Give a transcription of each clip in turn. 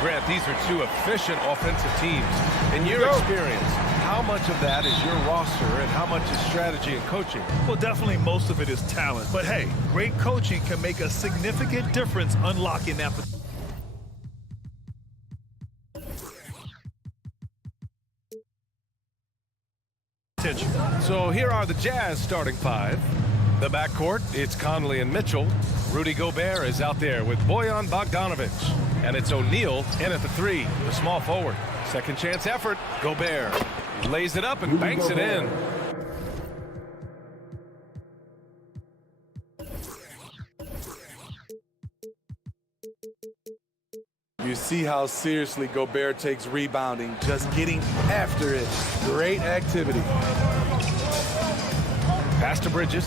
Grant, these are two efficient offensive teams. In your experience, how much of that is your roster and how much is strategy and coaching? Well, definitely most of it is talent. But hey, great coaching can make a significant difference unlocking that. So here are the Jazz starting five. The backcourt, it's Conley and Mitchell. Rudy Gobert is out there with Bojan Bogdanovic. And it's O'Neal in at the three, the small forward. Second chance effort, Gobert. He lays it up and banks it in. You see how seriously Gobert takes rebounding, just getting after it. Great activity. Pass to Bridges.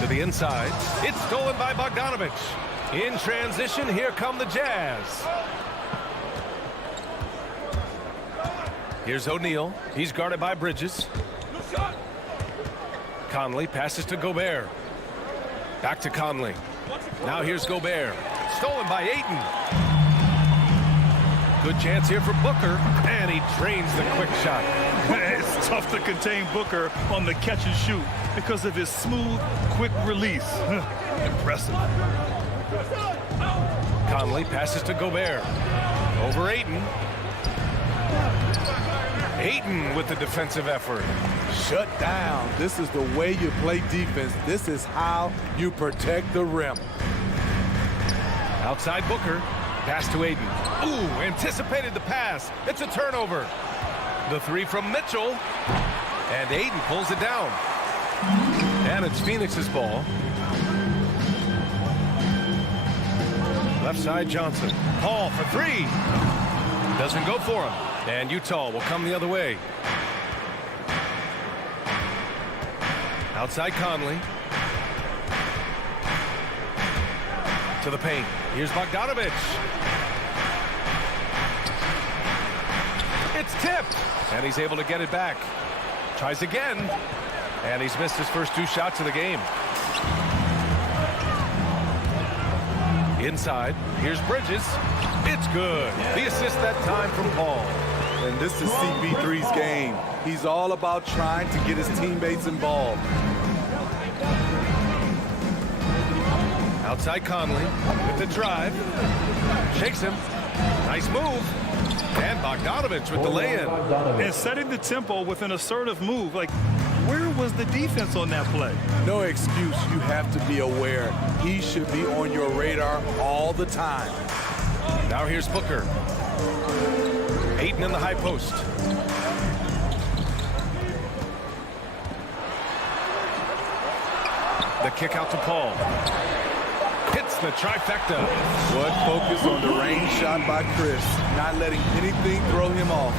To the inside. It's stolen by Bogdanovic. In transition, here come the Jazz. Here's O'Neal. He's guarded by Bridges. Conley passes to Gobert. Back to Conley. Now here's Gobert. Stolen by Ayton. Good chance here for Booker. And he drains the quick shot. It's tough to contain Booker on the catch and shoot because of his smooth, quick release. Impressive. Conley passes to Gobert. Over Ayton. Ayton with the defensive effort. Shut down. This is the way you play defense. This is how you protect the rim. Outside Booker. Pass to Ayton. Ooh, anticipated the pass. It's a turnover. The three from Mitchell. And Ayton pulls it down. And it's Phoenix's ball. Left side Johnson. Paul for three. Doesn't go for him. And Utah will come the other way. Outside Conley. To the paint. Here's Bogdanovic. It's tipped. And he's able to get it back. Tries again. And he's missed his first two shots of the game. Inside. Here's Bridges. It's good. The assist that time from Paul. And this is CP3's game. He's all about trying to get his teammates involved. Outside Conley with the drive. Shakes him. Nice move. And Bogdanovic with the lay-in. And setting the tempo with an assertive move. Like, where was the defense on that play? No excuse. You have to be aware. He should be on your radar all the time. Now here's Booker. Ayton in the high post. The kick out to Paul. Hits the trifecta. Good focus on the range shot by Chris. Not letting anything throw him off.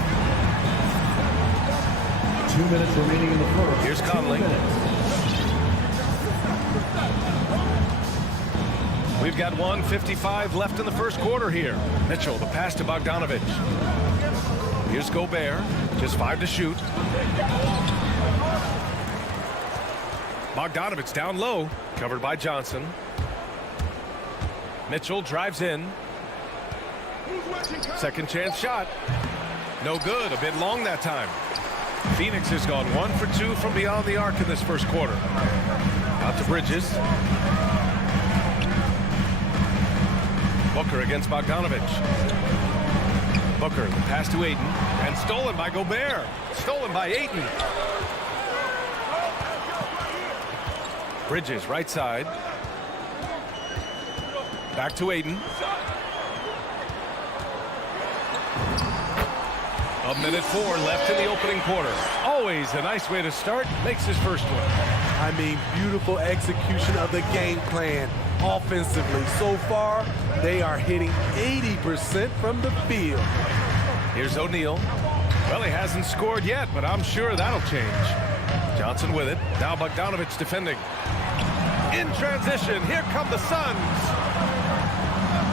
2 minutes remaining in the first. Here's Conley. We've got 1:55 left in the first quarter here. Mitchell, the pass to Bogdanovic. Here's Gobert. Just 5 to shoot. Bogdanovic down low. Covered by Johnson. Mitchell drives in. Second chance shot. No good. A bit long that time. Phoenix has gone 1 for 2 from beyond the arc in this first quarter. Out to Bridges. Booker against Bogdanovic. Booker, the pass to Ayton. And stolen by Gobert. Stolen by Ayton. Bridges, right side. Back to Ayton. A minute 4 left in the opening quarter. Always a nice way to start. Makes his first one. I mean, beautiful execution of the game plan offensively. So far, they are hitting 80% from the field. Here's O'Neal. Well, he hasn't scored yet, but I'm sure that'll change. Johnson with it. Now Bogdanovic defending. In transition, here come the Suns.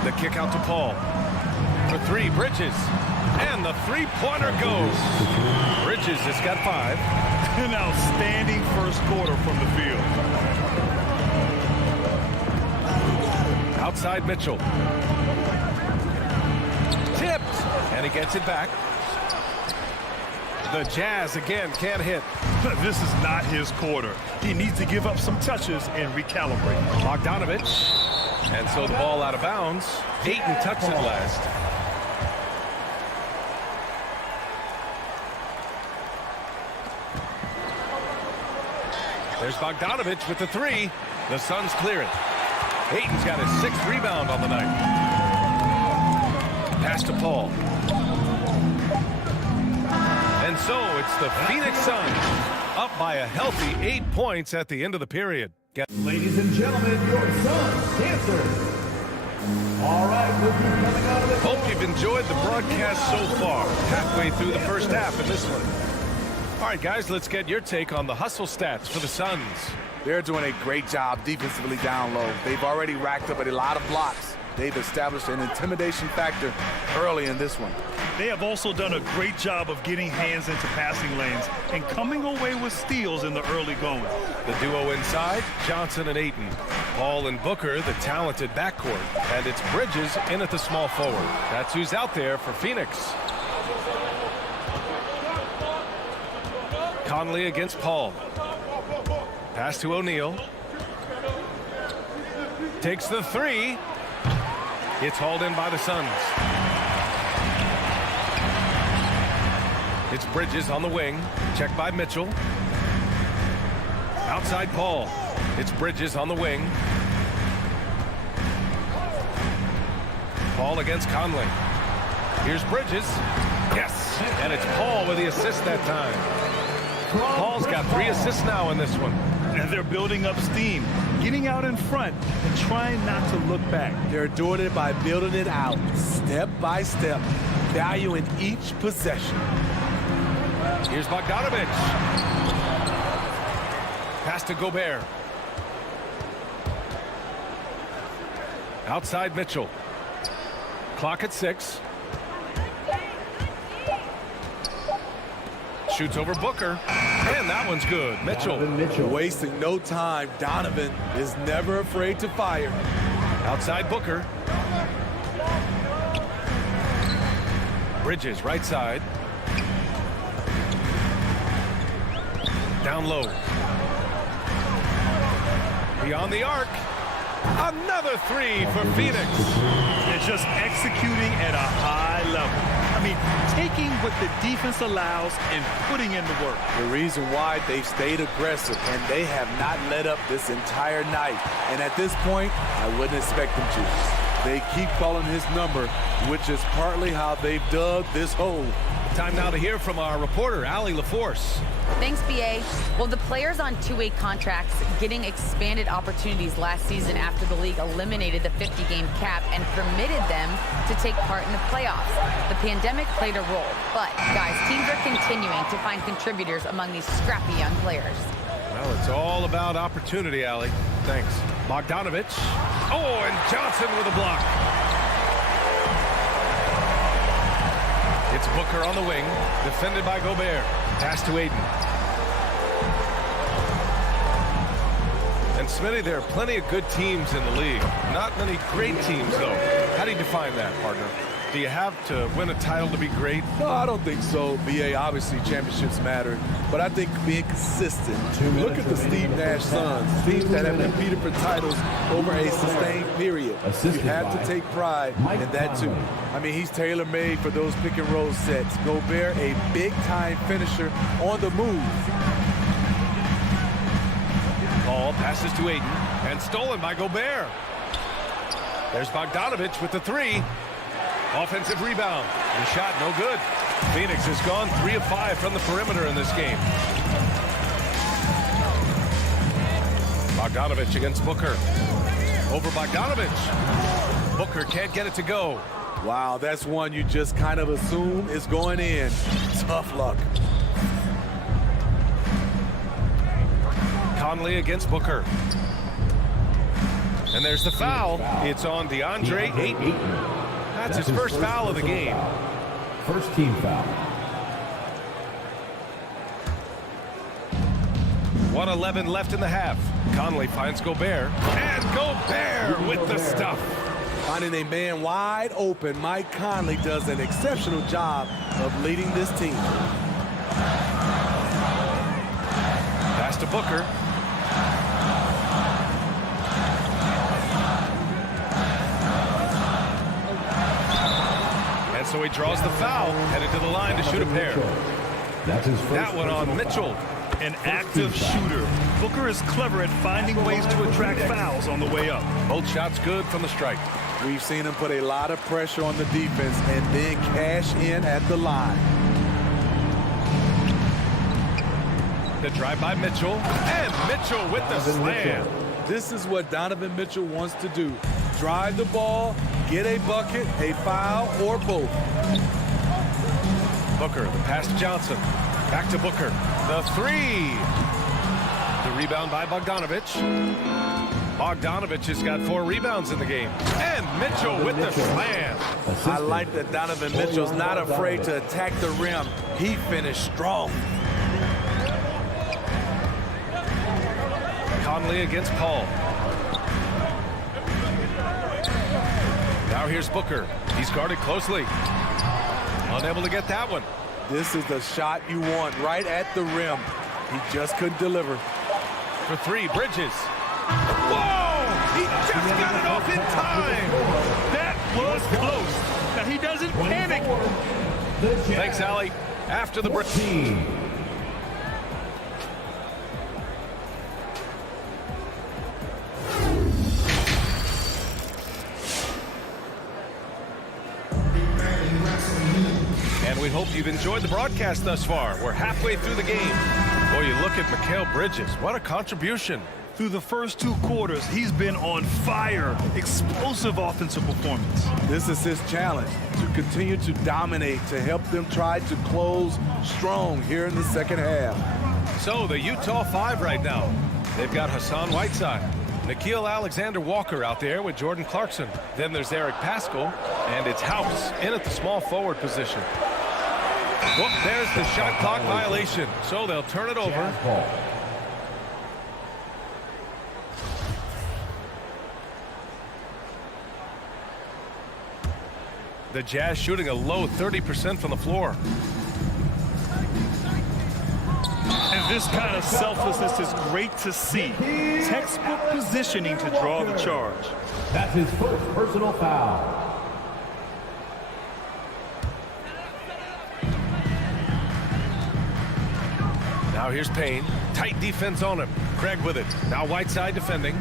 The kick out to Paul. For three, Bridges. And the three-pointer goes. Bridges has got 5. An outstanding first quarter from the field. Outside Mitchell. tipped, and he gets it back. The Jazz again can't hit. This is not his quarter. He needs to give up some touches and recalibrate. Bogdanovich. And so the ball out of bounds. Ayton touched it last. There's Bogdanovich with the three. The Suns clear it. Ayton's got his 6th rebound on the night. Pass to Paul. And so it's the Phoenix Suns up by a healthy 8 points at the end of the period. Ladies and gentlemen, your Suns dancers. All right, we'll be coming out of the... Hope you've enjoyed the broadcast so far. Halfway through the first half in this one. All right, guys, let's get your take on the hustle stats for the Suns. They're doing a great job defensively down low. They've already racked up a lot of blocks. They've established an intimidation factor early in this one. They have also done a great job of getting hands into passing lanes and coming away with steals in the early going. The duo inside, Johnson and Ayton. Paul and Booker, the talented backcourt. And it's Bridges in at the small forward. That's who's out there for Phoenix. Conley against Paul. Pass to O'Neal. Takes the three. It's hauled in by the Suns. It's Bridges on the wing. Checked by Mitchell. Outside Paul. It's Bridges on the wing. Paul against Conley. Here's Bridges. Yes. And it's Paul with the assist that time. Paul's got 3 assists now in this one. And they're building up steam, getting out in front and trying not to look back. They're doing it by building it out, step by step, valuing each possession. Here's Bogdanovich. Pass to Gobert. Outside Mitchell. Clock at 6. Shoots over Booker. And that one's good. Mitchell. Wasting no time. Donovan is never afraid to fire. Outside Booker. Bridges, right side. Down low. Beyond the arc. Another 3 for Phoenix. They're just executing at a high level. I mean, taking what the defense allows and putting in the work. The reason why they've stayed aggressive and they have not let up this entire night. And at this point, I wouldn't expect them to. They keep calling his number, which is partly how they've dug this hole. Time now to hear from our reporter, Allie LaForce. Thanks, BA. Well, the players on two-way contracts getting expanded opportunities last season after the league eliminated the 50-game cap and permitted them to take part in the playoffs. The pandemic played a role, but, guys, teams are continuing to find contributors among these scrappy young players. Well, it's all about opportunity, Allie. Thanks. Bogdanovich. Oh, and Johnson with a block. It's Booker on the wing, defended by Gobert. Pass to Ayton. And Smitty, there are plenty of good teams in the league. Not many great teams, though. How do you define that, partner? Do you have to win a title to be great? No, I don't think so. BA, obviously championships matter, but I think being consistent. Look at the Steve Nash Suns, teams that have competed for titles over a sustained period. You have to take pride in that too. I mean, he's tailor-made for those pick and roll sets. Gobert, a big-time finisher on the move. Paul passes to Ayton and stolen by Gobert. There's Bogdanovich with the three. Offensive rebound. The shot no good. Phoenix has gone 3 of 5 from the perimeter in this game. Bogdanovich against Booker. Over Bogdanovich. Booker can't get it to go. Wow, that's one you just kind of assume is going in. Tough luck. Conley against Booker. And there's the foul. It's on Deandre Ayton. That's his first foul of the game. First team foul. 1:11 left in the half. Conley finds Gobert. And Gobert with the stuff. Finding a man wide open, Mike Conley does an exceptional job of leading this team. Pass to Booker. And so he draws the foul, headed to the line to shoot a pair. That's his first. That one on Mitchell. An active shooter. Booker is clever at finding ways to attract fouls on the way up. Both shots good from the strike. We've seen him put a lot of pressure on the defense and then cash in at the line. The drive by Mitchell. And Mitchell with the slam. This is what Donovan Mitchell wants to do. Drive the ball, get a bucket, a foul, or both. Booker, the pass to Johnson. Back to Booker. The three. The rebound by Bogdanovich. Bogdanovich has got 4 rebounds in the game. And Mitchell with the slam. I like that Donovan Mitchell's not afraid to attack the rim. He finished strong. Conley against Paul. Now here's Booker. He's guarded closely. Unable to get that one. This is the shot you want right at the rim. He just couldn't deliver. For 3, Bridges. Whoa! He just got it off in time. That was close. Now he doesn't panic. Thanks, Allie. After the break. And we hope you've enjoyed the broadcast thus far. We're halfway through the game. Boy, you look at Mikal Bridges. What a contribution. Through the first 2 quarters, he's been on fire. Explosive offensive performance. This is his challenge, to continue to dominate, to help them try to close strong here in the second half. So the Utah 5 right now. They've got Hassan Whiteside, Nickeil Alexander-Walker out there with Jordan Clarkson. Then there's Eric Paschall, and it's House in at the small forward position. Well, there's the shot clock violation, so they'll turn it over. The Jazz shooting a low 30% from the floor. And this kind of selflessness is great to see. Textbook positioning to draw the charge. That's his first personal foul. Now here's Payne. Tight defense on him. Craig with it. Now Whiteside defending.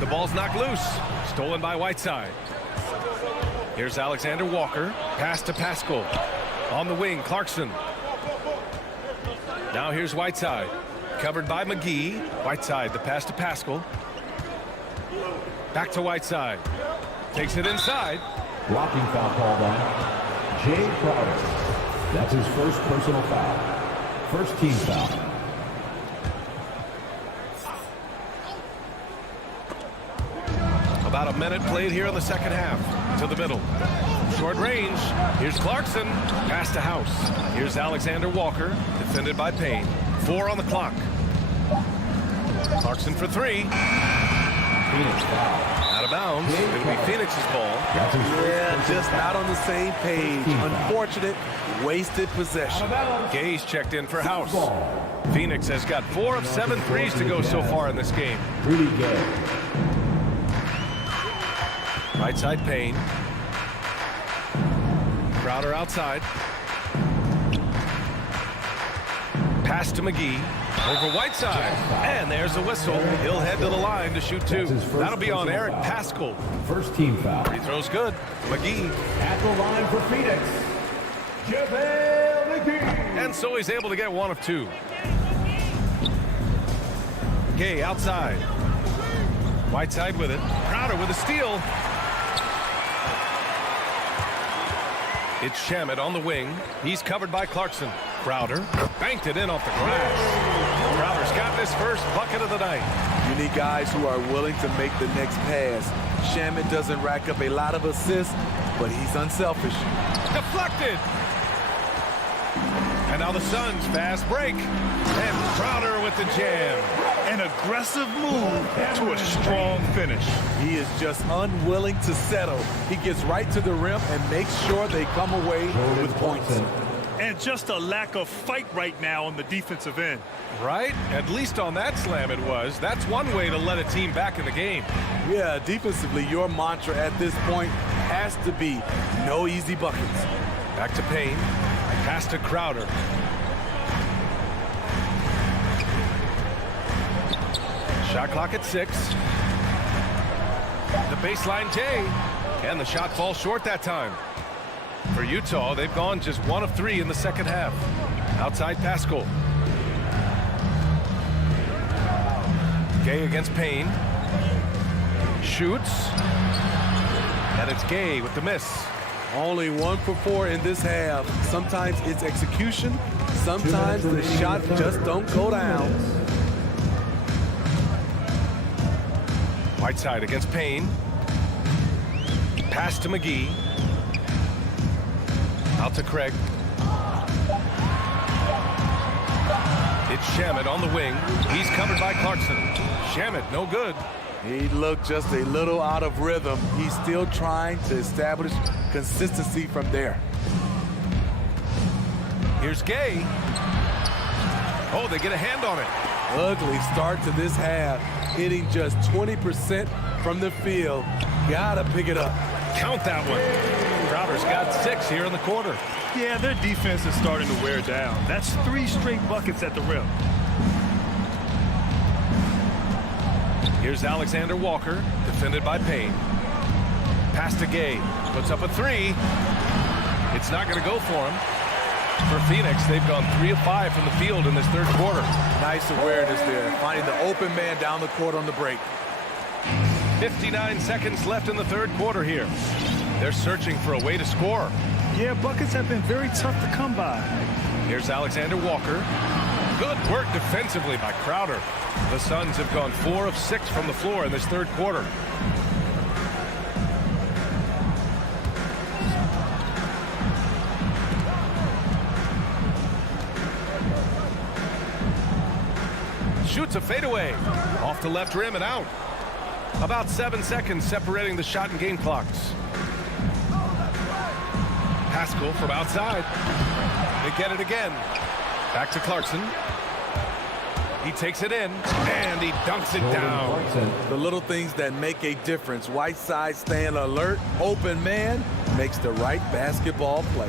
The ball's knocked loose. Stolen by Whiteside. Here's Alexander Walker. Pass to Paschall. On the wing, Clarkson. Now here's Whiteside. Covered by McGee. Whiteside, the pass to Paschall. Back to Whiteside. Takes it inside. Blocking foul called on Jay Crowder. That's his first personal foul. First team foul. About a minute played here in the second half. To the middle. Short range. Here's Clarkson. Pass to House. Here's Alexander Walker. Defended by Payne. 4 on the clock. Clarkson for 3. Phoenix foul. Out of bounds. It'll be Phoenix's ball. Yeah, just not on the same page. Unfortunate, wasted possession. Gay's checked in for House. Phoenix has got 4 of 7 threes to go so far in this game. Rudy Gobert. Right side Payne. Crowder outside. Pass to McGee. Over Whiteside. And there's a whistle. He'll head to the line to shoot 2. That'll be on Eric Paschall. First team foul. Free throw's good. McGee. At the line for Phoenix, JaVale McGee. And so he's able to get 1 of 2. Gay outside. Whiteside with it. Crowder with a steal. It's Shamet on the wing. He's covered by Clarkson. Crowder banked it in off the glass. Crowder's got his first bucket of the night. You need guys who are willing to make the next pass. Shamet doesn't rack up a lot of assists, but he's unselfish. Deflected. And now the Suns fast break. And Crowder with the jam. An aggressive move to a strong finish. He is just unwilling to settle. He gets right to the rim and makes sure they come away with points. And just a lack of fight right now on the defensive end. Right? At least on that slam it was. That's one way to let a team back in the game. Yeah, defensively, your mantra at this point has to be no easy buckets. Back to Payne. Pass to Crowder. Shot clock at 6. The baseline J. And the shot falls short that time. For Utah, they've gone just 1 of 3 in the second half. Outside Pascal. Gay against Payne. Shoots. And it's Gay with the miss. Only 1 for 4 in this half. Sometimes it's execution. Sometimes the shot just don't go down. Whiteside against Payne. Pass to McGee. Out to Craig. It's Shamet on the wing. He's covered by Clarkson. Shamet, no good. He looked just a little out of rhythm. He's still trying to establish consistency from there. Here's Gay. Oh, they get a hand on it. Ugly start to this half. Hitting just 20% from the field. Gotta pick it up. Count that one. Crowder's got 6 here in the quarter. Yeah, their defense is starting to wear down. That's 3 straight buckets at the rim. Here's Alexander Walker, defended by Payne. Pass to Gay. Puts up a 3. It's not going to go for him. For Phoenix, they've gone 3 of 5 from the field in this third quarter. Nice awareness there, finding the open man down the court on the break. 59 seconds left in the third quarter here. They're searching for a way to score. Yeah, buckets have been very tough to come by. Here's Alexander Walker. Good work defensively by Crowder. The Suns have gone 4 of 6 from the floor in this third quarter. Shoots a fadeaway. Off the left rim and out. About 7 seconds separating the shot and game clocks. Pascal from outside. They get it again. Back to Clarkson. He takes it in, and he dunks it down. The little things that make a difference. Whiteside staying alert. Open man makes the right basketball play.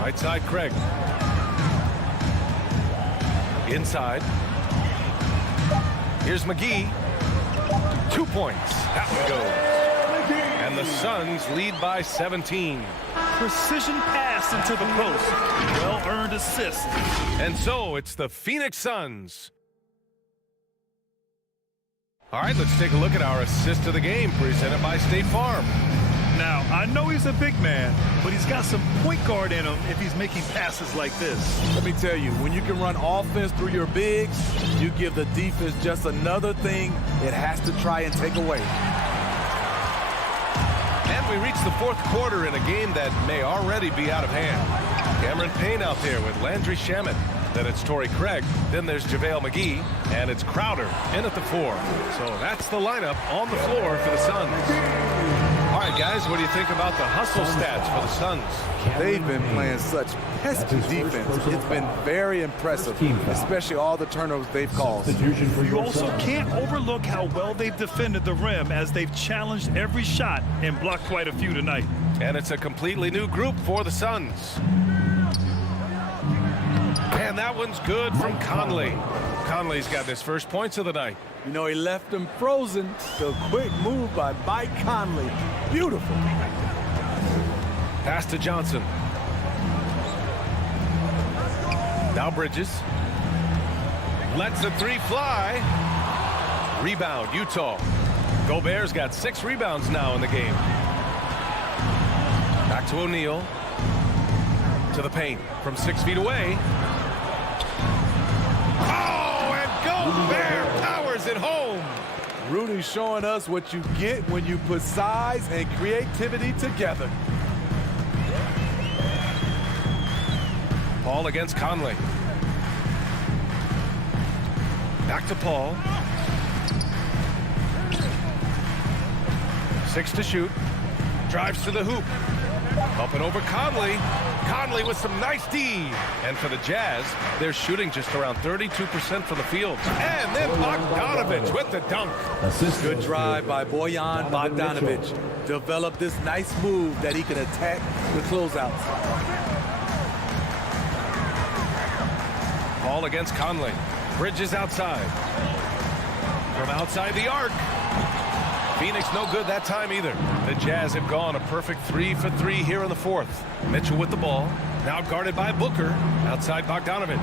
Right side, Craig. Inside. Here's McGee. 2 points. That one goes. And the Suns lead by 17. Precision pass into the post. Well-earned assist. And so it's the Phoenix Suns. All right, let's take a look at our assist of the game presented by State Farm. Now, I know he's a big man, but he's got some point guard in him if he's making passes like this. Let me tell you, when you can run offense through your bigs, you give the defense just another thing it has to try and take away. And we reach the fourth quarter in a game that may already be out of hand. Cameron Payne out there with Landry Shamet. Then it's Torrey Craig. Then there's JaVale McGee. And it's Crowder in at the 4. So that's the lineup on the floor for the Suns. All right, guys, what do you think about the hustle stats for the Suns? They've been playing such pesky defense. It's been very impressive, especially all the turnovers they've caused. You also can't overlook how well they've defended the rim as they've challenged every shot and blocked quite a few tonight. And it's a completely new group for the Suns. And that one's good from Conley. Conley's got his first points of the night. You know, he left him frozen. The quick move by Mike Conley. Beautiful. Pass to Johnson. Now Bridges. Lets the 3 fly. Rebound, Utah. Gobert's got 6 rebounds now in the game. Back to O'Neal. To the paint from 6 feet away. Oh, and Gobert powers it home. Rudy showing us what you get when you put size and creativity together. Paul against Conley. Back to Paul. 6 to shoot. Drives to the hoop. Up and over Conley. Conley with some nice D. And for the Jazz, they're shooting just around 32% from the field. And then Bogdanovich with the dunk. Good drive by Bojan Bogdanovich. Developed this nice move that he can attack the closeouts. Paul against Conley. Bridges outside. From outside the arc. Phoenix no good that time either. The Jazz have gone a perfect 3 for 3 here in the fourth. Mitchell with the ball. Now guarded by Booker. Outside Bogdanovich.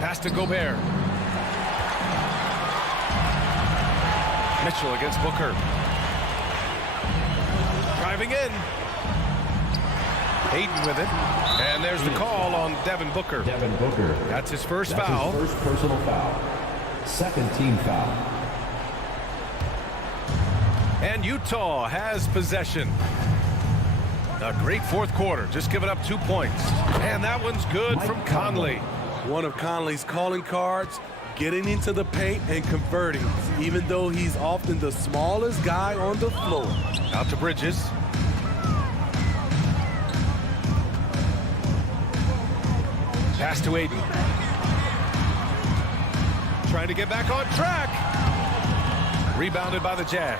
Pass to Gobert. Mitchell against Booker. Driving in. Ayton with it. And there's the call on Devin Booker. Devin Booker. That's his first foul. His first personal foul. Second team foul. And Utah has possession. A great fourth quarter. Just giving up 2 points. And that one's good from Conley. One of Conley's calling cards, getting into the paint and converting, even though he's often the smallest guy on the floor. Out to Bridges. Pass to Ayton. Trying to get back on track. Rebounded by the Jazz.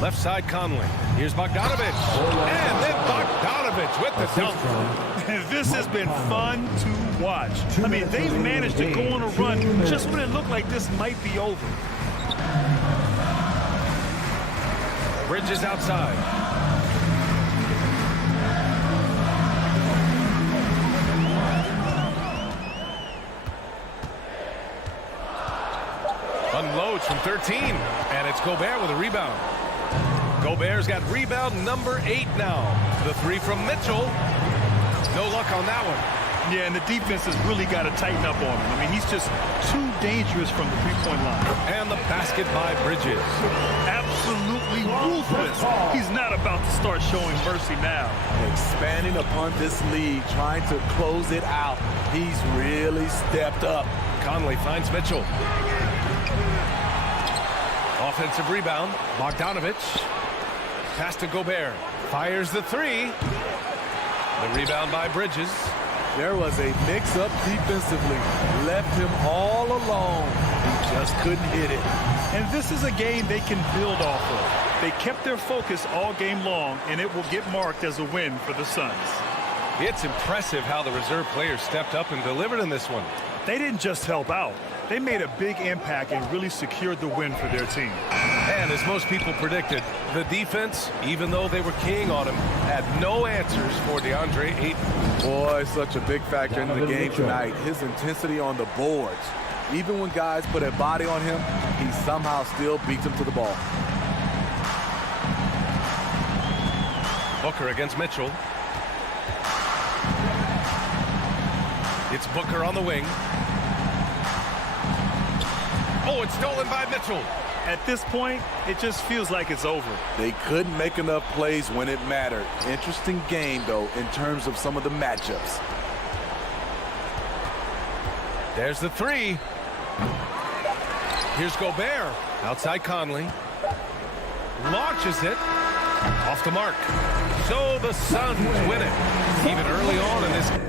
Left side Conley. Here's Bogdanovich. And then Bogdanovich with the dunk. This has been fun to watch. I mean, they've managed to go on a run just when it looked like this might be over. Bridges outside. Unloads from 13. And it's Gobert with a rebound. Gobert's got rebound number 8 now. The 3 from Mitchell. No luck on that one. Yeah, and the defense has really got to tighten up on him. I mean, he's just too dangerous from the three-point line. And the basket by Bridges. Absolutely ruthless. He's not about to start showing mercy now. Expanding upon this lead, trying to close it out. He's really stepped up. Conley finds Mitchell. Offensive rebound. Bogdanovich. Pass to Gobert. Fires the 3. The rebound by Bridges. There was a mix-up defensively. Left him all alone. He just couldn't hit it. And this is a game they can build off of. They kept their focus all game long, and it will get marked as a win for the Suns. It's impressive how the reserve players stepped up and delivered in this one. They didn't just help out. They made a big impact and really secured the win for their team. And as most people predicted, the defense, even though they were keying on him, had no answers for Deandre Ayton. Boy, such a big factor in the game tonight. His intensity on the boards. Even when guys put a body on him, he somehow still beats them to the ball. Booker against Mitchell. It's Booker on the wing. Oh, it's stolen by Mitchell. At this point, it just feels like it's over. They couldn't make enough plays when it mattered. Interesting game, though, in terms of some of the matchups. There's the 3. Here's Gobert. Outside Conley. Launches it. Off the mark. So the Suns win it. Even early on in this game.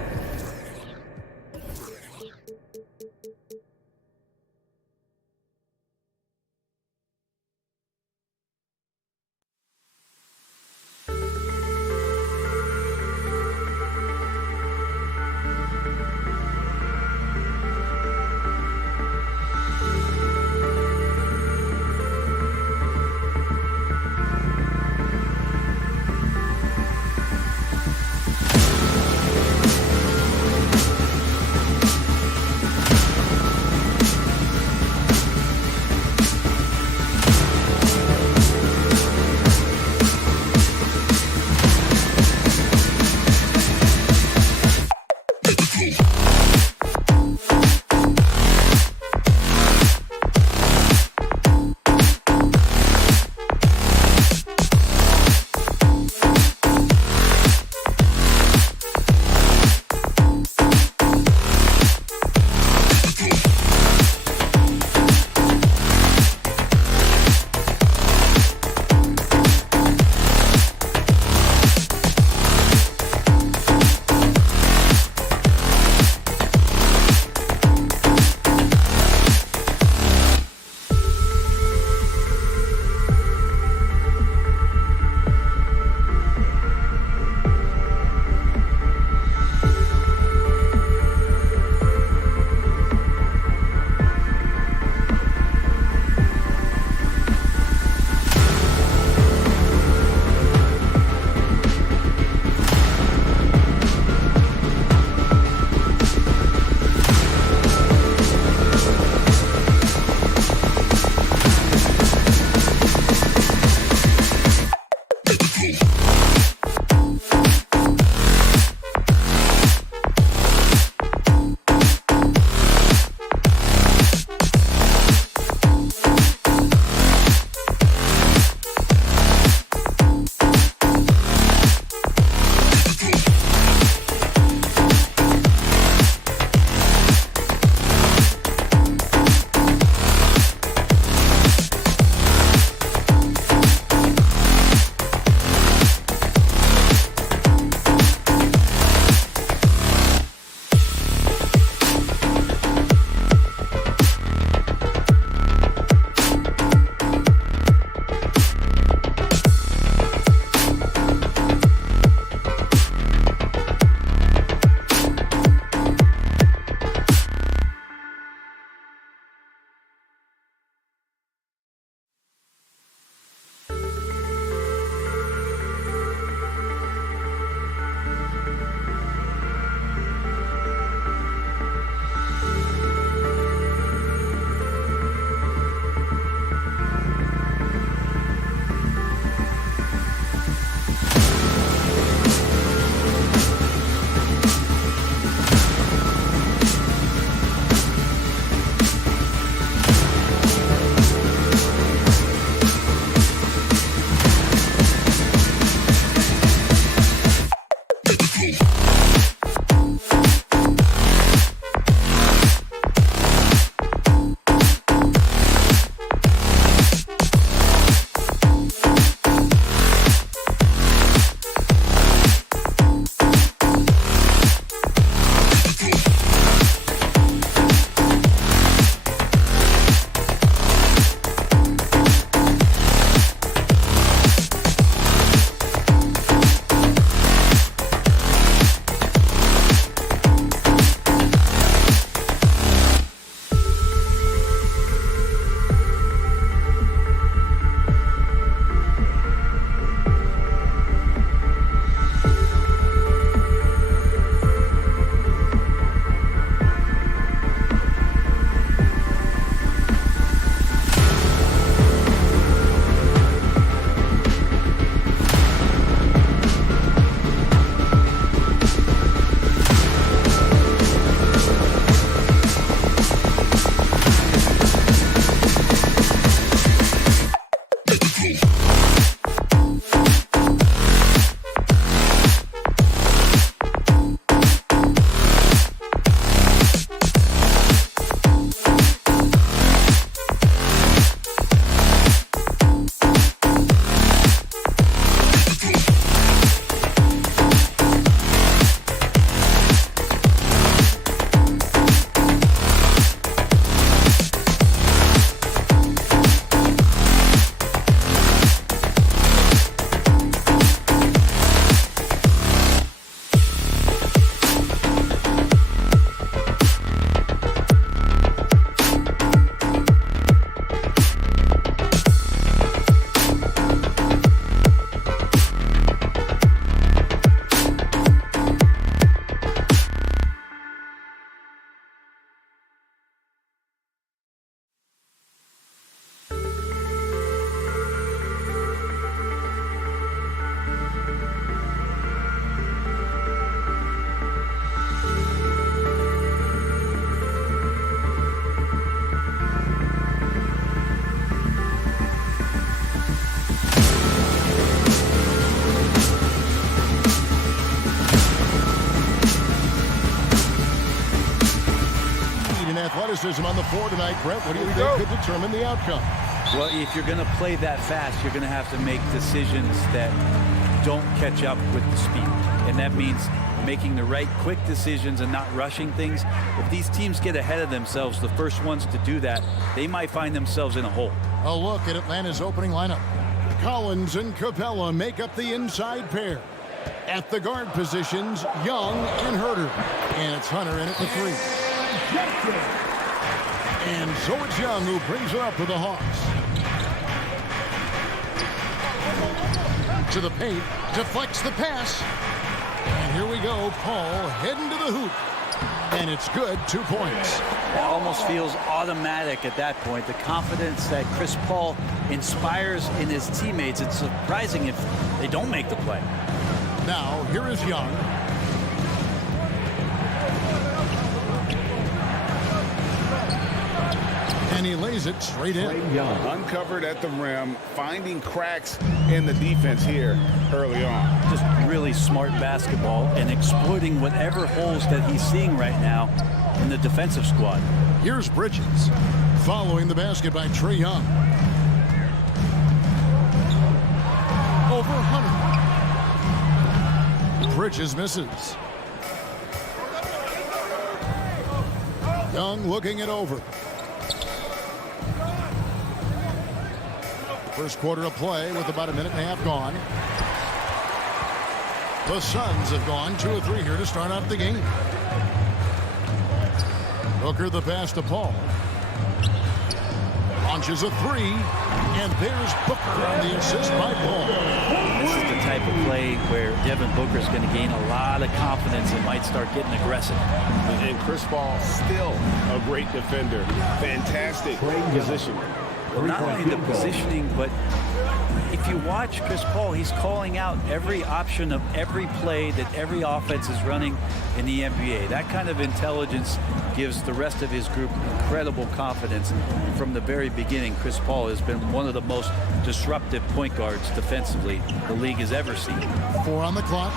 criticism on the floor tonight. Brett, what do you think could determine the outcome? Well, if you're going to play that fast, you're going to have to make decisions that don't catch up with the speed. And that means making the right quick decisions and not rushing things. If these teams get ahead of themselves, the first ones to do that, they might find themselves in a hole. A look at Atlanta's opening lineup. Collins and Capella make up the inside pair. At the guard positions, Young and Herter. And it's Hunter in at the 3. And so it's Young who brings it up for the Hawks. To the paint, deflects the pass. And here we go, Paul heading to the hoop. And it's good, 2 points. It almost feels automatic at that point. The confidence that Chris Paul inspires in his teammates. It's surprising if they don't make the play. Now, here is Young. And he lays it straight in. Uncovered at the rim, finding cracks in the defense here early on. Just really smart basketball and exploiting whatever holes that he's seeing right now in the defensive squad. Here's Bridges following the basket by Trae Young. Over Hunter. Bridges misses. Young looking it over. First quarter of play with about a minute and a half gone. The Suns have gone 2 of 3 here to start out the game. Booker the pass to Paul. Launches a 3. And there's Booker on the assist by Paul. This is the type of play where Devin Booker is going to gain a lot of confidence and might start getting aggressive. And Chris Paul still a great defender. Fantastic position. Well, not only the positioning, but if you watch Chris Paul, he's calling out every option of every play that every offense is running in the NBA. That kind of intelligence gives the rest of his group incredible confidence. From the very beginning, Chris Paul has been one of the most disruptive point guards defensively the league has ever seen. 4 on the clock,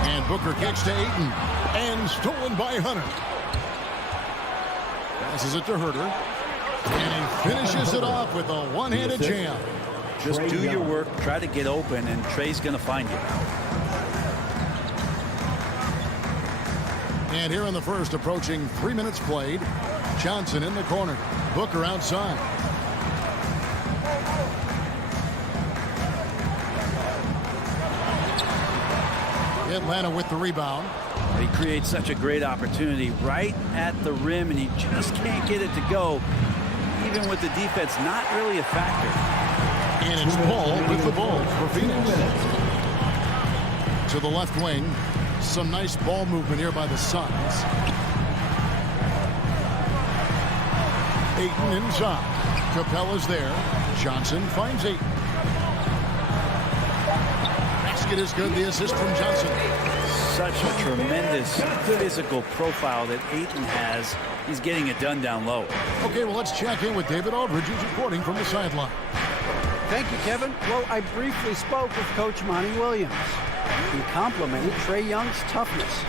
and Booker kicks to Ayton, and stolen by Hunter. Passes it to Herter, and he finishes it off with a one-handed jam. Just do your work, try to get open, and Trey's going to find you. And here in the first, approaching 3 minutes played, Johnson in the corner, Booker outside. Atlanta with the rebound. He creates such a great opportunity right at the rim, and he just can't get it to go. Even with the defense, not really a factor. And it's Paul with the ball for Phoenix. To the left wing. Some nice ball movement here by the Suns. Ayton inside. Capella's there. Johnson finds Ayton. Basket is good. The assist from Johnson. Such a tremendous physical profile that Ayton has. He's getting it done down low. Okay, well, let's check in with David Aldridge, who's reporting from the sideline. Thank you, Kevin. Well, I briefly spoke with Coach Monty Williams. He complimented Trae Young's toughness.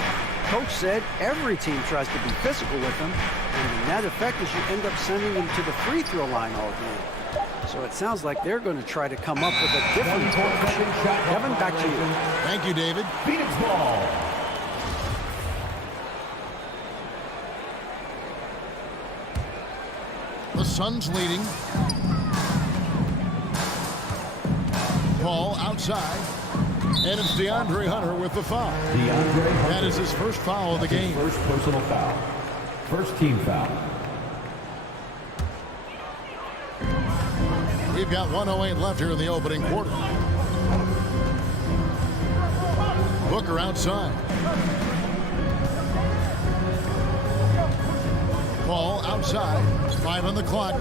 Coach said every team tries to be physical with him, and the net effect is you end up sending him to the free throw line all game. So it sounds like they're going to try to come up with a different approach. Kevin, back to you. Thank you, David. Phoenix ball. The Suns leading. Paul outside. And it's Deandre Hunter with the foul. That is his first foul of the game. First personal foul. First team foul. We've got 1:08 left here in the opening quarter. Booker outside. Paul outside. 5 on the clock.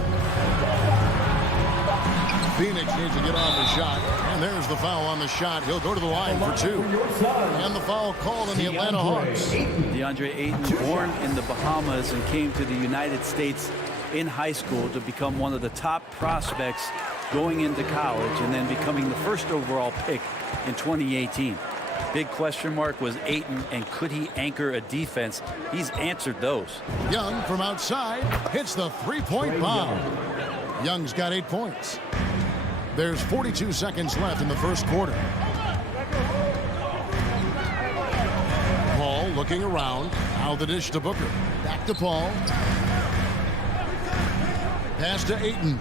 Phoenix needs to get on the shot. And there's the foul on the shot. He'll go to the line for 2. And the foul called on the Atlanta Hawks. Deandre Ayton, born in the Bahamas and came to the United States in high school to become one of the top prospects going into college and then becoming the first overall pick in 2018. big question mark was Ayton, and could he anchor a defense? He's answered those. Young from outside hits the three-point bomb. Young's got 8 points. There's 42 seconds left in the first quarter. Paul looking around. Now the dish to Booker. Back to Paul. Pass to Ayton.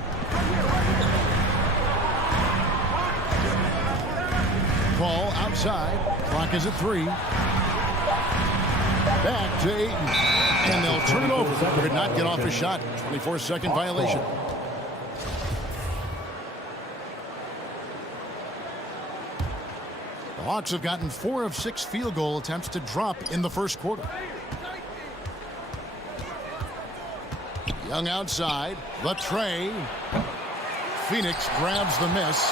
Paul outside. Clock is at 3. Back to Ayton. And they'll turn it over. Could not get off a shot. 24-second violation. The Hawks have gotten 4 of 6 field goal attempts to drop in the first quarter. Young outside. The tray. Phoenix grabs the miss.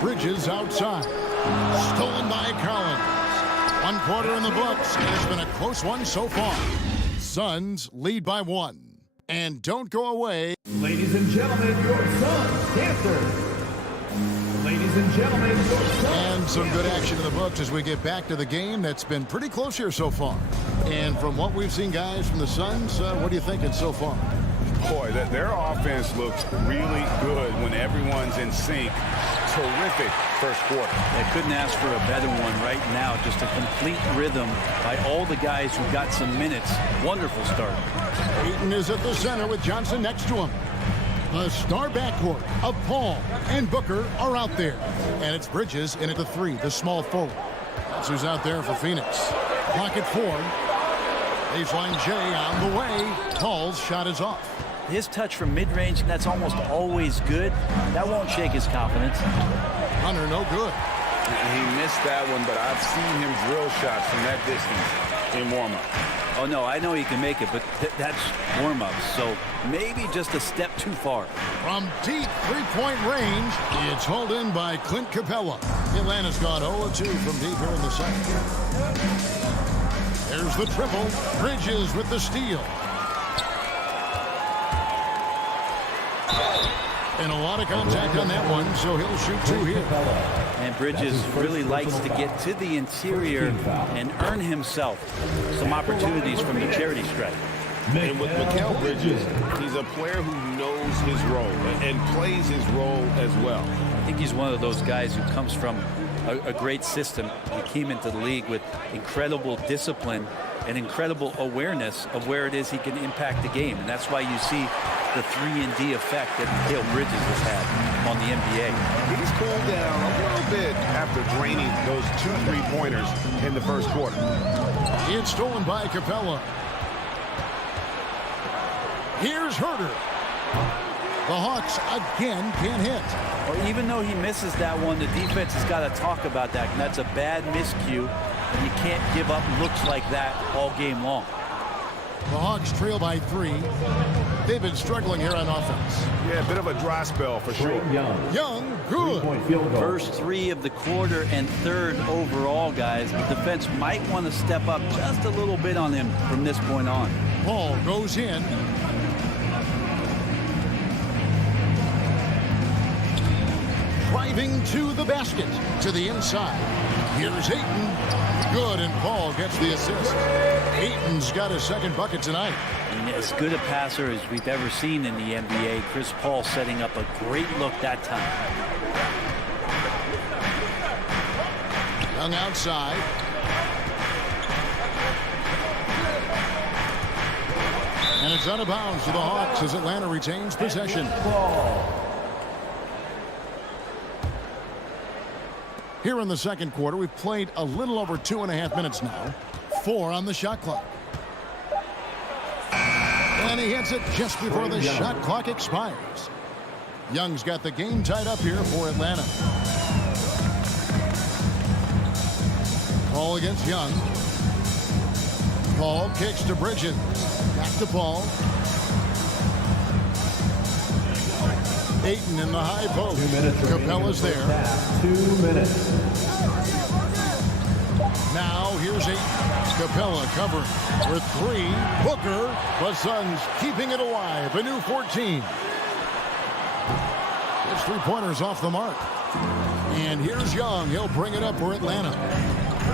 Bridges outside. Stolen by Collins. 1 quarter in the books. It's been a close one so far. Suns lead by 1. And don't go away. Ladies and gentlemen, your Suns dancer. Ladies and gentlemen, your Suns. And some good action in the books as we get back to the game that's been pretty close here so far. And from what we've seen, guys, from the Suns, what are you thinking so far? Boy, their offense looks really good when everyone's in sync. Terrific first quarter. They couldn't ask for a better one right now. Just a complete rhythm by all the guys who got some minutes. Wonderful start. Ayton is at the center with Johnson next to him. The star backcourt of Paul and Booker are out there. And it's Bridges in at the 3, the small forward. That's who's out there for Phoenix. Clock at 4. Baseline J on the way. Paul's shot is off. His touch from mid-range, that's almost always good. That won't shake his confidence. Hunter, no good. He missed that one, but I've seen him drill shots from that distance in warm-up. Oh, no, I know he can make it, but that's warm-up. So maybe just a step too far. From deep three-point range, it's hauled in by Clint Capella. Atlanta's gone 0-2 from deep here in the second. There's the triple. Bridges with the steal. And a lot of contact on that one, so he'll shoot 2 here. And Bridges really likes to get to the interior and earn himself some opportunities from the charity stripe. And with Mikal Bridges, he's a player who knows his role and plays his role as well. I think he's one of those guys who comes from a great system. He came into the league with incredible discipline and incredible awareness of where it is he can impact the game. And that's why you see the 3-and-D effect that Mikal Bridges has had on the NBA. He's cooled down a little bit after draining those 2 3-pointers in the first quarter. It's stolen by Capella. Here's Herter. The Hawks again can't hit. Well, even though he misses that one, the defense has got to talk about that. And that's a bad miscue. And you can't give up looks like that all game long. The Hawks trail by 3. They've been struggling here on offense. Yeah, a bit of a dry spell for sure. Young, good. First 3 of the quarter and 3rd overall, guys. The defense might want to step up just a little bit on him from this point on. Paul goes in. Driving to the basket, to the inside. Here's Ayton. Good, and Paul gets the assist. Ayton's got his 2nd bucket tonight. And as good a passer as we've ever seen in the NBA, Chris Paul setting up a great look that time. Young outside. And it's out of bounds to the Hawks as Atlanta retains possession. Here in the second quarter, we've played a little over 2.5 minutes now. 4 on the shot clock. And he hits it just before the shot clock expires. Young's got the game tied up here for Atlanta. Paul against Young. Paul kicks to Bridges. Back to Paul. Ayton in the high post. Capella's there. 2 minutes. Now here's Ayton. Capella covering for 3. Booker. The Suns keeping it alive. A new 14. His 3-pointers off the mark. And here's Young. He'll bring it up for Atlanta.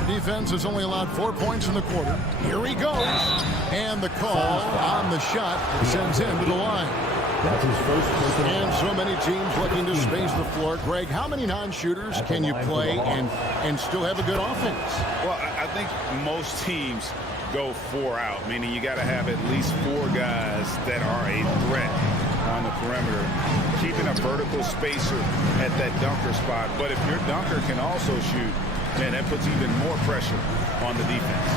Defense has only allowed 4 points in the quarter. Here he goes. And the call on the shot sends him to the line. That's his first. And so many teams looking to space the floor. Greg, how many non-shooters can you play and still have a good offense? Well, I think most teams go 4 out, meaning you got to have at least 4 guys that are a threat on the perimeter, keeping a vertical spacer at that dunker spot. But if your dunker can also shoot, man, that puts even more pressure on the defense.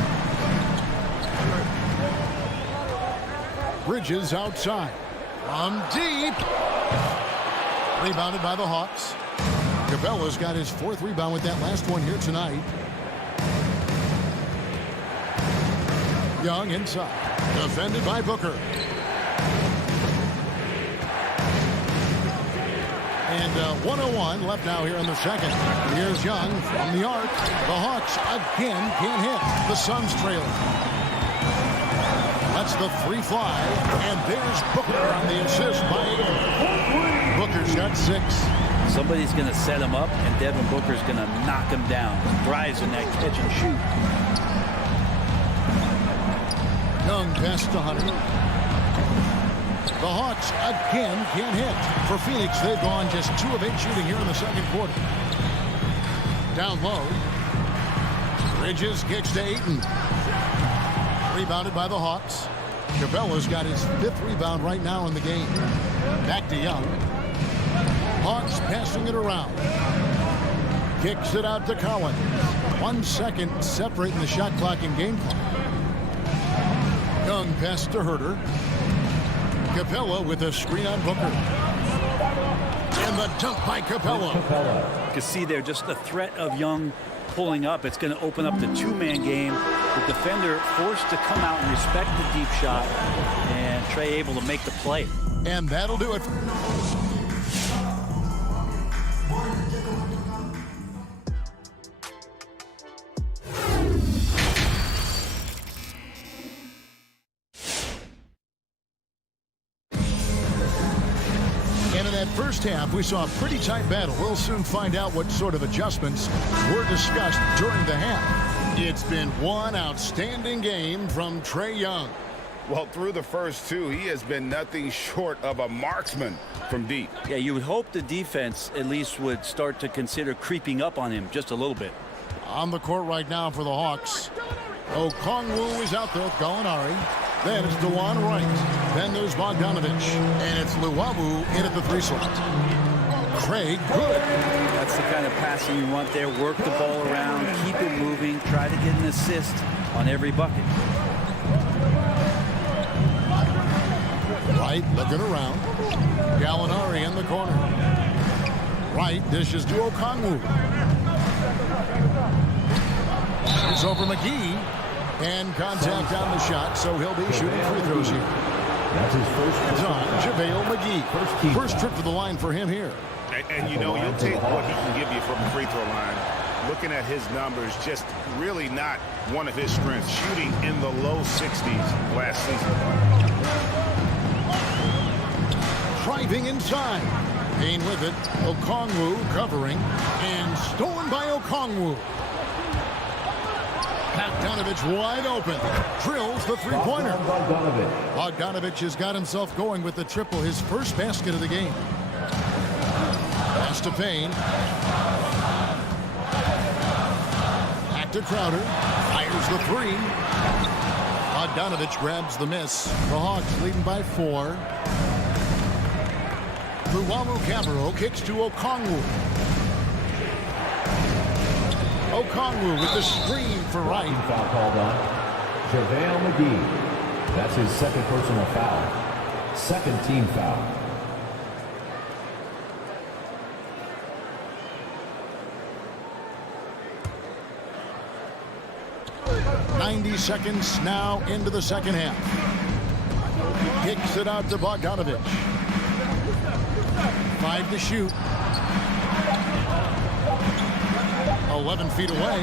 Bridges outside. From deep. Rebounded by the Hawks. Capella's got his 4th rebound with that last one here tonight. Young inside. Defended by Booker. And 1:01 left now here in the second. Here's Young from the arc. The Hawks again can't hit. The Suns trailing. That's the 3 fly. And there's Booker on the assist by Ayton. Booker's got 6. Somebody's going to set him up, and Devin Booker's going to knock him down. Thrives in that catch and shoot. Young past to Hunter. The Hawks again can't hit. For Phoenix, they've gone just 2 of 8 shooting here in the second quarter. Down low. Bridges kicks to Ayton. Rebounded by the Hawks. Capella's got his 5th rebound right now in the game. Back to Young. Hawks passing it around. Kicks it out to Collins. 1 second separating the shot clock and game clock. Young pass to Herter. Capella with a screen on Booker. And the dunk by Capella. You can see there just the threat of Young pulling up. It's going to open up the 2-man game. The defender forced to come out and respect the deep shot. And Trey able to make the play. And that'll do it. First half, we saw a pretty tight battle. We'll soon find out what sort of adjustments were discussed during the half. It's been one outstanding game from Trae Young. Well, through the first 2, he has been nothing short of a marksman from deep. Yeah, you would hope the defense at least would start to consider creeping up on him just a little bit. On the court right now for the Hawks. Okongwu is out there, Gallinari. Then it's DeJuan Wright. Then there's Bogdanovich. And it's Luwawu in at the 3 slot. Craig good. That's the kind of passing you want there. Work the ball around, keep it moving, try to get an assist on every bucket. Wright looking around. Gallinari in the corner. Wright dishes to Okongwu. It's over McGee. And contact on the shot, so he'll be shooting free throws here. That's his first. It's on JaVale McGee. First trip to the line for him here. And you know, you'll take what he can give you from the free throw line. Looking at his numbers, just really not one of his strengths. Shooting in the low 60s last season. Driving inside. Payne with it. Okongwu covering. And stolen by Okongwu. Bogdanovich wide open. Drills the 3-pointer. Bogdanovich has got himself going with the triple, his first basket of the game. Pass to Payne. Back to Crowder. Fires the 3. Bogdanovich grabs the miss. The Hawks leading by 4. Luwawu Cabarro kicks to Okongwu. Okongwu with the screen for Wright. Foul called on JaVale McGee. That's his 2nd personal foul. 2nd team foul. .90 seconds now into the second half. Kicks it out to Bogdanovich. 5 to shoot. 11 feet away.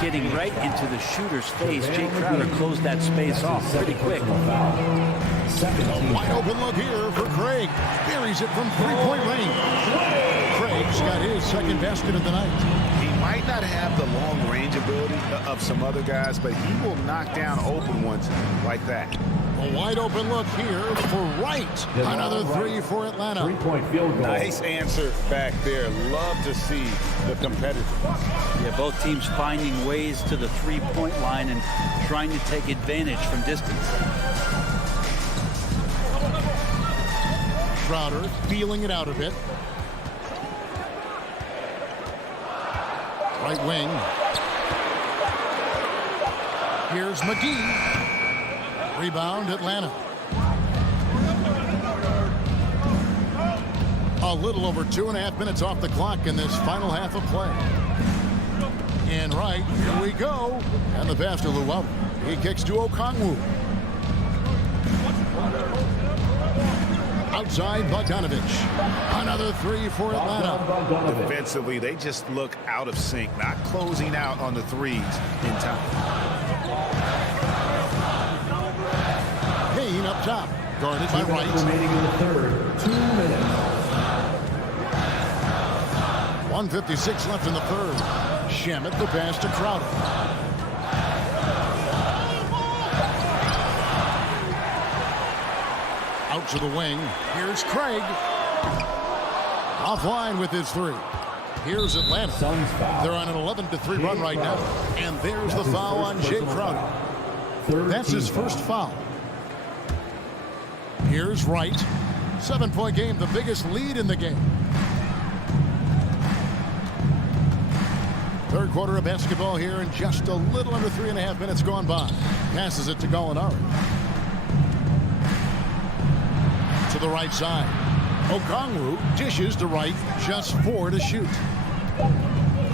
Getting right into the shooter's face. Jay Crowder closed that space off pretty quick. A wide open look here for Craig. Buries it from 3-point range. Craig He's got his second basket of the night. He might not have the long range ability of some other guys, but he will knock down open ones like that. A wide open look here for Wright. Another three for Atlanta. Three-point field goal. Nice answer back there. Love to see the competitors. Yeah, both teams finding ways to the three-point line and trying to take advantage from distance. Crowder feeling it out a bit. Right wing. Here's McGee. Rebound, Atlanta. A little over 2.5 minutes off the clock in this final half of play. And right, here we go. And the pass to Luwawu. He kicks to Okongwu. Outside, Bogdanovich. Another three for Atlanta. Defensively, they just look out of sync, not closing out on the threes in time. Payne up top. Guarded by Wright. Remaining in the third. 2 minutes. 1:56 left in the third. Shamet the pass to Crowder. Out to the wing. Here's Craig. Offline with his three. Here's Atlanta. They're on an 11-3 run right now. And there's the foul on Jay Crowder. That's his first foul. Here's Wright. 7-point game, the biggest lead in the game. Third quarter of basketball here, and just a little under 3.5 minutes gone by. Passes it to Gallinari. To the right side. Okongwu dishes to Wright. Just 4 to shoot.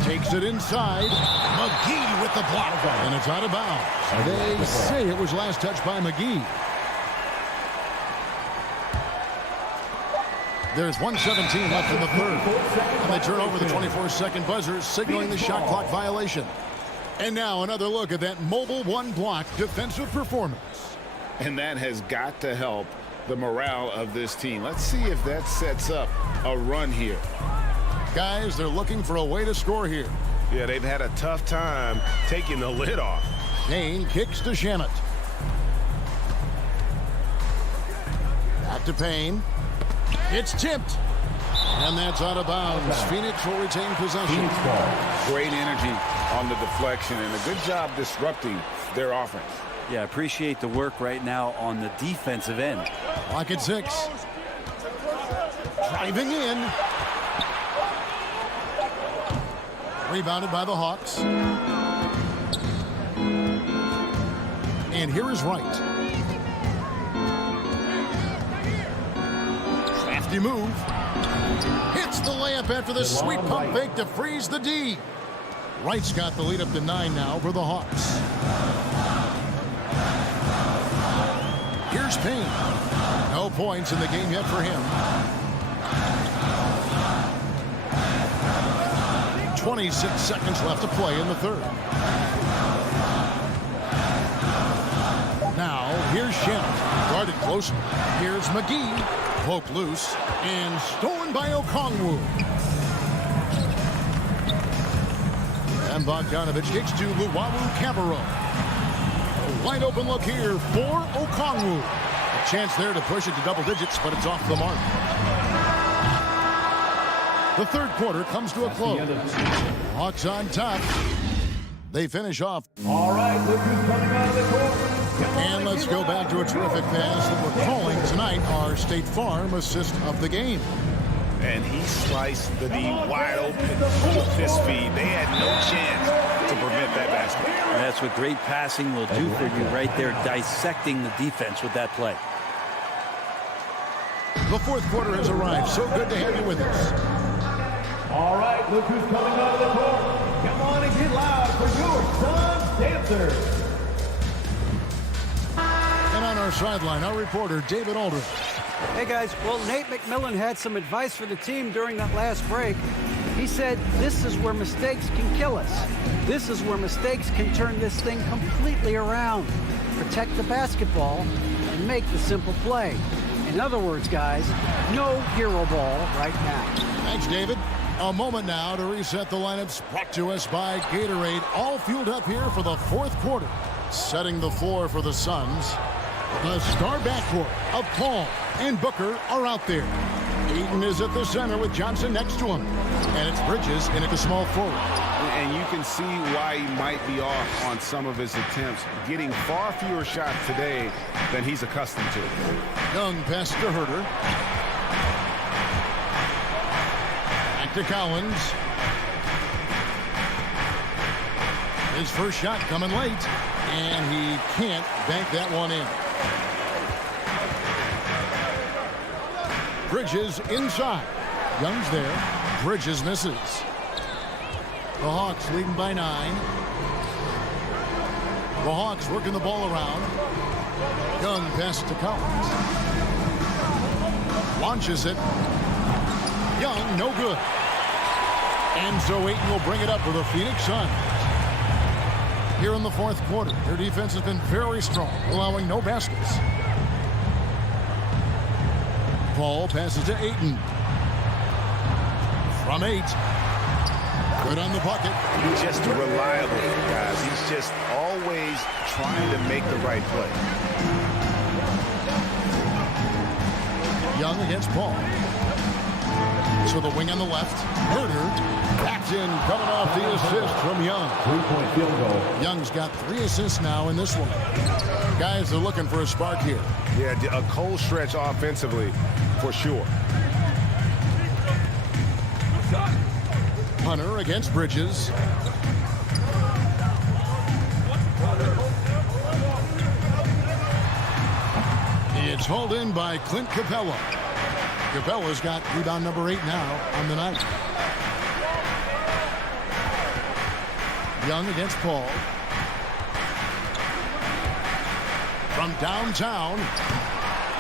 Takes it inside. McGee with the block. And it's out of bounds. They say it was last touched by McGee. There's 1:17 left in the third. And they turn over the 24-second buzzer, signaling the shot clock violation. And now another look at that mobile one-block defensive performance. And that has got to help the morale of this team. Let's see if that sets up a run here. Guys, they're looking for a way to score here. Yeah, they've had a tough time taking the lid off. Payne kicks to Shamet. Back to Payne. It's tipped. And that's out of bounds. Phoenix will retain possession. Great energy on the deflection and a good job disrupting their offense. Yeah, appreciate the work right now on the defensive end. Clock at 6. Driving in. Rebounded by the Hawks. And here is Wright. Crafty move. Hits the layup after the sweet pump fake to freeze the D. Wright's got the lead up to 9 now for the Hawks. Here's Payne. No points in the game yet for him. 26 seconds left to play in the third. Now, here's Shamet. Guarded close. Here's McGee. Poked loose. And stolen by Okongwu. And Bogdanovich kicks to Luwawu-Cabarrot. A wide open look here for Okongwu. A chance there to push it to double digits, but it's off the mark. The third quarter comes to a close. Hawks on top. They finish off. All right, look who's coming out of the court. And let's go back to a terrific pass that we're calling tonight our State Farm assist of the game. And he sliced the D wide open with his feet. They had no chance to prevent that basket. That's what great passing will do for you right there, dissecting the defense with that play. The fourth quarter has arrived. So good to have you with us. All right, look who's coming out of the court. Come on and get loud for your Suns dancers. And on our sideline, our reporter, David Aldridge. Hey, guys. Well, Nate McMillan had some advice for the team during that last break. He said, this is where mistakes can kill us. This is where mistakes can turn this thing completely around. Protect the basketball and make the simple play. In other words, guys, no hero ball right now. Thanks, David. A moment now to reset the lineups, brought to us by Gatorade. All fueled up here for the fourth quarter. Setting the floor for the Suns. The star backcourt of Paul and Booker are out there. Ayton is at the center with Johnson next to him. And it's Bridges in at the small forward. And you can see why he might be off on some of his attempts, getting far fewer shots today than he's accustomed to. Young pass to Herter. Back to Collins. His first shot coming late, and he can't bank that one in. Bridges inside. Young's there. Bridges misses. The Hawks leading by 9. The Hawks working the ball around. Young pass to Collins. Launches it. Young, no good. And so Ayton will bring it up for the Phoenix Suns. Here in the fourth quarter, their defense has been very strong, allowing no baskets. Paul passes to Ayton. From 8. Good on the bucket. He's just reliable, guys. He's just always trying to make the right play. Young against Paul. So the wing on the left. Herter. Backed in, coming off the assist from Young. 3-point field goal. Young's got 3 assists now in this one. Guys are looking for a spark here. Yeah, a cold stretch offensively, for sure. Hunter against Bridges. It's hauled in by Clint Capella. Capella's got rebound number 8 now on the night. Young against Paul. From downtown.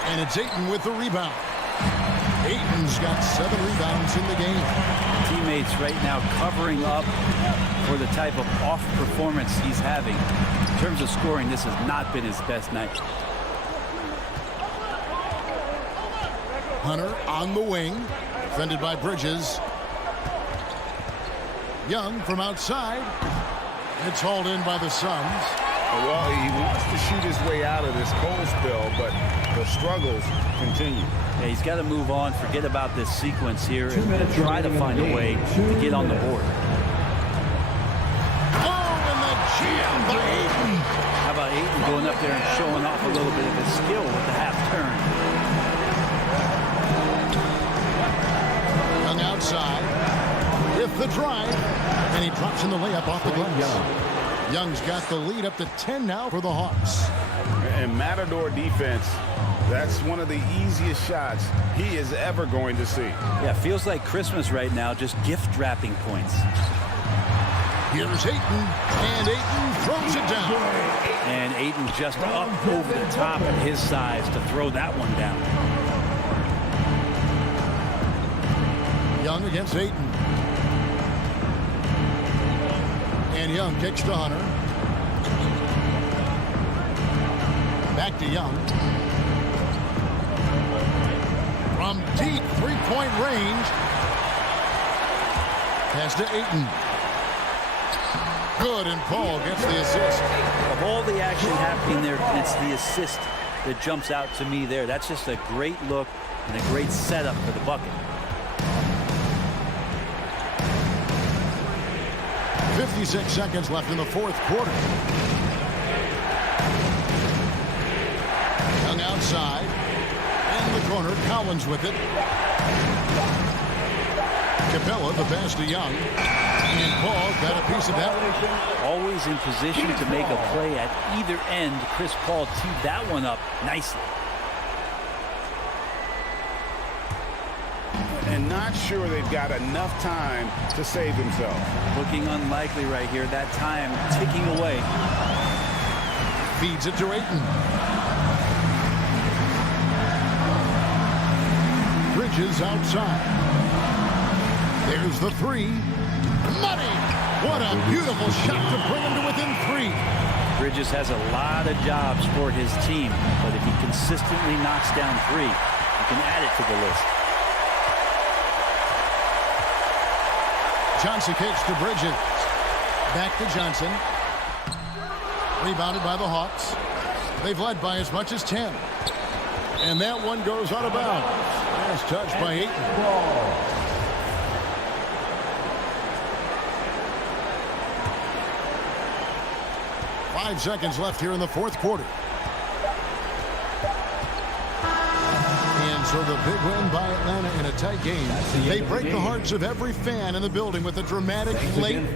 And it's Ayton with the rebound. Ayton's got 7 rebounds in the game. Teammates right now covering up for the type of off performance he's having. In terms of scoring, this has not been his best night. Hunter on the wing. Defended by Bridges. Young from outside. It's hauled in by the Suns. Well, he wants to shoot his way out of this cold spell, but the struggles continue. Yeah, he's got to move on, forget about this sequence here, and try to find a way to get on the board. Oh, and the jam by Ayton. How about Ayton going up there and showing off a little bit of his skill with the half turn? Young outside with the drive, and he drops in the layup off the glass. Young's got the lead up to 10 now for the Hawks. And Matador defense, that's one of the easiest shots he is ever going to see. Yeah, feels like Christmas right now, just gift wrapping points. Here's Ayton, and Ayton throws it down. And Ayton just up over the top at his size to throw that one down. Young against Ayton. And Young kicks to Hunter. Back to Young. From deep three-point range. Pass to Ayton. Good, and Paul gets the assist. Of all the action happening there, it's the assist that jumps out to me there. That's just a great look and a great setup for the bucket. 56 seconds left in the fourth quarter. Young outside. In the corner, Collins with it. Capella, the pass to Young. And Paul got a piece of that. Always in position to make a play at either end. Chris Paul teed that one up nicely. And not sure they've got enough time to save themselves. Looking unlikely right here. That time ticking away. Feeds it to Ayton. Bridges outside. There's the 3. Money! What a beautiful shot to bring him to within 3. Bridges has a lot of jobs for his team, but if he consistently knocks down 3, he can add it to the list. Johnson kicks to Bridges. Back to Johnson. Rebounded by the Hawks. They've led by as much as 10. And that one goes out of bounds. As touched by Ayton. 5 seconds left here in the fourth quarter. And so the big win by Atlanta in a tight game. They break the hearts of every fan in the building with a dramatic late.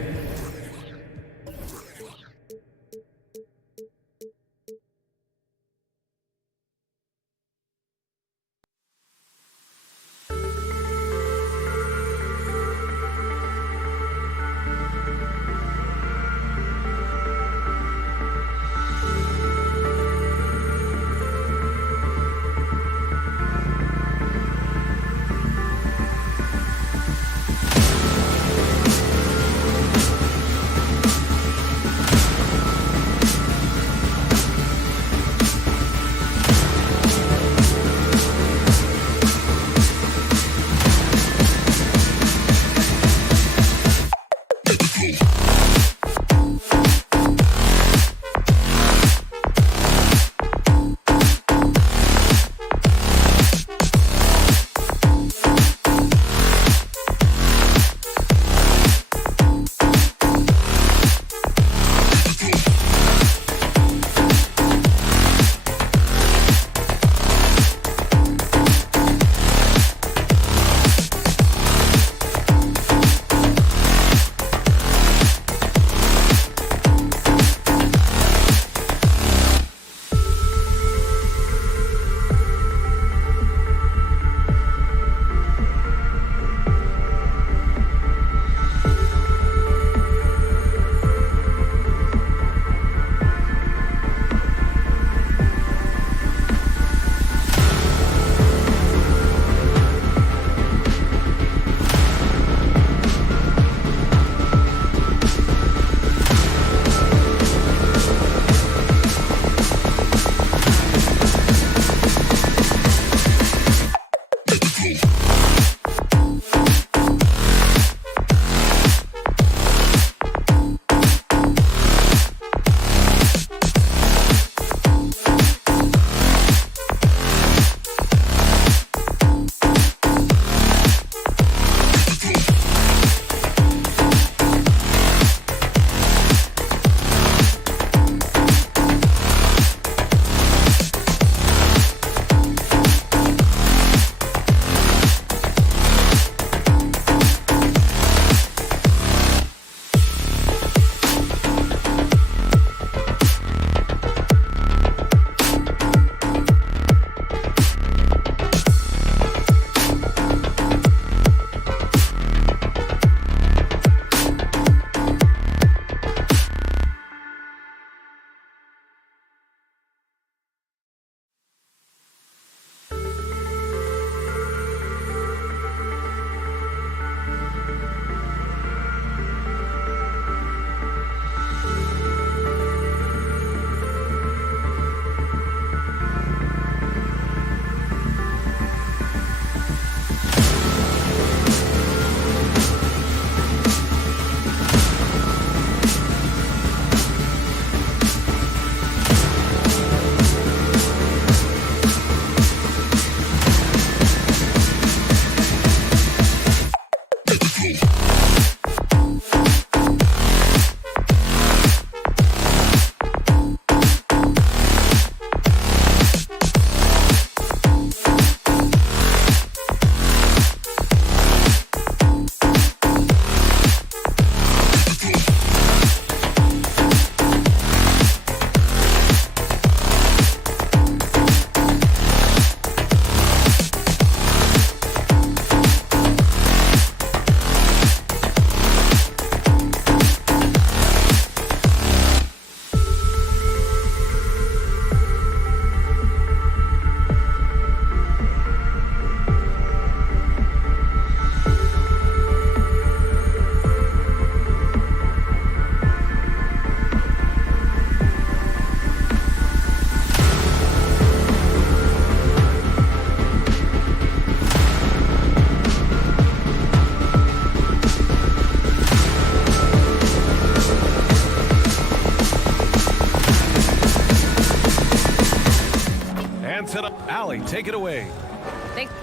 puts it up. Alley, take it away.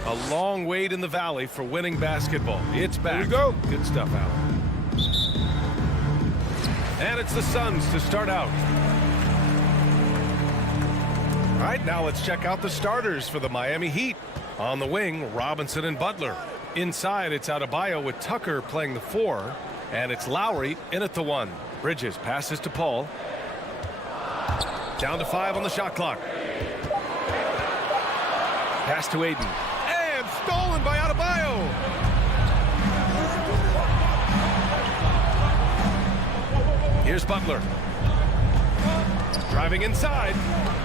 A long wait in the valley for winning basketball. It's back. Here we go. Good stuff, Alley. And it's the Suns to start out. All right, now let's check out the starters for the Miami Heat. On the wing, Robinson and Butler. Inside, it's Adebayo with Tucker playing the 4. And it's Lowry in at the 1. Bridges passes to Paul. Down to 5 on the shot clock. Pass to Ayton. And stolen by Adebayo. Here's Butler. Driving inside.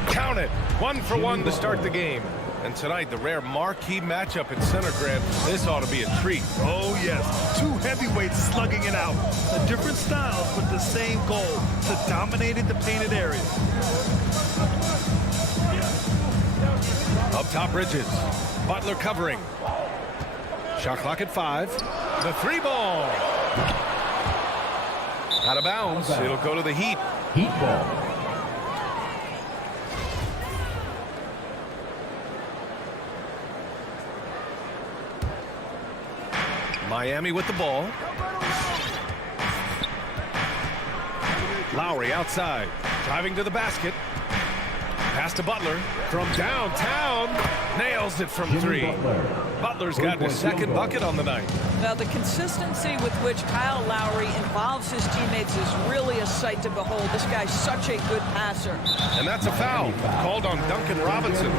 Count it. 1 for 1 to start the game. And tonight, the rare marquee matchup in center, Grant. This ought to be a treat. Oh, yes. 2 heavyweights slugging it out. A different styles, but the same goal, to dominate in the painted area. Up top, Bridges. Butler covering. Shot clock at 5. The 3 ball. Out of bounds. It'll go to the Heat. Heat ball. Miami with the ball. Lowry outside. Driving to the basket. Pass to Butler. From downtown. Nails it from 3. Butler's got his second bucket on the night. Now, the consistency with which Kyle Lowry involves his teammates is really a sight to behold. This guy's such a good passer. And that's a foul called on Duncan Robinson.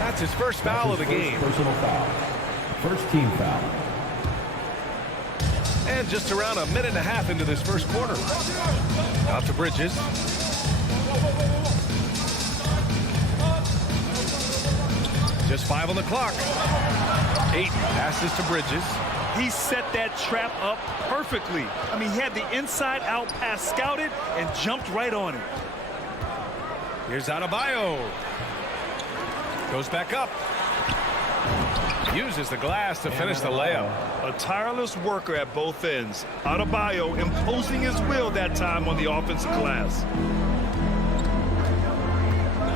That's his first foul of the game. Personal foul. First team foul. And just around a minute and a half into this first quarter. Out to Bridges. Just 5 on the clock. Ayton passes to Bridges. He set that trap up perfectly. I mean, he had the inside-out pass scouted and jumped right on it. Here's Adebayo. Goes back up. Uses the glass to finish the layup. A tireless worker at both ends. Adebayo imposing his will that time on the offensive glass.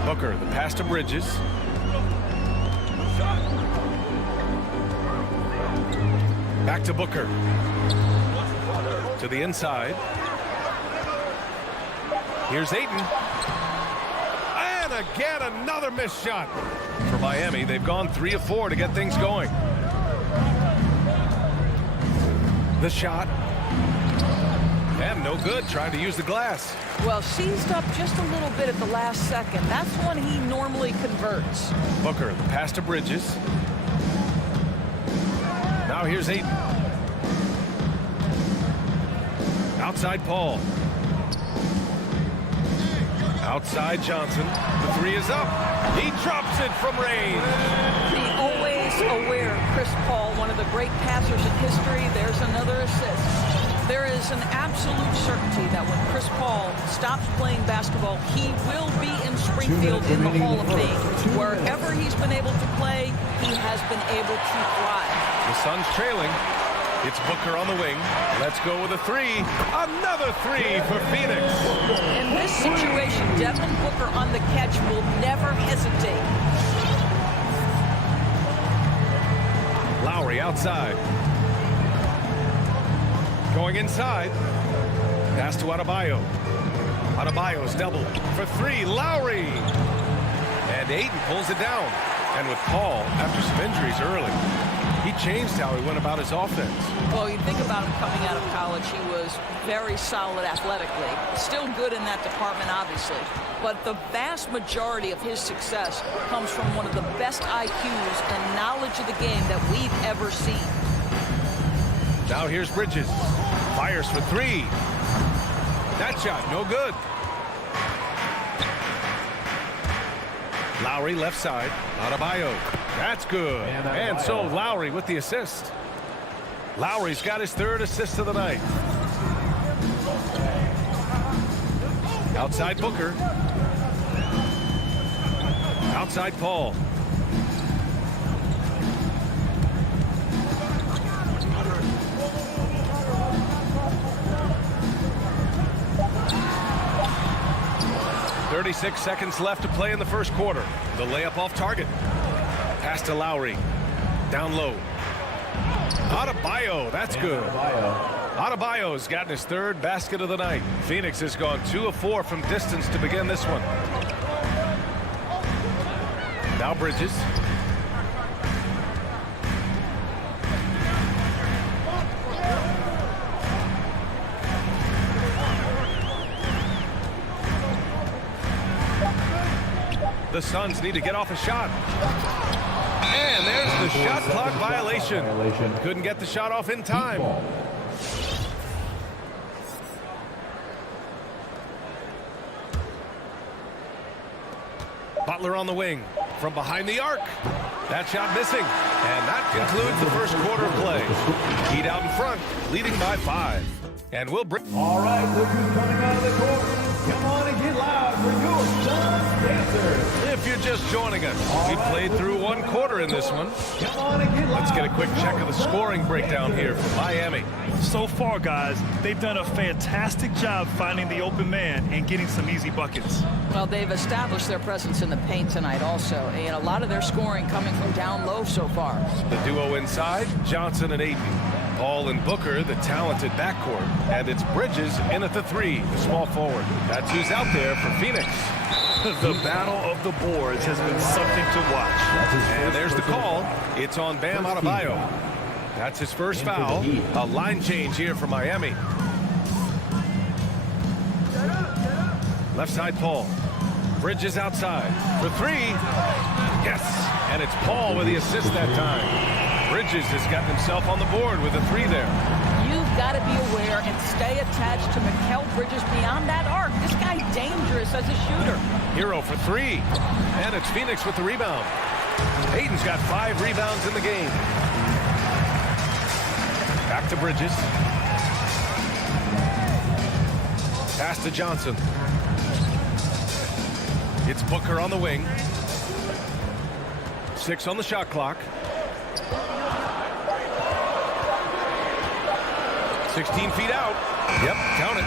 Booker, the pass to Bridges. Back to Booker. To the inside. Here's Ayton. And again, another missed shot. For Miami, they've gone 3 of 4 to get things going. The shot. And no good, trying to use the glass. Well, seized up just a little bit at the last second. That's when he normally converts. Booker, the pass to Bridges. Now here's Ayton. Outside Paul. Outside Johnson. The 3 is up. He drops it from range. The always aware Chris Paul, one of the great passers in history. There's another assist. There is an absolute certainty that when Chris Paul stops playing basketball, he will be in Springfield in the Hall of Fame. Wherever he's been able to play, he has been able to thrive. The Suns trailing. It's Booker on the wing. Let's go with a 3. Another 3 for Phoenix. In this situation, Devin Booker on the catch will never hesitate. Lowry outside. Going inside. Pass to Adebayo. Adebayo's double for 3. Lowry. And Ayton pulls it down. And with Paul, after some injuries early, he changed how he went about his offense. Well, you think about him coming out of college, he was very solid athletically. Still good in that department, obviously. But the vast majority of his success comes from one of the best IQs and knowledge of the game that we've ever seen. Now here's Bridges. Fires for 3. That shot, no good. Lowry left side. Adebayo. That's good. And so Lowry with the assist. Lowry's got his 3rd assist of the night. Outside Booker. Outside Paul. 36 seconds left to play in the first quarter. The layup off target. Pass to Lowry. Down low. Adebayo, that's good. Adebayo's gotten his third basket of the night. Phoenix has gone 2 of 4 from distance to begin this one. Now Bridges. The Suns need to get off a shot. And there's the shot clock violation. Couldn't get the shot off in time. Butler on the wing from behind the arc. That shot missing. And that concludes the first quarter of play. Heat out in front, leading by 5. And we'll bring... All right, look who's coming out of the court. Come on and get loud for your Suns dancers. If you're just joining us, we played through 1 quarter in this one. Come on and get loud. Let's get a quick check of the scoring breakdown here for Miami. So far, guys, they've done a fantastic job finding the open man and getting some easy buckets. Well, they've established their presence in the paint tonight also, and a lot of their scoring coming from down low so far. The duo inside, Johnson and Ayton. Paul and Booker, the talented backcourt. And it's Bridges in at the 3, the small forward. That's who's out there for Phoenix. The battle of the boards has been something to watch. And there's the call. It's on Bam Adebayo. That's his first foul. A line change here for Miami. Left side, Paul. Bridges outside for 3. Yes. And it's Paul with the assist that time. Bridges has gotten himself on the board with a 3 there. You've got to be aware and stay attached to Mikal Bridges beyond that arc. This guy's dangerous as a shooter. Hero for 3. And it's Phoenix with the rebound. Ayton's got 5 rebounds in the game. Back to Bridges. Pass to Johnson. It's Booker on the wing. 6 on the shot clock. 16 feet out. Yep, count it.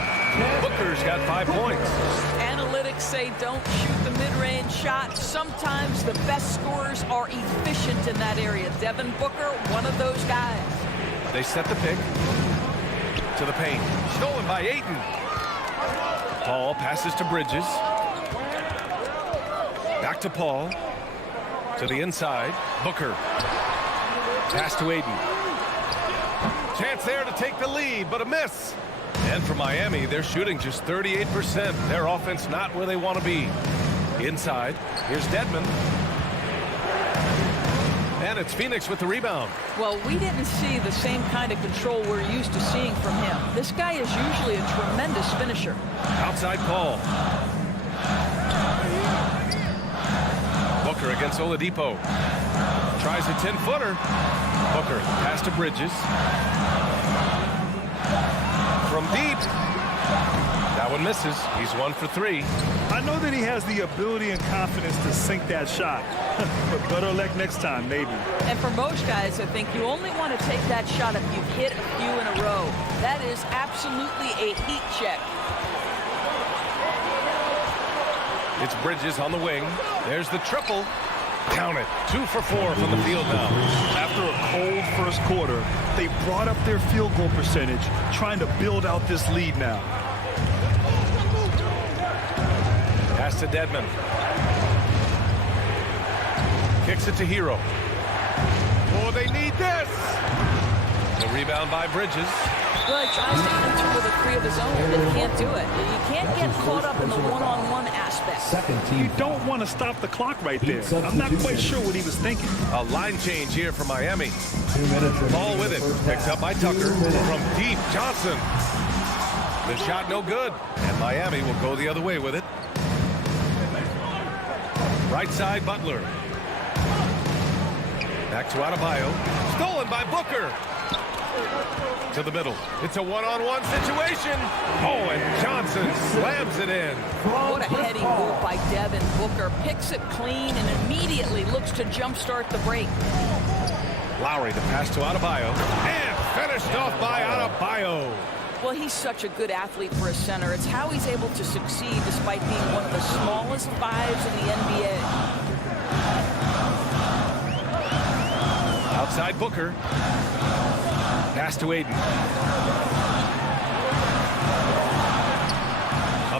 Booker's got 5 points. Analytics say don't shoot the mid-range shot. Sometimes the best scorers are efficient in that area. Devin Booker, one of those guys. They set the pick to the paint. Stolen by Ayton. Paul passes to Bridges. Back to Paul. To the inside. Booker. Pass to Ayton. Chance there to take the lead, but a miss. And for Miami, they're shooting just 38%. Their offense not where they want to be. Inside, here's Dedmon. And it's Phoenix with the rebound. Well, we didn't see the same kind of control we're used to seeing from him. This guy is usually a tremendous finisher. Outside Paul. Booker against Oladipo. Tries a 10-footer. Booker, pass to Bridges. From deep. That one misses. He's 1 for 3. I know that he has the ability and confidence to sink that shot. But better luck next time, maybe. And for most guys, I think you only want to take that shot if you've hit a few in a row. That is absolutely a heat check. It's Bridges on the wing. There's the triple. Count it. 2 for 4 from the field now. After a cold first quarter, they brought up their field goal percentage, trying to build out this lead now. Pass to Dedmon. Kicks it to Hero. Oh, they need this. The rebound by Bridges. Well, he tries to answer with a 3 of his own, but he can't do it. You can't get caught up in the one-on-one aspect. You don't want to stop the clock right there. I'm not quite sure what he was thinking. A line change here for Miami. Ball with it. Picked up by Tucker. From deep, Johnson. The shot no good. And Miami will go the other way with it. Right side, Butler. Back to Adebayo. Stolen by Booker. To the middle. It's a one-on-one situation. Oh, and Johnson slams it in. What a heady move by Devin Booker. Picks it clean and immediately looks to jumpstart the break. Lowry, the pass to Adebayo. And finished off by Adebayo. Well, he's such a good athlete for a center. It's how he's able to succeed despite being one of the the smallest fives in the NBA. Outside Booker. Pass to Ayton.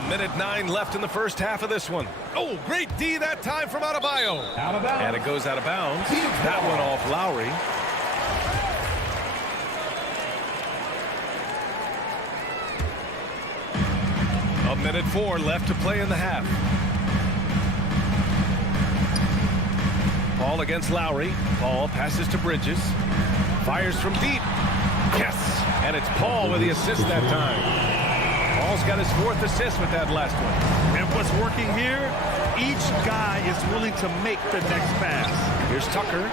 1:09 left in the first half of this one. Oh, great D that time from Adebayo. And it goes out of bounds. That one off Lowry. A minute 4 left to play in the half. Paul against Lowry. Paul passes to Bridges. Fires from deep. Yes. And it's Paul with the assist that time. Paul's got his 4th assist with that last one. And what's working here, each guy is willing to make the next pass. Here's Tucker.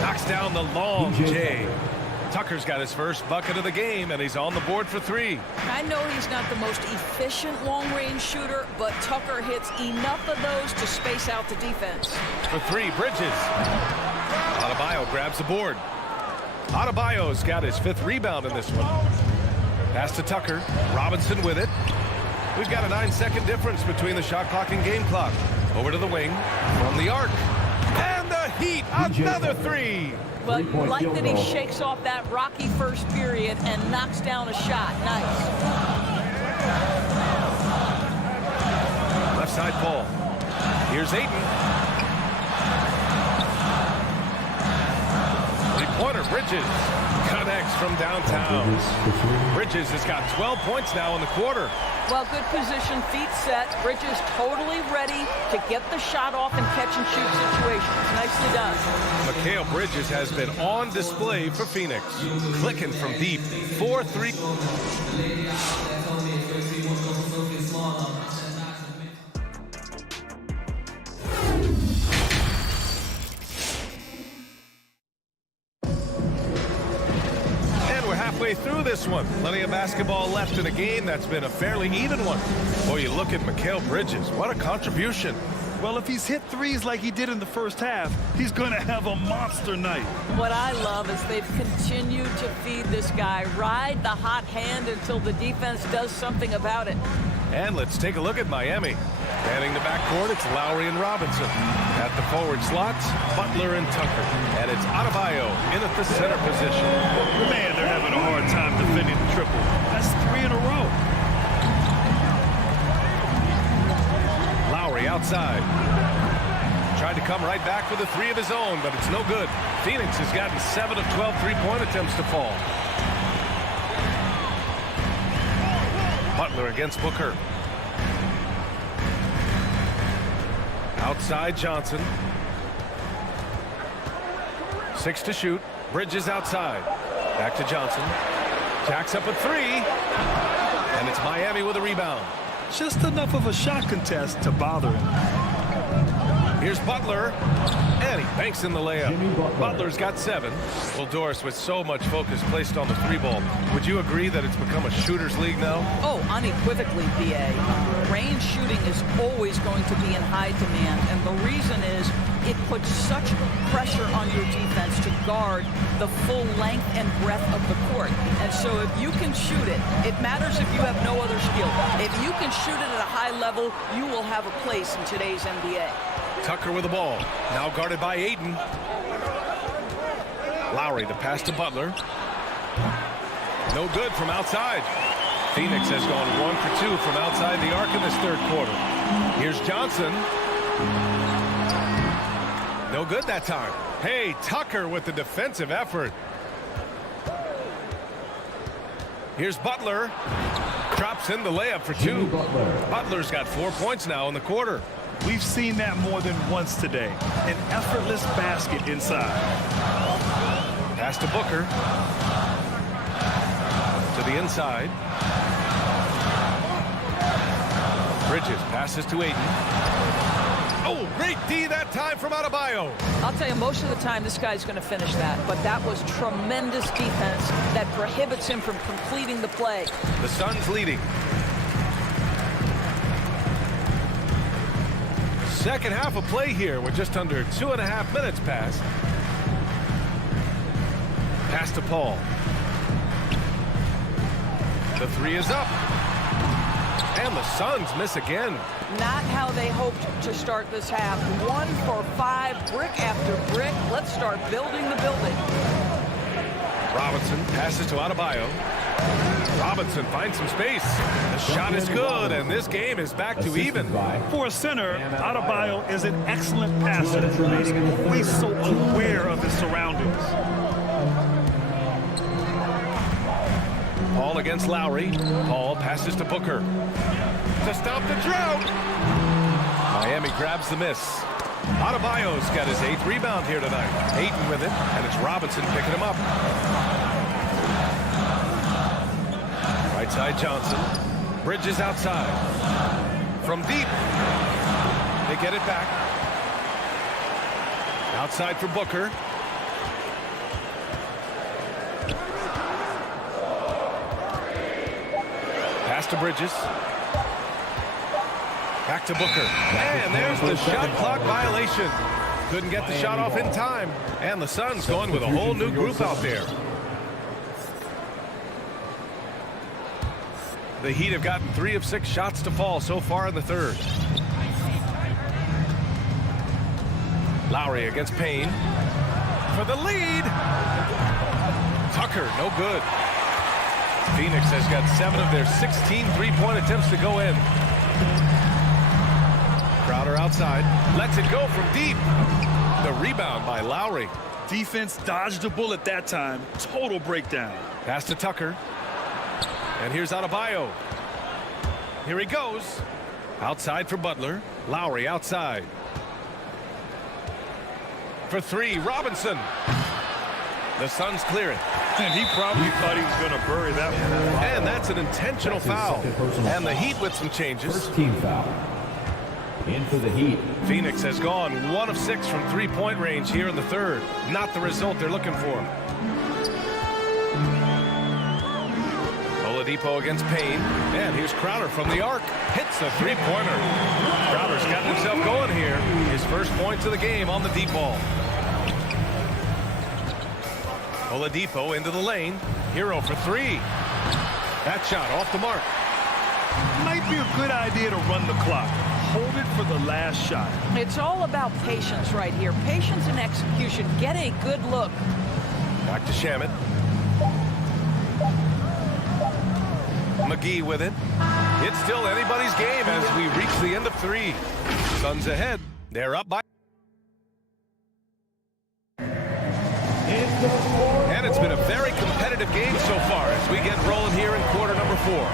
Knocks down the long J. Tucker's got his first bucket of the game, and he's on the board for 3. I know he's not the most efficient long-range shooter, but Tucker hits enough of those to space out the defense. For 3, Bridges. Adebayo grabs the board. Adebayo's got his 5th rebound in this one. Pass to Tucker. Robinson with it. We've got a 9-second difference between the shot clock and game clock. Over to the wing. From the arc. And the Heat. Another 3. But like that he shakes off that rocky first period and knocks down a shot. Nice. Left side Paul. Here's Ayton. Three-pointer Bridges. Connects from downtown. Bridges has got 12 points now in the quarter. Well, good position, feet set. Bridges totally ready to get the shot off in catch-and-shoot situations. Nicely done. Mikal Bridges has been on display for Phoenix. Clicking from deep. 4-3. Through this one. Plenty of basketball left in a game that's been a fairly even one. Boy, you look at Mikal Bridges. What a contribution. Well, if he's hit threes like he did in the first half, he's going to have a monster night. What I love is they've continued to feed this guy. Ride the hot hand until the defense does something about it. And let's take a look at Miami. Manning the backcourt, it's Lowry and Robinson. At the forward slots, Butler and Tucker. And it's Adebayo in at the center position. Man, they're having a hard time defending the triple. That's 3 in a row. Lowry outside. Tried to come right back with a 3 of his own, but it's no good. Phoenix has gotten 7 of 12 three-point attempts to fall. Butler against Booker. Outside Johnson. 6 to shoot. Bridges outside. Back to Johnson. Jacks up a 3. And it's Miami with a rebound. Just enough of a shot contest to bother him. Here's Butler. And he banks in the layup. Butler's got 7. Well, Doris, with so much focus placed on the 3-ball, would you agree that it's become a shooter's league now? Oh, unequivocally, BA. Range shooting is always going to be in high demand, and the reason is it puts such pressure on your defense to guard the full length and breadth of the court. And so if you can shoot it, it matters if you have no other skill. If you can shoot it at a high level, you will have a place in today's NBA. Tucker with the ball. Now guarded by Ayton. Lowry, the pass to Butler. No good from outside. Phoenix has gone 1 for 2 from outside the arc in this third quarter. Here's Johnson. No good that time. Hey, Tucker with the defensive effort. Here's Butler. Drops in the layup for 2. Butler's got 4 points now in the quarter. We've seen that more than once today. An effortless basket inside. Pass to Booker. To the inside. Bridges passes to Ayton. Oh, great D that time from Adebayo. I'll tell you, most of the time this guy's going to finish that, but that was tremendous defense that prohibits him from completing the play. The Suns leading. Second half of play here with just under 2.5 minutes passed. Pass to Paul. The 3 is up. And the Suns miss again. Not how they hoped to start this half. 1 for 5, brick after brick. Let's start building the building. Robinson passes to Adebayo. Robinson finds some space. The shot is good, and this game is back to even. For a center, Adebayo is an excellent passer. He's always so aware of his surroundings. Paul against Lowry. Paul passes to Booker. To stop the drought. Miami grabs the miss. Adebayo's got his 8th rebound here tonight. Ayton with it, and it's Robinson picking him up. Right side Johnson. Bridges outside. From deep. They get it back. Outside for Booker. Pass to Bridges. Back to Booker. And there's the shot clock violation. Couldn't get the shot off in time. And the Suns going with a whole new group out there. The Heat have gotten 3 of 6 shots to fall so far in the third. Lowry against Payne. For the lead. Tucker, no good. Phoenix has got 7 of their 16 three-point attempts to go in. Crowder outside. Lets it go from deep. The rebound by Lowry. Defense dodged a bullet that time. Total breakdown. Pass to Tucker. And here's Adebayo. Here he goes. Outside for Butler. Lowry outside. For 3, Robinson. The Suns clear it. And he probably thought he was going to bury that one. And that's an intentional foul. And the Heat with some changes. First team foul. In for the Heat. Phoenix has gone 1 of 6 from 3-point range here in the third. Not the result they're looking for. Oladipo against Payne. And here's Crowder from the arc. Hits a 3-pointer. Crowder's gotten himself going here. His first points of the game on the deep ball. Oladipo into the lane. Hero for 3. That shot off the mark. Might be a good idea to run the clock. Hold it for the last shot. It's all about patience right here. Patience and execution. Get a good look. Back to Shamet. McGee with it. It's still anybody's game as we reach the end of 3. Suns ahead. They're up by. And it's been a very competitive game so far as we get rolling here in quarter number 4.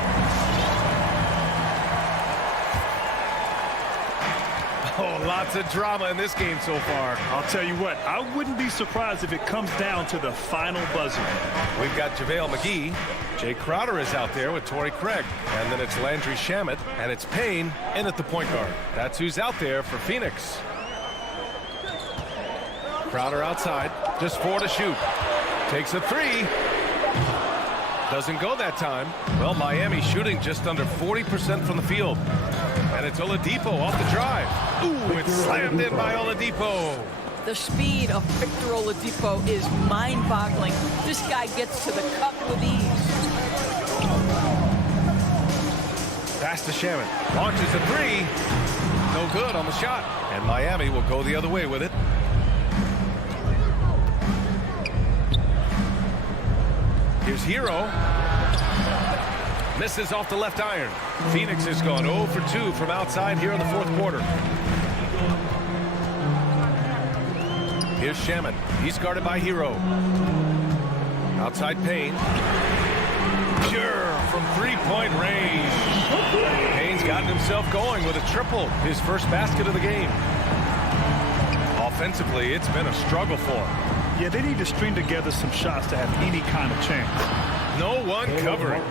Oh, lots of drama in this game so far. I'll tell you what, I wouldn't be surprised if it comes down to the final buzzer. We've got JaVale McGee. Jay Crowder is out there with Torrey Craig. And then it's Landry Shamet. And it's Payne in at the point guard. That's who's out there for Phoenix. Crowder outside. Just 4 to shoot. Takes a 3. Doesn't go that time. Well, Miami shooting just under 40% from the field. And it's Oladipo off the drive. Ooh, it's slammed in by Oladipo. The speed of Victor Oladipo is mind-boggling. This guy gets to the cup with ease. Pass to Shamet. Launches a 3. No good on the shot. And Miami will go the other way with it. Here's Hero. Misses off the left iron. Phoenix has gone 0 for 2 from outside here in the 4th quarter. Here's Shamet. He's guarded by Hero. Outside Payne. Pure from 3-point range. Payne's gotten himself going with a triple. His first basket of the game. Offensively, it's been a struggle for him. Yeah, they need to string together some shots to have any kind of chance. No one covering.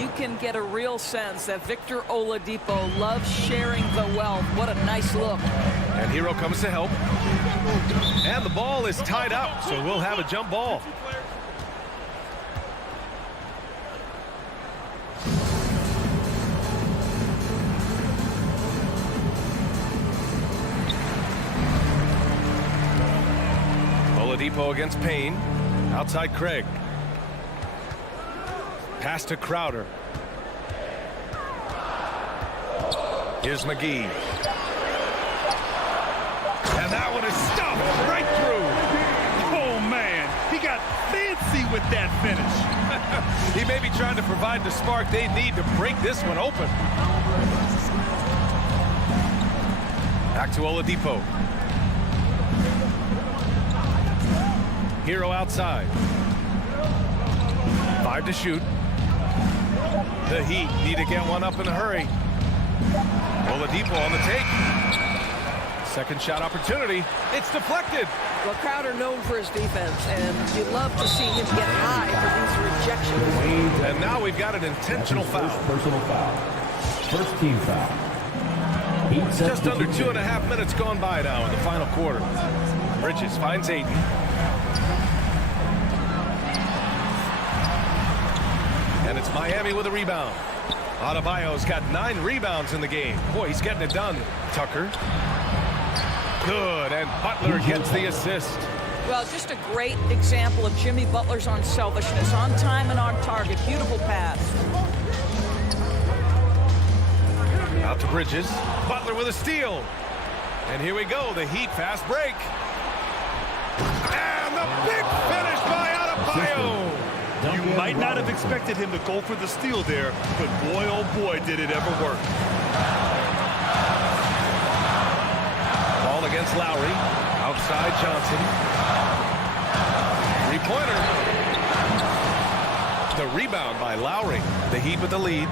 You can get a real sense that Victor Oladipo loves sharing the wealth. What a nice look. And Hero comes to help. And the ball is tied up, so we'll have a jump ball. Oladipo against Payne. Outside Craig. Pass to Crowder. Here's McGee. And that one is stuffed right through. Oh, man. He got fancy with that finish. He may be trying to provide the spark they need to break this one open. Back to Oladipo. Hero outside. 5 to shoot. The Heat need to get one up in a hurry. Oladipo on the take. Second shot opportunity. It's deflected. Well, Crowder known for his defense, and you love to see him get high for these rejections. And now we've got an intentional foul. Personal foul. First team foul. Just under 2.5 minutes gone by now in the final quarter. Bridges finds Ayton. And it's Miami with a rebound. Adebayo's got 9 rebounds in the game. Boy, he's getting it done. Tucker. Good, and Butler gets the assist. Well, just a great example of Jimmy Butler's unselfishness. On time and on target. Beautiful pass. Out to Bridges. Butler with a steal. And here we go, the Heat fast break. And the big finish by Adebayo. You might not have expected him to go for the steal there, but boy, oh boy, did it ever work. Ball against Lowry. Outside Johnson. 3-pointer. The rebound by Lowry. The Heat with the lead.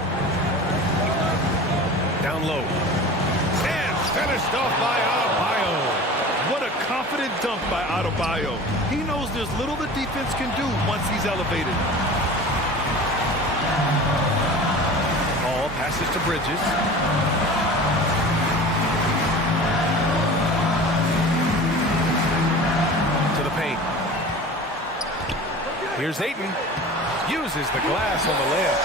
Down low. And finished off by Adebayo. What a confident dunk by Adebayo. He knows there's little the defense can do once he's elevated. Ball passes to Bridges. To the paint. Here's Ayton. Uses the glass on the layup.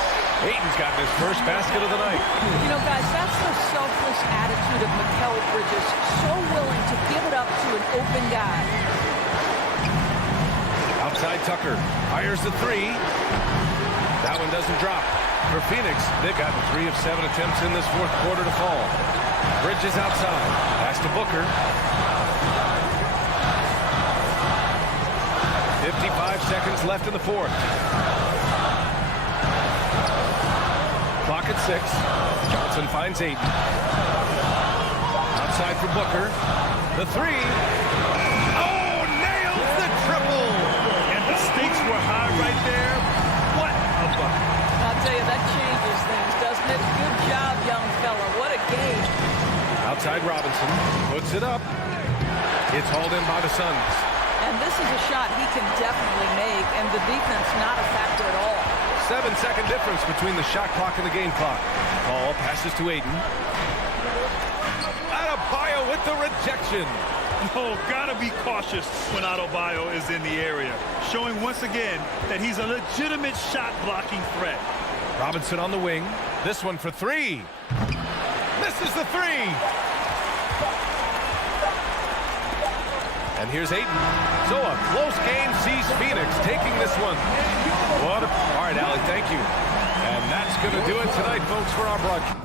Ayton's gotten his first basket of the night. You know, guys, that's the selfless attitude of Mikal Bridges. So willing to give it up to an open guy. Outside Tucker. Fires the 3. That one doesn't drop. For Phoenix, they've gotten 3 of 7 attempts in this fourth quarter to fall. Bridges outside. Pass to Booker. 55 seconds left in the fourth. Clock at 6. Johnson finds Ayton. Outside for Booker. The 3. Oh, nails the triple! And the stakes were high right there. What a bucket. I'll tell you, that changes things, doesn't it? Good job, young fella. What a game. Outside Robinson. Puts it up. It's hauled in by the Suns. And this is a shot he can definitely make, and the defense not a factor at all. 7-second difference between the shot clock and the game clock. Ball passes to Ayton. Adebayo with the rejection. Oh, gotta be cautious when Adebayo is in the area, showing once again that he's a legitimate shot-blocking threat. Robinson on the wing. This one for 3. Misses the 3. And here's Ayton. So a close game sees Phoenix taking this one. All right, Allie, thank you. And that's going to do it tonight, folks, for our broadcast.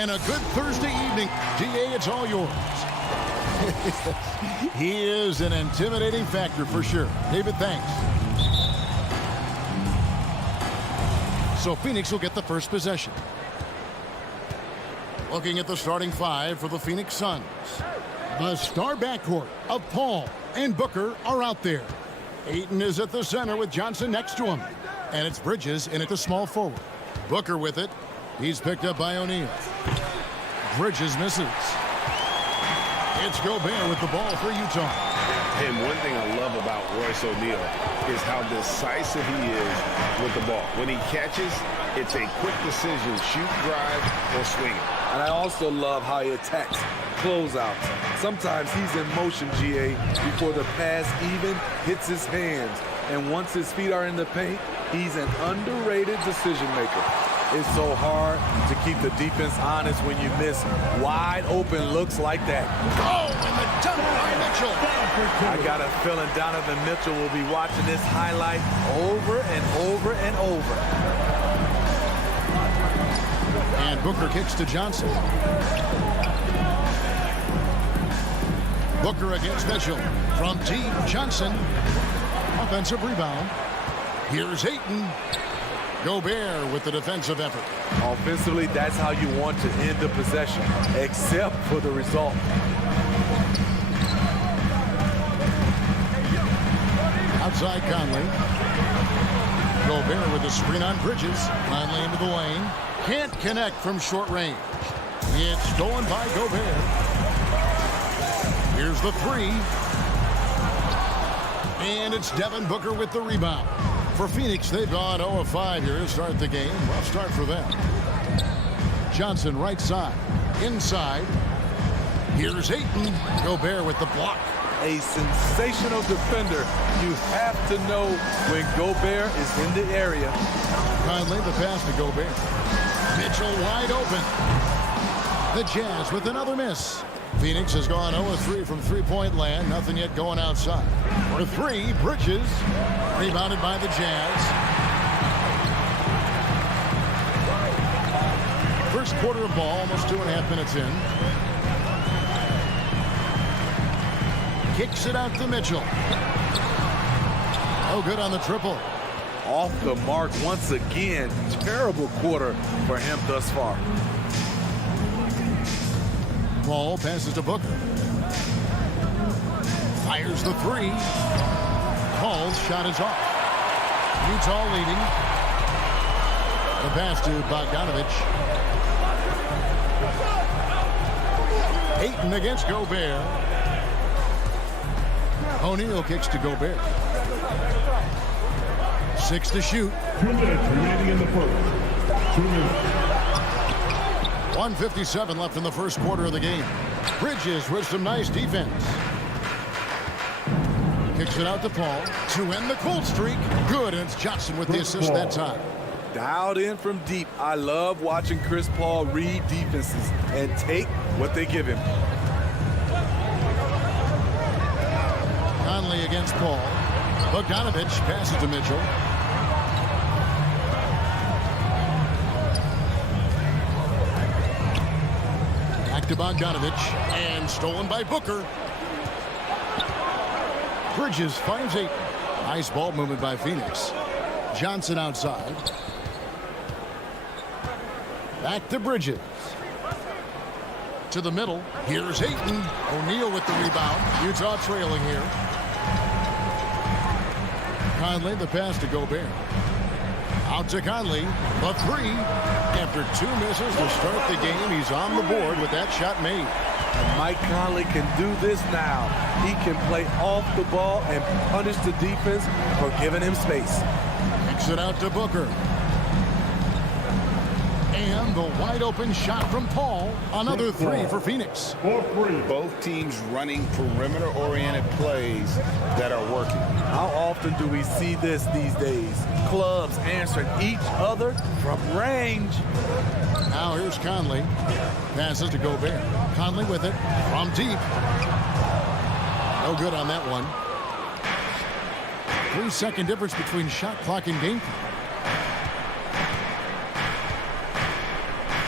and a good Thursday evening. DA, it's all yours. He is an intimidating factor for sure. David, thanks. So Phoenix will get the first possession. Looking at the starting five for the Phoenix Suns. The star backcourt of Paul and Booker are out there. Ayton is at the center with Johnson next to him. And it's Bridges in at the small forward. Booker with it. He's picked up by O'Neal. Bridges misses. It's Gobert with the ball for Utah. And one thing I love about Royce O'Neal is how decisive he is with the ball. When he catches, it's a quick decision, shoot, drive, or swing it. And I also love how he attacks closeouts. Sometimes he's in motion, GA, before the pass even hits his hands. And once his feet are in the paint, he's an underrated decision maker. It's so hard to keep the defense honest when you miss wide open looks like that. Oh, and the dunk by Mitchell. I got a feeling Donovan Mitchell will be watching this highlight over and over and over. And Booker kicks to Johnson. Booker against Mitchell. From deep, Johnson. Offensive rebound. Here's Ayton. Gobert with the defensive effort. Offensively, that's how you want to end the possession, except for the result. Outside Conley. Gobert with the screen on Bridges. Conley into the lane. Can't connect from short range. It's stolen by Gobert. Here's the three. And it's Devin Booker with the rebound. For Phoenix, they've gone 0 of 5 here to start the game. Rough start for them. Johnson right side. Inside. Here's Ayton. Gobert with the block. A sensational defender. You have to know when Gobert is in the area. Conley the pass to Gobert. Mitchell wide open. The Jazz with another miss. Phoenix has gone 0 of 3 from three-point land. Nothing yet going outside. For three, Bridges. Rebounded by the Jazz. First quarter of ball, almost 2.5 minutes in. Kicks it out to Mitchell. Oh, good on the triple. Off the mark once again. Terrible quarter for him thus far. Paul passes to Booker. Fires the three. Paul's shot is off. Utah leading. The pass to Bogdanovich. Ayton against Gobert. O'Neal kicks to Gobert. 6 to shoot. 2 minutes remaining in the first. 2 minutes. 1:57 left in the first quarter of the game. Bridges with some nice defense. Kicks it out to Paul to end the cold streak. Good, and it's Johnson with the assist that time. Dialed in from deep. I love watching Chris Paul read defenses and take what they give him. Conley against Paul. Bogdanovich passes to Mitchell. Back to Bogdanovich, and stolen by Booker. Bridges finds Ayton. Nice ball movement by Phoenix. Johnson outside. Back to Bridges. To the middle. Here's Ayton. O'Neal with the rebound. Utah trailing here. Conley the pass to Gobert. Out to Conley. The three. After 2 misses to start the game, he's on the board with that shot made. And Mike Conley can do this now. He can play off the ball and punish the defense for giving him space. Kicks it out to Booker. And the wide open shot from Paul. Another three for Phoenix. 4-3. Both teams running perimeter-oriented plays that are working. How often do we see this these days? Clubs answering each other from range. Now here's Conley. Passes to Gobert. Conley with it from deep. No good on that one. 3-second difference between shot clock and game clock.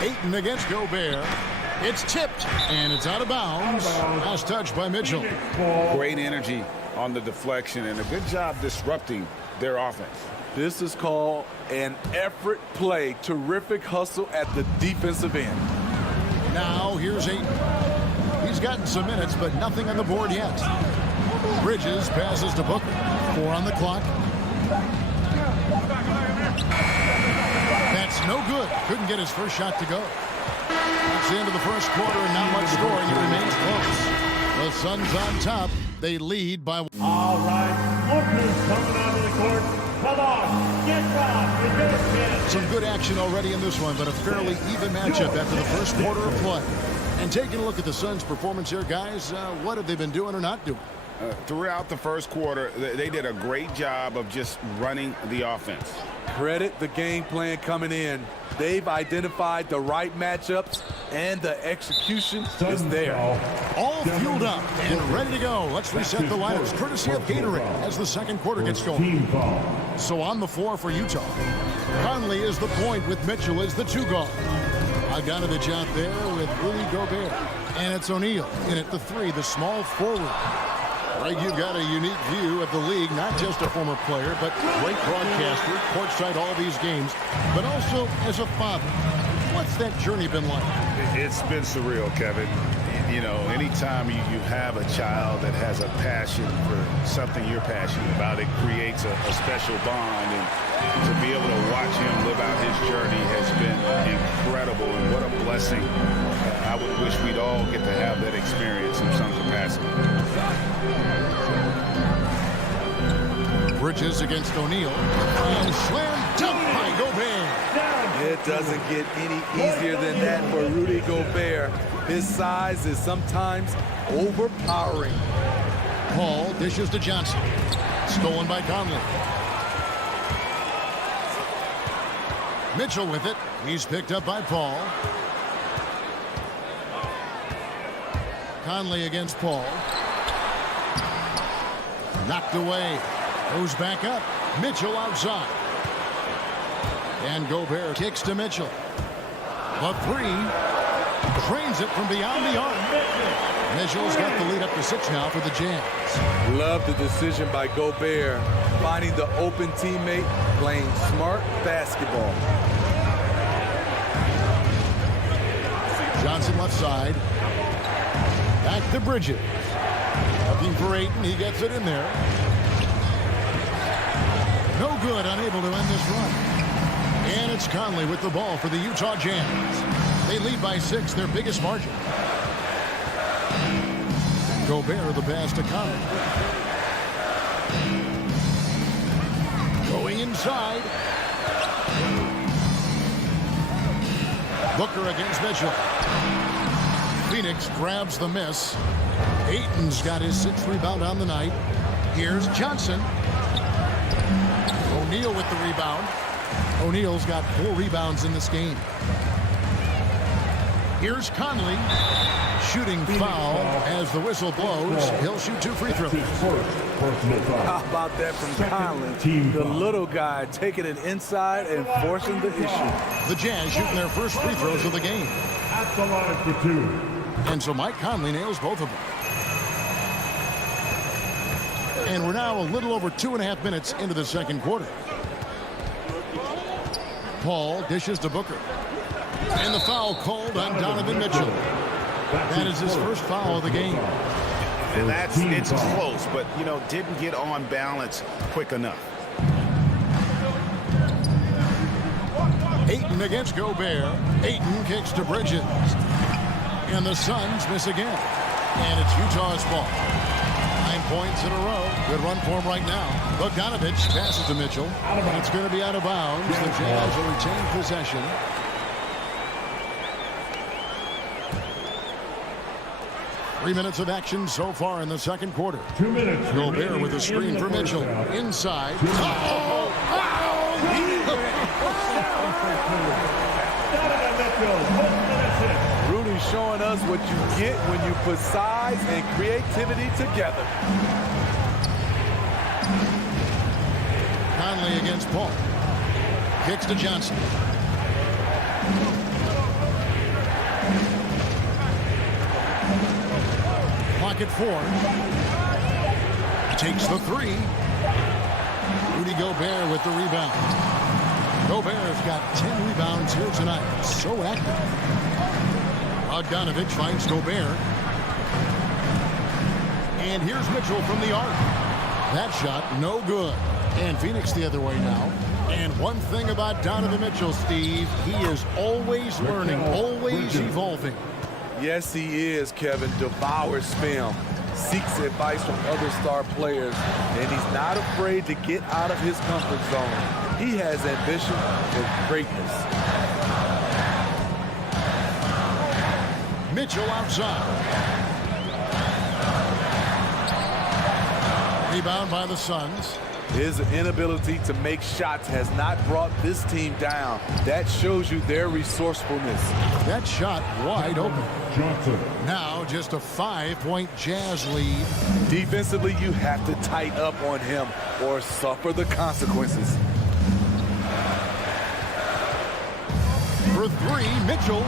Ayton against Gobert. It's tipped, and it's out of bounds. Last touch by Mitchell. Great energy on the deflection, and a good job disrupting their offense. This is called an effort play. Terrific hustle at the defensive end. Now here's Ayton. He's gotten some minutes, but nothing on the board yet. Bridges passes to Booker. 4 on the clock. That's no good. Couldn't get his first shot to go. That's the end of the first quarter, and not much scoring. It remains close. The Suns on top. They lead by 1. All right, Booker's coming onto the court. Come on, get rocked. You're good, some good action already in this one, but a fairly even matchup after the first quarter of play. And taking a look at the Suns' performance here, guys, what have they been doing or not doing? Throughout the first quarter, they did a great job of just running the offense. Credit the game plan coming in. They've identified the right matchups, and the execution is there. All fueled up and ready to go. Let's reset the lineups, courtesy of Gatorade, as the second quarter gets going. So on the floor for Utah, Conley is the point with Mitchell as the 2 guard. Bogdanovich out there with Rudy Gobert. And it's O'Neal in at the 3, the small forward. Greg, you've got a unique view of the league, not just a former player, but great broadcaster, courtside all these games, but also as a father. What's that journey been like? It's been surreal, Kevin. You know, anytime you have a child that has a passion for something you're passionate about, it creates a special bond. And to be able to watch him live out his journey has been incredible. And what a blessing. I would wish we'd all get to have that experience in some capacity. Bridges against O'Neal. And slam dunk by Gobert. It doesn't get any easier than that for Rudy Gobert. His size is sometimes overpowering. Paul dishes to Johnson. Stolen by Conley. Mitchell with it. He's picked up by Paul. Conley against Paul. Knocked away. Goes back up. Mitchell outside. And Gobert kicks to Mitchell. The 3. Trains it from beyond the arc. Mitchell's got the lead up to 6 now for the Jazz. Love the decision by Gobert. Finding the open teammate, playing smart basketball. Johnson left side. Back to Bridges. Looking for Ayton. He gets it in there. No good. Unable to end this run. And it's Conley with the ball for the Utah Jazz. They lead by 6, their biggest margin. Gobert the pass to Conley. Going inside. Booker against Mitchell. Phoenix grabs the miss. Ayton's got his 6th rebound on the night. Here's Johnson. O'Neal with the rebound. O'Neal's got 4 rebounds in this game. Here's Conley. Shooting foul as the whistle blows. He'll shoot 2 free throws. How about that from Conley? The little guy taking it inside and forcing the issue. The Jazz shooting their first free throws of the game. At the line for 2. And so Mike Conley nails both of them. And we're now a little over 2.5 minutes into the second quarter. Paul dishes to Booker. And the foul called on Donovan Mitchell. That is his first foul of the game. And it's close, but, you know, didn't get on balance quick enough. Ayton against Gobert. Ayton kicks to Bridges. And the Suns miss again. And it's Utah's ball. 9 points in a row. Good run for him right now. Bogdanovich passes to Mitchell. And it's going to be out of bounds. The Jazz will retain possession. Three minutes of action so far in the second quarter. 2 minutes. Gobert with a screen for Mitchell. Inside. Rudy showing us what you get when you put size and creativity together. Conley against Paul. Kicks to Johnson. clock at 4. Takes the 3. Rudy Gobert with the rebound. Gobert's got 10 rebounds here tonight. So active. Bogdanovich finds Gobert. And here's Mitchell from the arc. That shot, no good. And Phoenix the other way now. And one thing about Donovan Mitchell, Steve, he is always learning, always evolving. Yes, he is, Kevin. Devours film. Seeks advice from other star players. And he's not afraid to get out of his comfort zone. He has ambition for greatness. Mitchell outside. Rebound by the Suns. His inability to make shots has not brought this team down. That shows you their resourcefulness. That shot wide open. Johnson. Now just a 5-point Jazz lead. Defensively, you have to tighten up on him or suffer the consequences. For 3, Mitchell.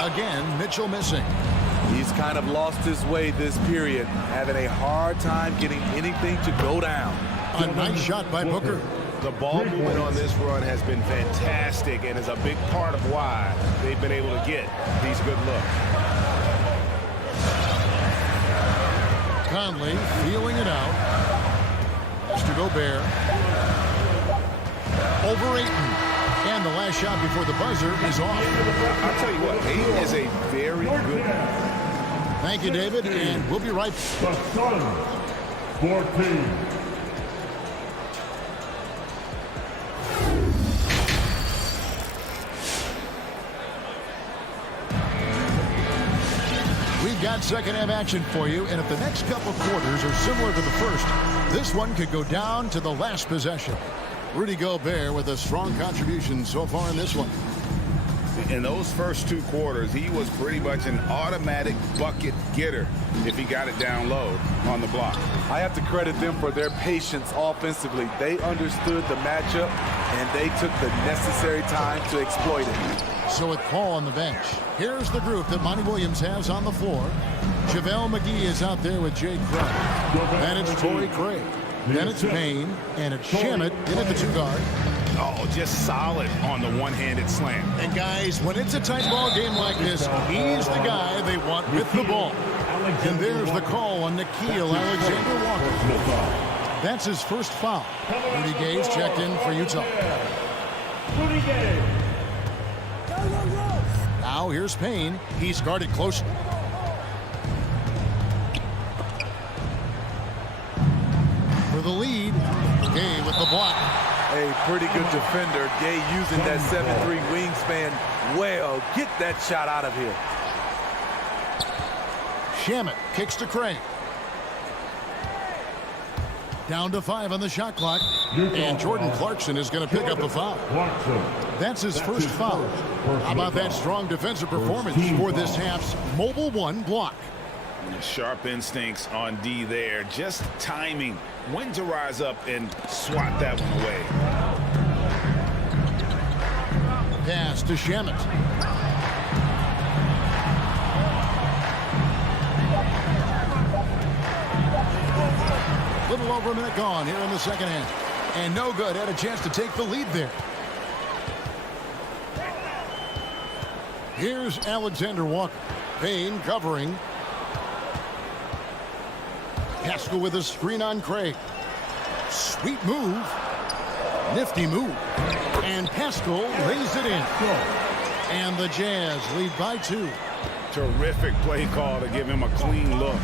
Again, Mitchell missing. He's kind of lost his way this period, having a hard time getting anything to go down. A nice shot by Booker. The ball movement on this run has been fantastic and is a big part of why they've been able to get these good looks. Conley feeling it out. Mr. Gobert. Over Ayton. And the last shot before the buzzer is off. I'll tell you what, Ayton is a very good. Thank you, David, and we'll be right back. The Suns, 14. We've got second half action for you, and if the next couple quarters are similar to the first, this one could go down to the last possession. Rudy Gobert with a strong contribution so far in this one. In those first 2 quarters, he was pretty much an automatic bucket getter if he got it down low on the block. I have to credit them for their patience offensively. They understood the matchup, and they took the necessary time to exploit it. So with Paul on the bench, here's the group that Monty Williams has on the floor. JaVale McGee is out there with Jay Craig. Then it's Torrey Craig. Then it's Payne, and it's Shamet in at the 2 guard. Oh, just solid on the one-handed slam. And guys, when it's a tight ball game like this, he's the guy they want with the ball. And there's the call on Nickeil Alexander-Walker. That's his first foul. Rudy Gage checked in for Utah. Rudy Gage. Now here's Payne. He's guarded closely. For the lead, Gay with the block. A pretty good defender. Gay using that 7'3" wingspan well. Get that shot out of here. Shamet kicks to Craig. Down to 5 on the shot clock. And Jordan Clarkson is going to pick up a foul. That's his first foul. How about that strong defensive performance for this half's Mobile 1 block? Sharp instincts on D there. Just timing when to rise up and swat that one away. Pass to Shamet. Little over a minute gone here in the second half. And no good. Had a chance to take the lead there. Here's Alexander Walker. Payne covering. Pascal with a screen on Craig. Sweet move. Nifty move. And Pascal lays it in. And the Jazz lead by 2. Terrific play call to give him a clean look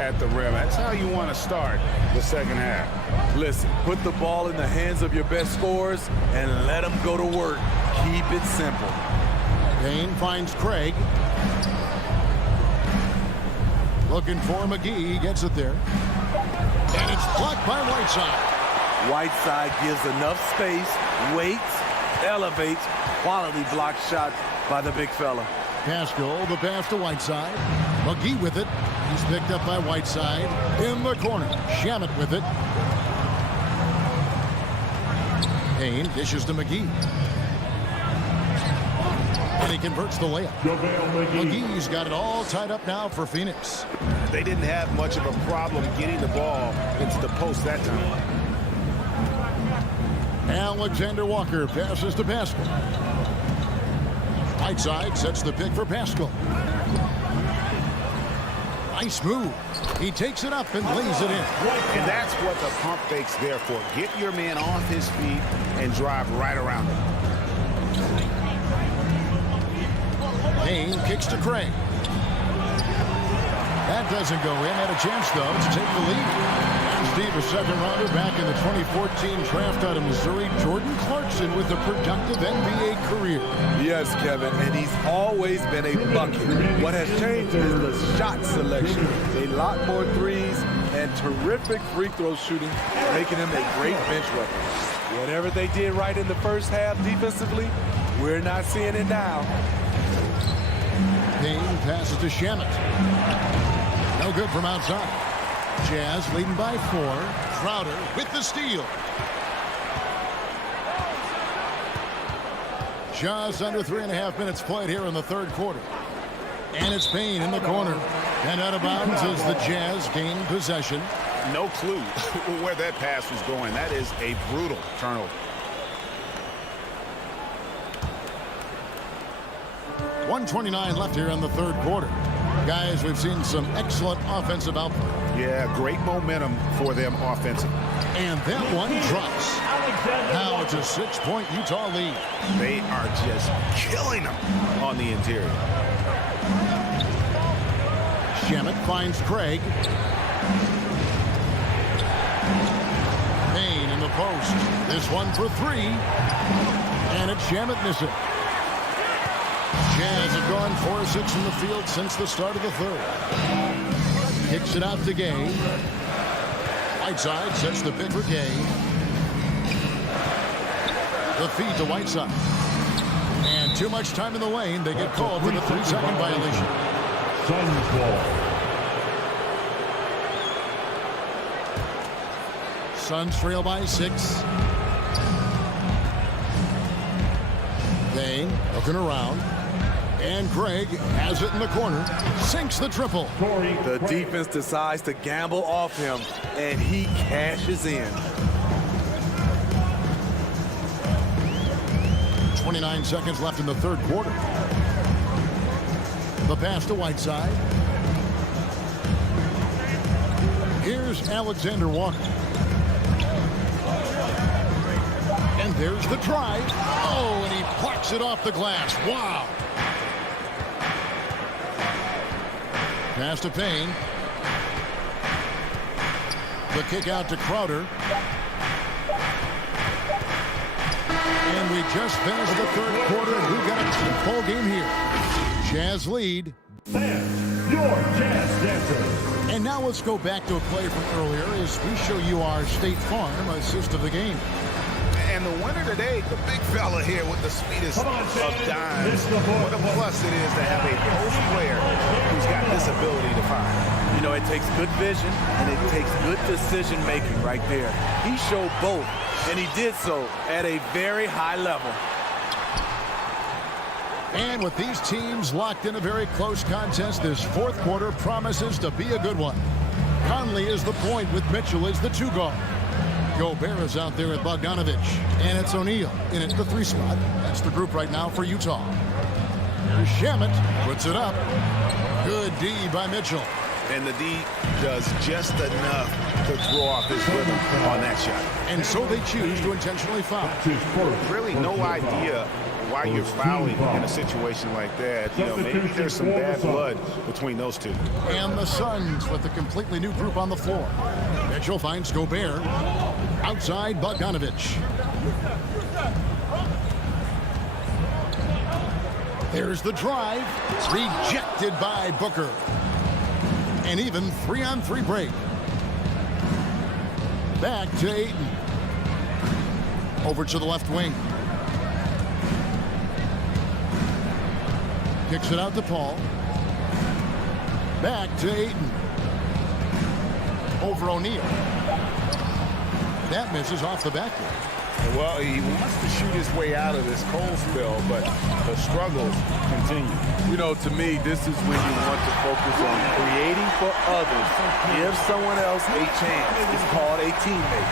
at the rim. That's how you want to start the second half. Listen, put the ball in the hands of your best scorers and let them go to work. Keep it simple. Payne finds Craig. Looking for McGee. He gets it there. And it's blocked by Whiteside. Whiteside gives enough space, waits, elevates. Quality block shot by the big fella. Pascal, the pass to Whiteside. McGee with it. He's picked up by Whiteside. In the corner. Shamet with it. Payne dishes to McGee. And he converts the layup. McGee's got it all tied up now for Phoenix. They didn't have much of a problem getting the ball into the post that time. Alexander Walker passes to Pascal. Whiteside sets the pick for Pascal. Nice move. He takes it up and lays it in. And that's what the pump fake's there for. Get your man off his feet and drive right around him. Payne kicks to Craig. That doesn't go in. Had a chance, though, to take the lead. And Steve, a second-rounder back in the 2014 draft out of Missouri, Jordan Clarkson with a productive NBA career. Yes, Kevin, and he's always been a bucket. What has changed is the shot selection. A lot more threes and terrific free throw shooting, making him a great bench weapon. Whatever they did right in the first half defensively, we're not seeing it now. Payne passes to Shamet. No good from outside. Jazz leading by 4. Crowder with the steal. Just under 3.5 minutes played here in the third quarter. And it's Payne in the corner. And out of bounds as the Jazz gain possession. No clue where that pass was going. That is a brutal turnover. 1:29 left here in the third quarter. Guys, we've seen some excellent offensive output. Yeah, great momentum for them offensively. And that one drops. Now it's a 6-point Utah lead. They are just killing them on the interior. Shamet finds Craig. Payne in the post. This one for 3. And it's Shamet missing. Jazz have gone 4 of 6 from the field since the start of the third. Kicks it out to Gay. Whiteside sets the pick for Gay. The feed to Whiteside. And too much time in the lane. They get called for the 3-second violation. Suns ball. Suns trail by 6. Payne looking around. And Craig has it in the corner. Sinks the triple. The defense decides to gamble off him, and he cashes in. 29 seconds left in the third quarter. The pass to Whiteside. Here's Alexander Walker. And there's the try. Oh, and he plucks it off the glass. Wow. Pass to Payne. The kick out to Crowder. And we just finished the third quarter, and we've got a full game here. Jazz lead. And your Jazz Dancer. And now let's go back to a play from earlier as we show you our State Farm assist of the game. And the winner today, the big fella here with the sweetest of dimes. What a plus it is to have a post player who's got this ability to find. You know, it takes good vision and it takes good decision making right there. He showed both, and he did so at a very high level. And with these teams locked in a very close contest, this fourth quarter promises to be a good one. Conley is the point with Mitchell as the 2 guard. Gobert is out there at Bogdanovich. And it's O'Neal in at the 3 spot. That's the group right now for Utah. Here's Shamet. Puts it up. Good D by Mitchell. And the D does just enough to throw off his rhythm on that shot. And so they choose to intentionally foul. Really no idea why you're fouling in a situation like that. You know, maybe there's some bad blood between those two. And the Suns with a completely new group on the floor. Mitchell finds Gobert. Outside Bogdanovich. There's the drive. Rejected by Booker. And even 3-on-3 break. Back to Ayton. Over to the left wing. Kicks it out to Paul. Back to Ayton. Over O'Neal. That misses off the backboard. Well, he wants to shoot his way out of this cold spell, but the struggles continue. You know, to me, this is when you want to focus on creating for others. Give someone else a chance. It's called a teammate.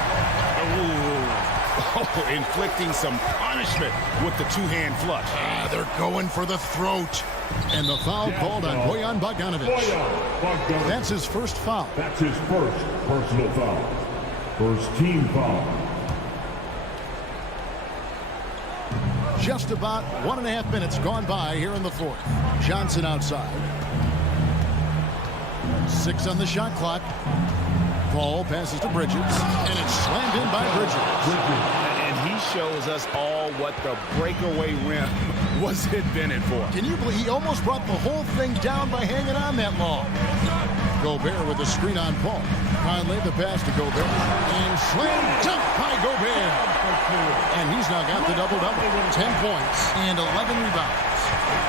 Oh, inflicting some punishment with the two-hand flush. They're going for the throat. And the foul called on Bojan Bogdanovic. That's his first foul. That's his first personal foul. First team foul. Just about 1.5 minutes gone by here in the fourth. Johnson outside. 6 on the shot clock. Paul passes to Bridges, and it's slammed in by Bridges. And he shows us all what the breakaway rim was invented for. Can you believe he almost brought the whole thing down by hanging on that long? Gobert with a screen on Paul. Conley the pass to Gobert. And slam dunk by Gobert. And he's now got the double-double. 10 points and 11 rebounds.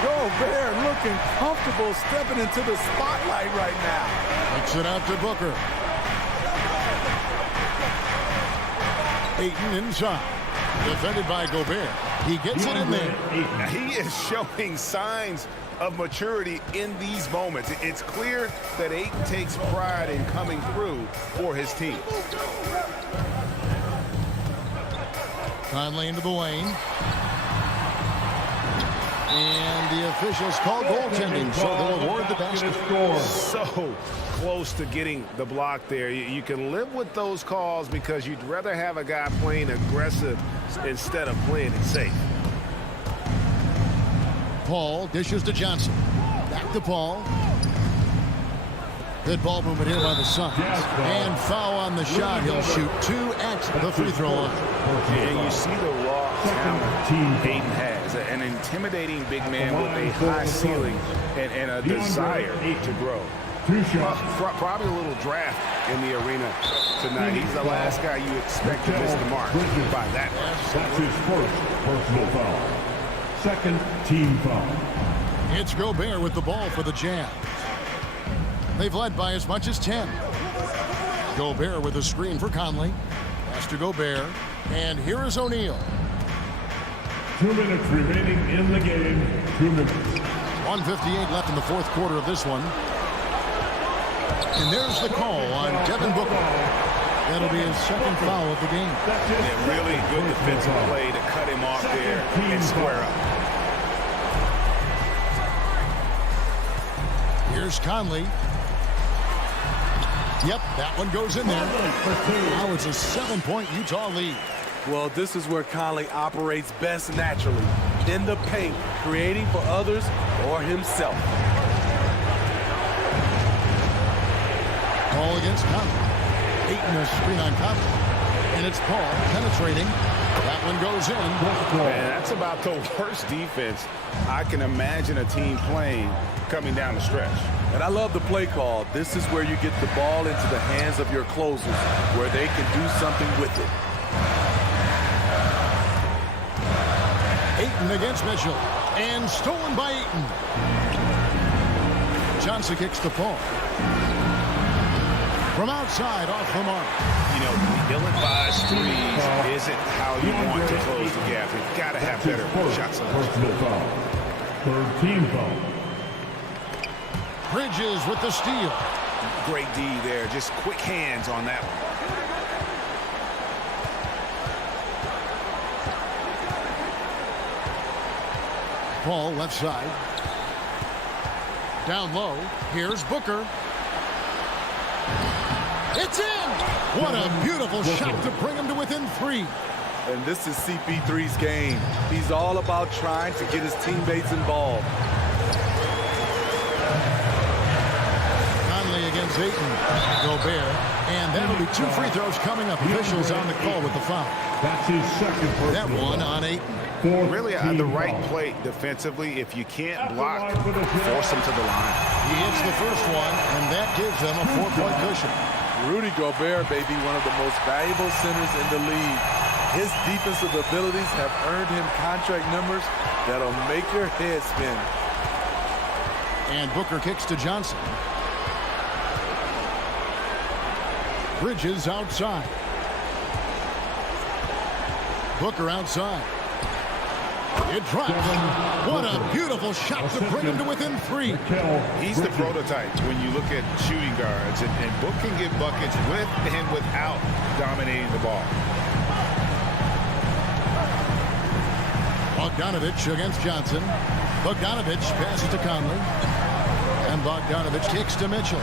Gobert looking comfortable stepping into the spotlight right now. Kicks it out to Booker. Ayton inside. Defended by Gobert. He gets it in there. He is showing signs of maturity in these moments. It's clear that Ayton takes pride in coming through for his team. Conley into the lane. And the officials call goaltending, so they'll award the basket. So close to getting the block there. You can live with those calls because you'd rather have a guy playing aggressive instead of playing it safe. Paul dishes to Johnson. Back to Paul. Good ball movement here by the Suns. And foul on the shot. He'll shoot 2 at the free throw line. And you see the raw talent Ayton has. An intimidating big man with a high ceiling and a desire to grow. Probably a little draft in the arena tonight. He's the last guy you expect to miss the mark by that much. That's his first personal foul. Second team foul. It's Gobert with the ball for the Jazz. They've led by as much as 10. Gobert with a screen for Conley. Pass to Gobert. And here is O'Neal. 2 minutes remaining in the game. 2 minutes. 1:58 left in the fourth quarter of this one. And there's the call on Devin Booker. That'll be his second foul of the game. Yeah, really good defensive play to cut him off there and square up. Here's Conley. Yep, that one goes in there. Now it's a 7-point Utah lead. Well, this is where Conley operates best naturally. In the paint, creating for others or himself. Paul against Conley. Ayton a screen on Conley. And it's Paul penetrating. That one goes in. Man, that's about the worst defense I can imagine a team playing coming down the stretch. And I love the play call. This is where you get the ball into the hands of your closers, where they can do something with it. Ayton against Mitchell. And stolen by Ayton. Johnson kicks to Paul. From outside, off the mark. You know, ill-advised threes isn't how you want to close the gap. You've got to have better shot selection. Personal foul. Third team foul. Bridges with the steal. Great D there. Just quick hands on that one. Paul left side. Down low. Here's Booker. It's in! What a beautiful shot to bring him to within 3. And this is CP3's game. He's all about trying to get his teammates involved. Conley against Ayton. Gobert. And that'll be 2 free throws coming up. Officials on the call with the foul. That's his second personal That one on Ayton. Really the right play defensively. If you can't block, force him to the line. He hits the first one, and that gives them a 4-point cushion. Rudy Gobert may be one of the most valuable centers in the league. His defensive abilities have earned him contract numbers that'll make your head spin. And Booker kicks to Johnson. Bridges outside. Booker outside. It drops. What a beautiful shot to bring him to within 3. He's the prototype when you look at shooting guards, and Book can get buckets with and without dominating the ball. Bogdanovich against Johnson. Bogdanovich passes to Conley. And Bogdanovich kicks to Mitchell.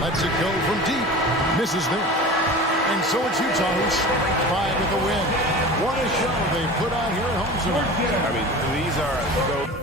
Lets it go from deep. Misses there. And so it's Utah who's 5 with the win. What a show they put on here at home tonight. I mean, these are so...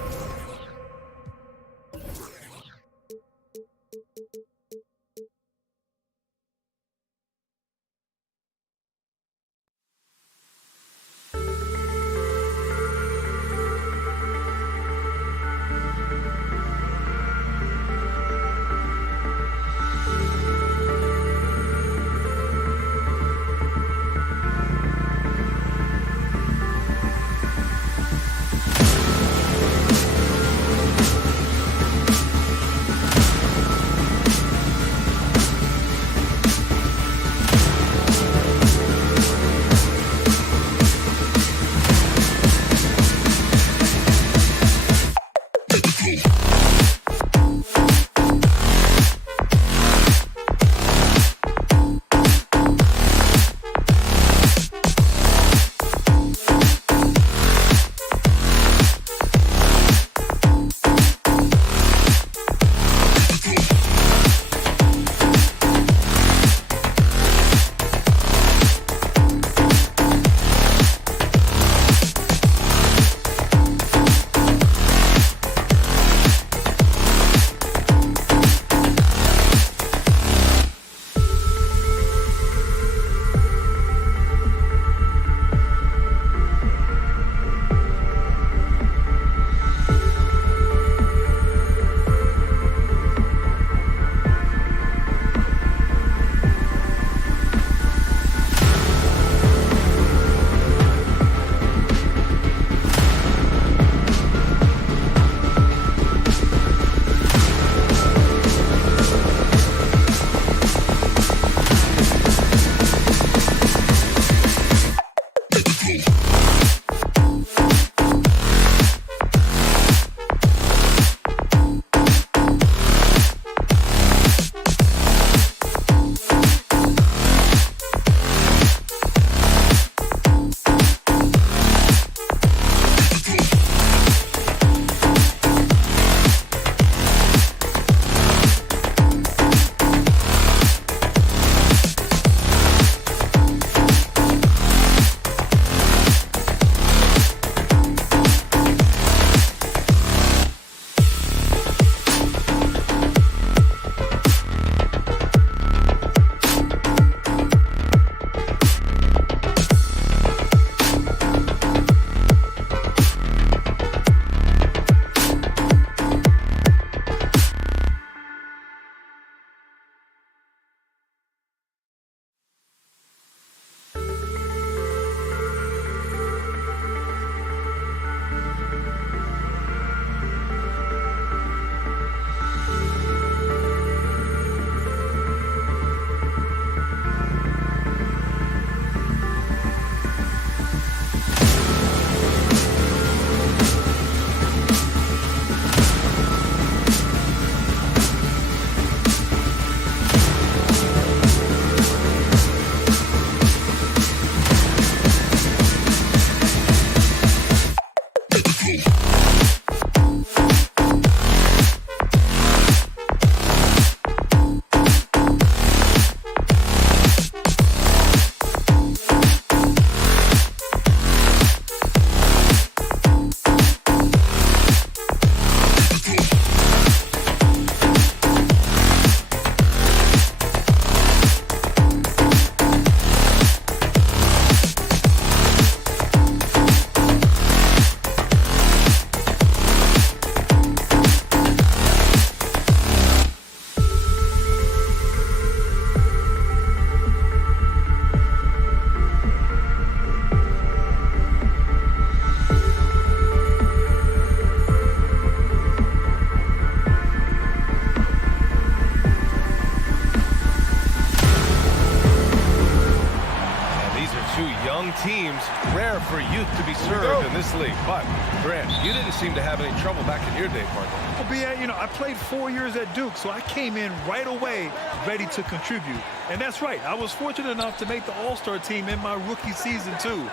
teams, rare for youth to be served in this league. But, Grant, you didn't seem to have any trouble back in your day, partner. Well, B.A., I played 4 years at Duke, so I came in right away ready to contribute. And that's right. I was fortunate enough to make the All-Star team in my rookie season, too.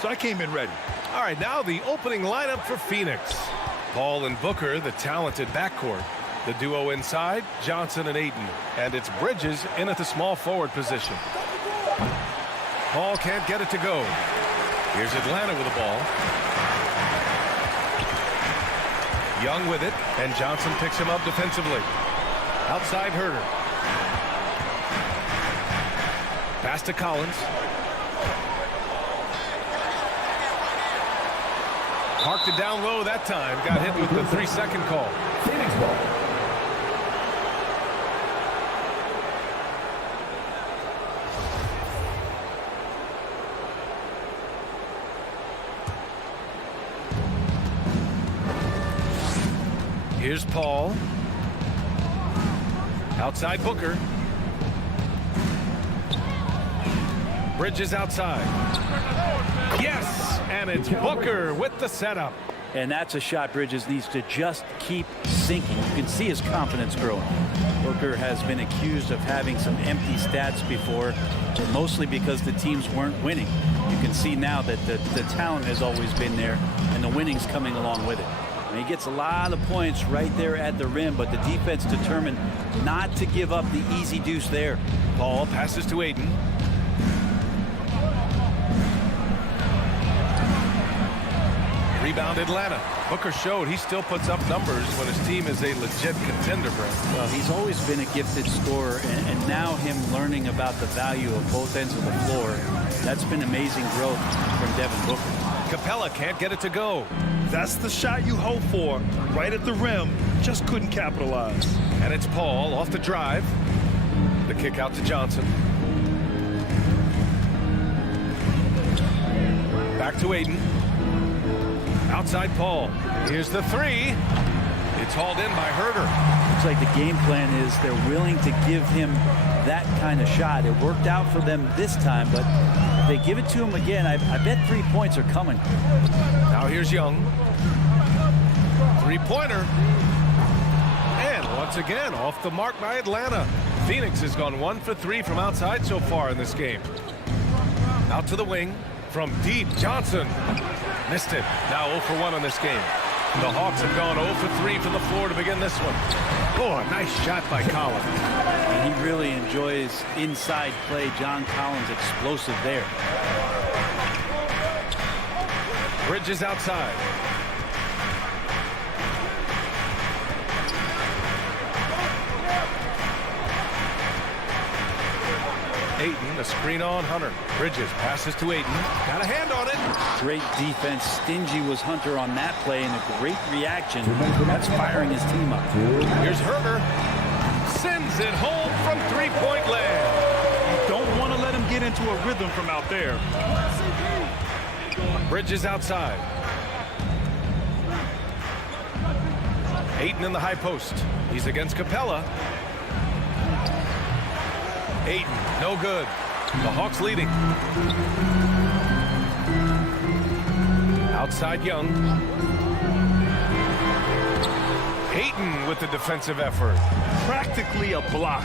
So I came in ready. All right, now the opening lineup for Phoenix. Paul and Booker, the talented backcourt. The duo inside, Johnson and Ayton. And it's Bridges in at the small forward position. Paul can't get it to go. Here's Atlanta with the ball. Young with it, and Johnson picks him up defensively. Outside Herter. Pass to Collins. Parked it down low that time. Got hit with the 3-second call. Phoenix ball. Here's Paul. Outside Booker. Bridges outside. Yes, and it's Booker with the setup. And that's a shot Bridges needs to just keep sinking. You can see his confidence growing. Booker has been accused of having some empty stats before, mostly because the teams weren't winning. You can see now that the talent has always been there, and the winning's coming along with it. And he gets a lot of points right there at the rim, but the defense determined not to give up the easy deuce there. Paul passes to Ayton. Rebound Atlanta. Booker showed he still puts up numbers when his team is a legit contender, Brent. Well, he's always been a gifted scorer, and now him learning about the value of both ends of the floor, that's been amazing growth from Devin Booker. Capella can't get it to go. That's the shot you hope for, right at the rim. Just couldn't capitalize. And it's Paul off the drive. The kick out to Johnson. Back to Ayton. Outside Paul. Here's the three. It's hauled in by Herter. Looks like the game plan is they're willing to give him that kind of shot. It worked out for them this time, but if they give it to him again, I bet 3 points are coming. Now here's Young. Three-pointer. And once again, off the mark by Atlanta. Phoenix has gone 1 for 3 from outside so far in this game. Out to the wing. From deep, Johnson. Missed it. Now 0 for 1 in this game. The Hawks have gone 0 for 3 from the floor to begin this one. Oh, a nice shot by Collins. And he really enjoys inside play. John Collins explosive there. Bridges outside. Ayton, the screen on Hunter. Bridges passes to Ayton. Got a hand on it. Great defense. Stingy was Hunter on that play, and a great reaction. That's firing his team up. Here's Herter. Sends it home from three-point land. You don't want to let him get into a rhythm from out there. Bridges outside. Ayton in the high post. He's against Capella. Ayton, no good. The Hawks leading. Outside Young. Ayton with the defensive effort. Practically a block.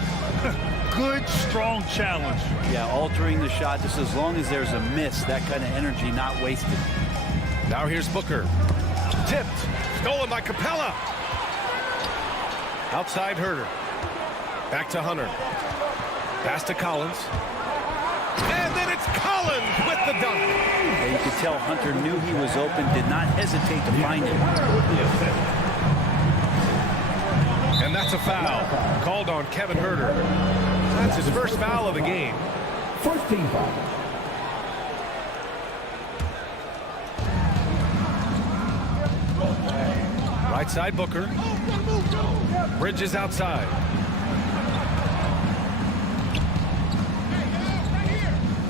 Good, strong challenge. Yeah, altering the shot just as long as there's a miss. That kind of energy not wasted. Now here's Booker. Tipped. Stolen by Capella. Outside Herter. Back to Hunter. Pass to Collins. And then it's Collins with the dunk. Yeah, you could tell Hunter knew he was open, did not hesitate to find him. And that's a foul called on Kevin Herter. That's his first foul of the game. First team foul. Right side Booker. Bridges outside.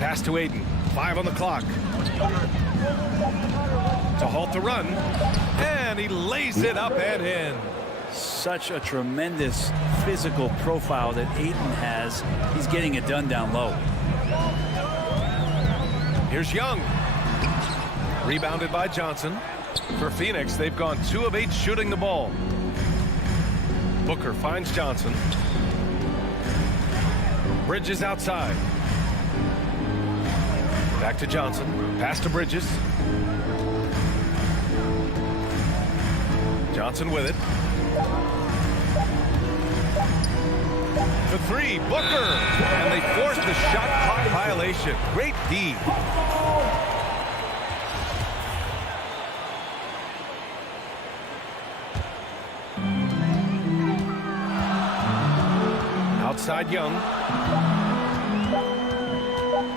Pass to Ayton. 5 on the clock. To halt the run. And he lays it up and in. Such a tremendous physical profile that Ayton has. He's getting it done down low. Here's Young. Rebounded by Johnson. For Phoenix, they've gone 2 of 8 shooting the ball. Booker finds Johnson. Bridges outside. Back to Johnson. Pass to Bridges. Johnson with it. For 3, Booker. And they force the shot clock violation. Great D. Outside Young.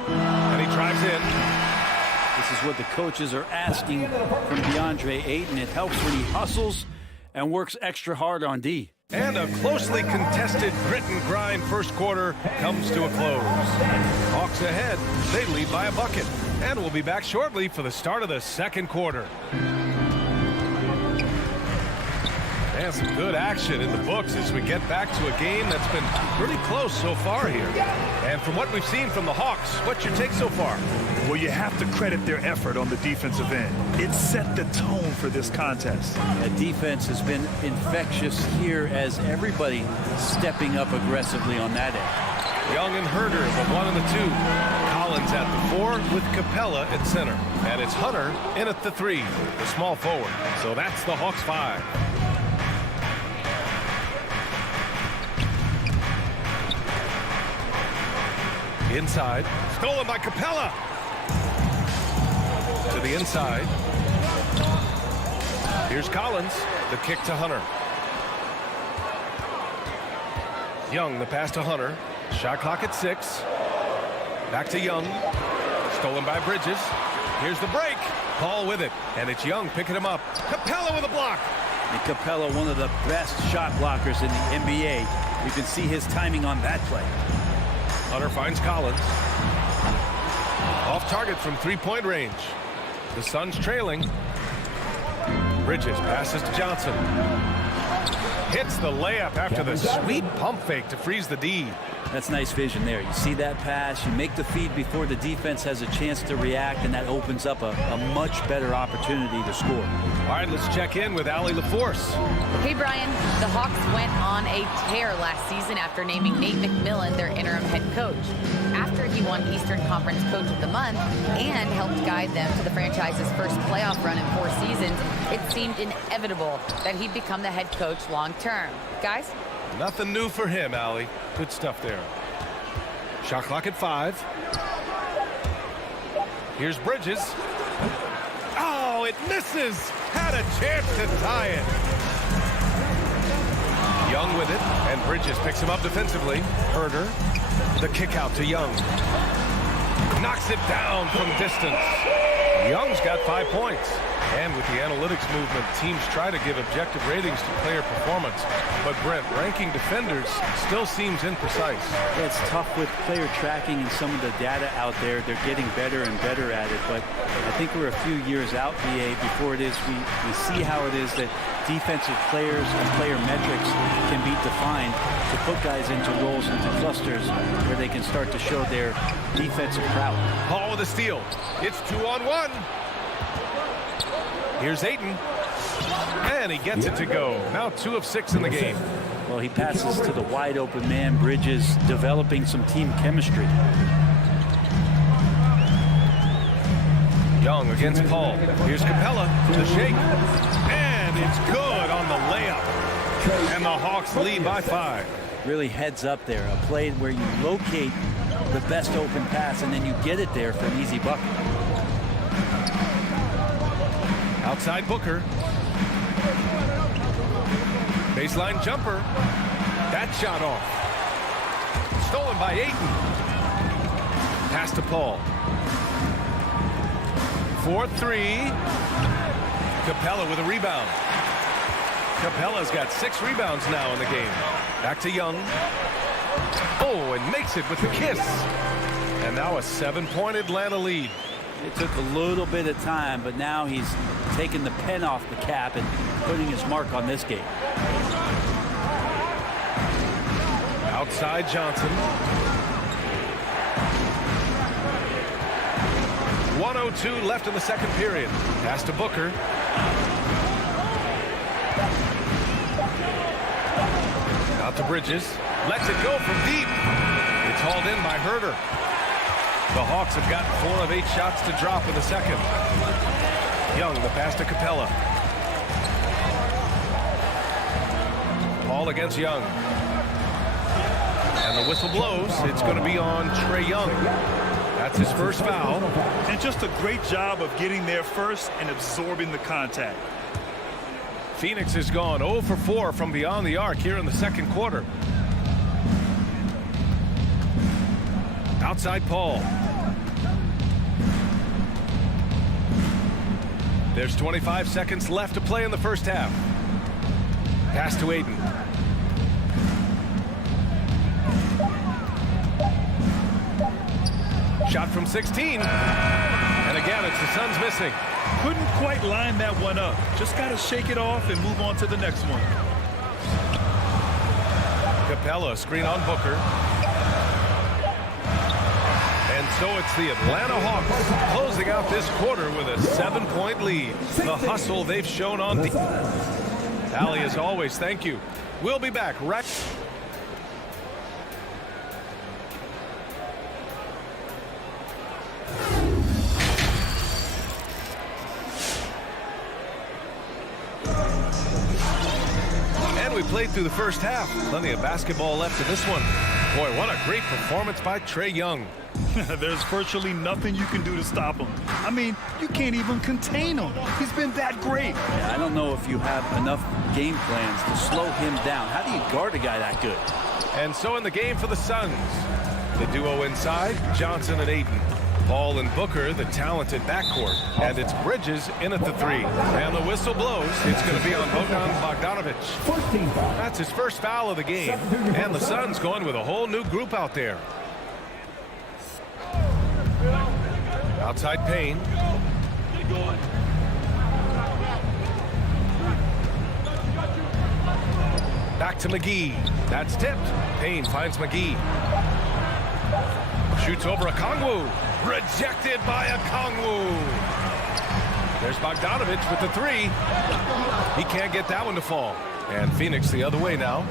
And he drives in. This is what the coaches are asking from Deandre Ayton. It helps when he hustles and works extra hard on D. And a closely contested grit and grind first quarter comes to a close. Hawks ahead. They lead by a bucket. And we'll be back shortly for the start of the second quarter. And some good action in the books as we get back to a game that's been pretty close so far here. And from what we've seen from the Hawks, what's your take so far? Well, you have to credit their effort on the defensive end. It set the tone for this contest. The defense has been infectious here as everybody stepping up aggressively on that end. Young and Herder, the 1 and the 2. Collins at the 4 with Capella at center. And it's Hunter in at the 3, the small forward. So that's the Hawks 5. Inside. Stolen by Capella. To the inside. Here's Collins. The kick to Hunter. Young, the pass to Hunter. Shot clock at 6. Back to Young. Stolen by Bridges. Here's the break. Paul with it. And it's Young picking him up. Capella with a block. And Capella, one of the best shot blockers in the NBA. You can see his timing on that play. Hunter finds Collins. Off target from 3-point range. The Suns trailing. Bridges passes to Johnson. Hits the layup after the sweet pump fake to freeze the D. That's nice vision there. You see that pass, you make the feed before the defense has a chance to react, and that opens up a much better opportunity to score. All right, let's check in with Allie LaForce. Hey, Brian. The Hawks went on a tear last season after naming Nate McMillan their interim head coach. After he won Eastern Conference Coach of the Month and helped guide them to the franchise's first playoff run in 4 seasons, it seemed inevitable that he'd become the head coach long term. Guys? Nothing new for him, Allie. Good stuff there. Shot clock at 5. Here's Bridges. Oh, it misses. Had a chance to tie it. Young with it, and Bridges picks him up defensively. Herder, the kick out to Young. Knocks it down from distance. Young's got 5 points. And with the analytics movement, teams try to give objective ratings to player performance. But Brent, ranking defenders still seems imprecise. It's tough with player tracking and some of the data out there. They're getting better and better at it. But I think we're a few years out, BA, before it is we see how it is that defensive players and player metrics can be defined to put guys into roles, into clusters where they can start to show their defensive prowess. Hall with a steal. It's 2-on-1. Here's Ayton. And he gets it to go. Now 2 of 6 in the game. Well, he passes to the wide open man. Bridges developing some team chemistry. Young against Paul. Here's Capella. The shake. And it's good on the layup. And the Hawks lead by 5. Really heads up there. A play where you locate the best open pass and then you get it there for an easy bucket. Outside Booker. Baseline jumper. That shot off. Stolen by Ayton. Pass to Paul. 4-3. Capella with a rebound. Capella's got 6 rebounds now in the game. Back to Young. Oh, and makes it with the kiss. And now a 7-point Atlanta lead. It took a little bit of time, but now he's taking the pen off the cap and putting his mark on this game. Outside Johnson. 1:02 left in the second period. Pass to Booker. Out to Bridges. Lets it go from deep. It's hauled in by Herter. The Hawks have gotten 4 of 8 shots to drop in the second. Young, the pass to Capella. Paul against Young. And the whistle blows. It's going to be on Trae Young. That's his first foul. And just a great job of getting there first and absorbing the contact. Phoenix has gone 0 for 4 from beyond the arc here in the second quarter. Outside Paul. There's 25 seconds left to play in the first half. Pass to Ayton. Shot from 16. And again, it's the Suns missing. Couldn't quite line that one up. Just got to shake it off and move on to the next one. Capella, screen on Booker. And so it's the Atlanta Hawks closing out this quarter with a 7-point lead. The hustle they've shown on defense. Allie, as always, thank you. We'll be back right. We played through the first half. Plenty of basketball left in this one. Boy, what a great performance by Trae Young. There's virtually nothing you can do to stop him. I mean, you can't even contain him. He's been that great. Yeah, I don't know if you have enough game plans to slow him down. How do you guard a guy that good? And so in the game for the Suns, the duo inside, Johnson and Ayton. Paul and Booker, the talented backcourt. And it's Bridges in at the 3. And the whistle blows. It's going to be on Bogdanovich. That's his first foul of the game. And the Suns going with a whole new group out there. Outside Payne. Back to McGee. That's tipped. Payne finds McGee. Shoots over Okongwu. Rejected by Okongwu. There's Bogdanovich with the 3. He can't get that one to fall. And Phoenix the other way now.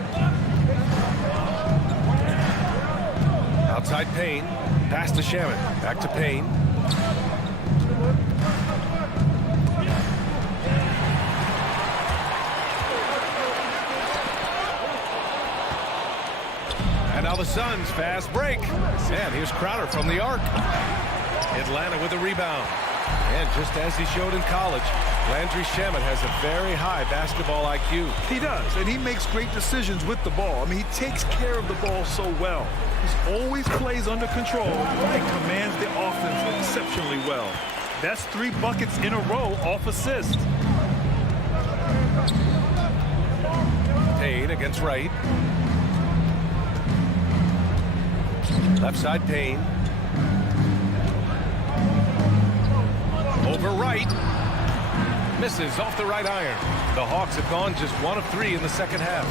Outside Payne. Pass to Shaman. Back to Payne. And now the Suns fast break. And here's Crowder from the arc. Atlanta with a rebound. And just as he showed in college, Landry Shamet has a very high basketball IQ. He does, and he makes great decisions with the ball. I mean, he takes care of the ball so well. He always plays under control and commands the offense exceptionally well. That's 3 buckets in a row off assist. Payne against Wright. Left side Payne. Over Wright. Misses off the right iron. The Hawks have gone just 1 of 3 in the second half.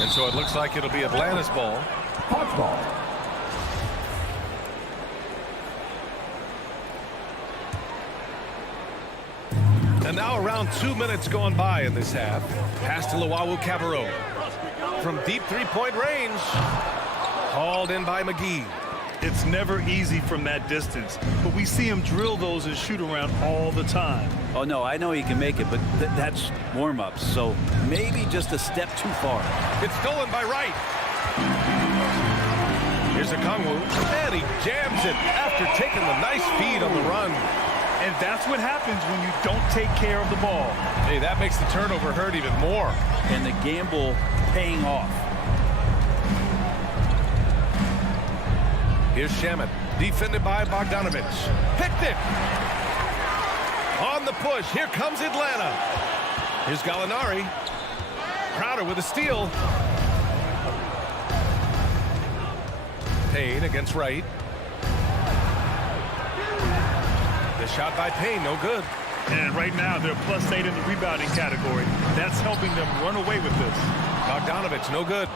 And so it looks like it'll be Atlanta's ball. Hawks ball. And now around 2 minutes gone by in this half. Pass to Luwawu-Cabarrot. From deep 3-point range. Hauled in by McGee. It's never easy from that distance, but we see him drill those and shoot around all the time. Oh, no, I know he can make it, but that's warm-ups, so maybe just a step too far. It's stolen by Wright. Here's Okongwu, and he jams it after taking the nice feed on the run. And that's what happens when you don't take care of the ball. Hey, that makes the turnover hurt even more. And the gamble paying off. Here's Shamet, defended by Bogdanovich. Picked it! On the push, here comes Atlanta. Here's Gallinari. Crowder with a steal. Payne against Wright. The shot by Payne, no good. And right now, they're +8 in the rebounding category. That's helping them run away with this. Bogdanovich, no good.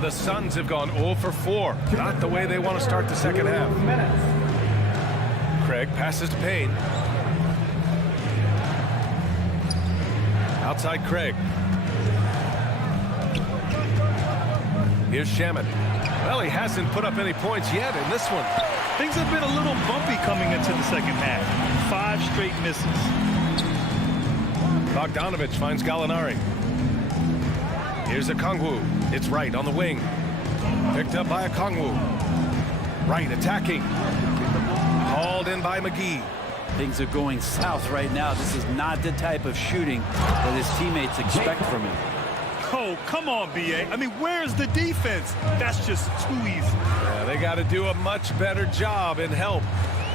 The Suns have gone 0 for 4. Not the way they want to start the second half. Craig passes to Payne. Outside Craig. Here's Shaman. Well, he hasn't put up any points yet in this one. Things have been a little bumpy coming into the second half. 5 straight misses. Bogdanovich finds Gallinari. Here's Okongwu. It's Wright on the wing. Picked up by Okongwu. Wright attacking. Hauled in by McGee. Things are going south right now. This is not the type of shooting that his teammates expect from him. Oh, come on, B.A. I mean, where's the defense? That's just too easy. Yeah, they got to do a much better job in help.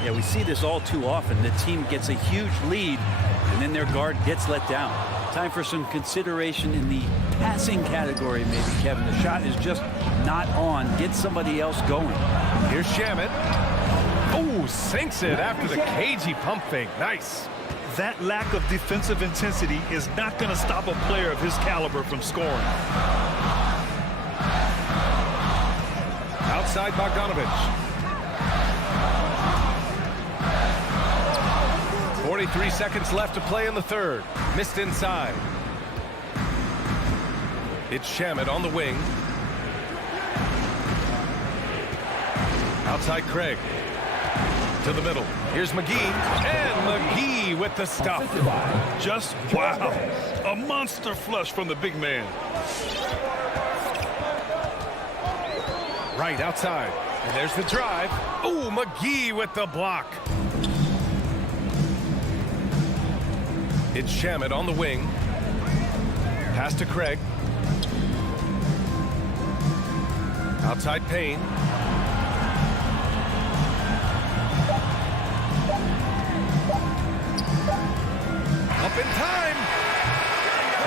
Yeah, we see this all too often. The team gets a huge lead, and then their guard gets let down. Time for some consideration in the passing category, maybe, Kevin. The shot is just not on. Get somebody else going. Here's Shaman. Oh, sinks it after the cagey pump fake. Nice. That lack of defensive intensity is not going to stop a player of his caliber from scoring. Outside Bogdanovich. 43 seconds left to play in the third. Missed inside. It's Shaman on the wing. Outside Craig. To the middle. Here's McGee. And McGee with the stuff. Just wow. A monster flush from the big man. Right outside. And there's the drive. Oh, McGee with the block. It's Shaman on the wing. Pass to Craig. Outside Payne. Up in time.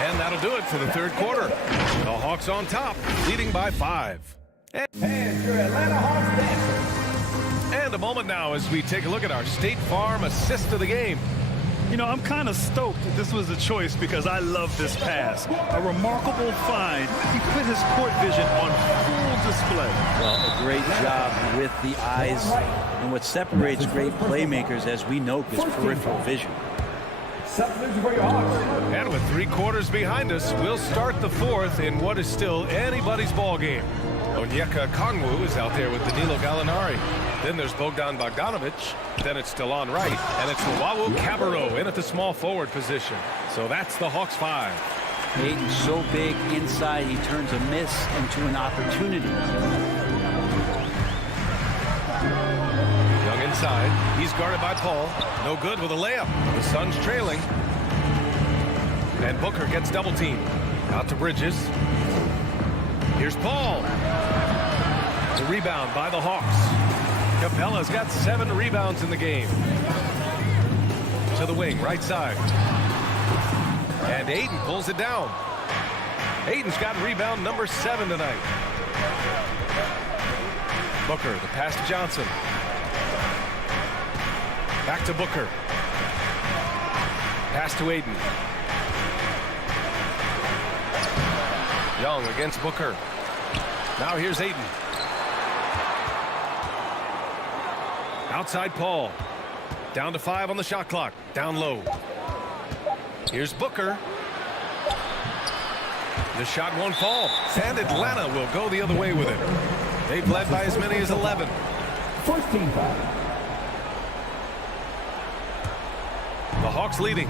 And that'll do it for the third quarter. The Hawks on top, leading by 5. And your Atlanta Hawks dancers. And a moment now as we take a look at our State Farm assist of the game. You know, I'm kind of stoked that this was a choice because I love this pass. A remarkable find. He put his court vision on full display. Well, a great job with the eyes. And what separates great playmakers, as we know, is peripheral vision. And with 3 quarters behind us, we'll start the fourth in what is still anybody's ball game. Onyeka Okongwu is out there with Danilo Gallinari. Then there's Bogdan Bogdanovich. Then it's Delon Wright. And it's Luwawu Cabarrot in at the small forward position. So that's the Hawks 5. Ayton's so big inside, he turns a miss into an opportunity. Young inside. He's guarded by Paul. No good with a layup. The Suns trailing. And Booker gets double teamed. Out to Bridges. Here's Paul. The rebound by the Hawks. Capella's got 7 rebounds in the game. To the wing, right side. And Ayton pulls it down. Ayton's got rebound number 7 tonight. Booker, the pass to Johnson. Back to Booker. Pass to Ayton. Young against Booker. Now here's Ayton. Outside Paul. Down to 5 on the shot clock. Down low. Here's Booker. The shot won't fall. And Atlanta will go the other way with it. They've led by as many as 11. First team foul. The Hawks leading.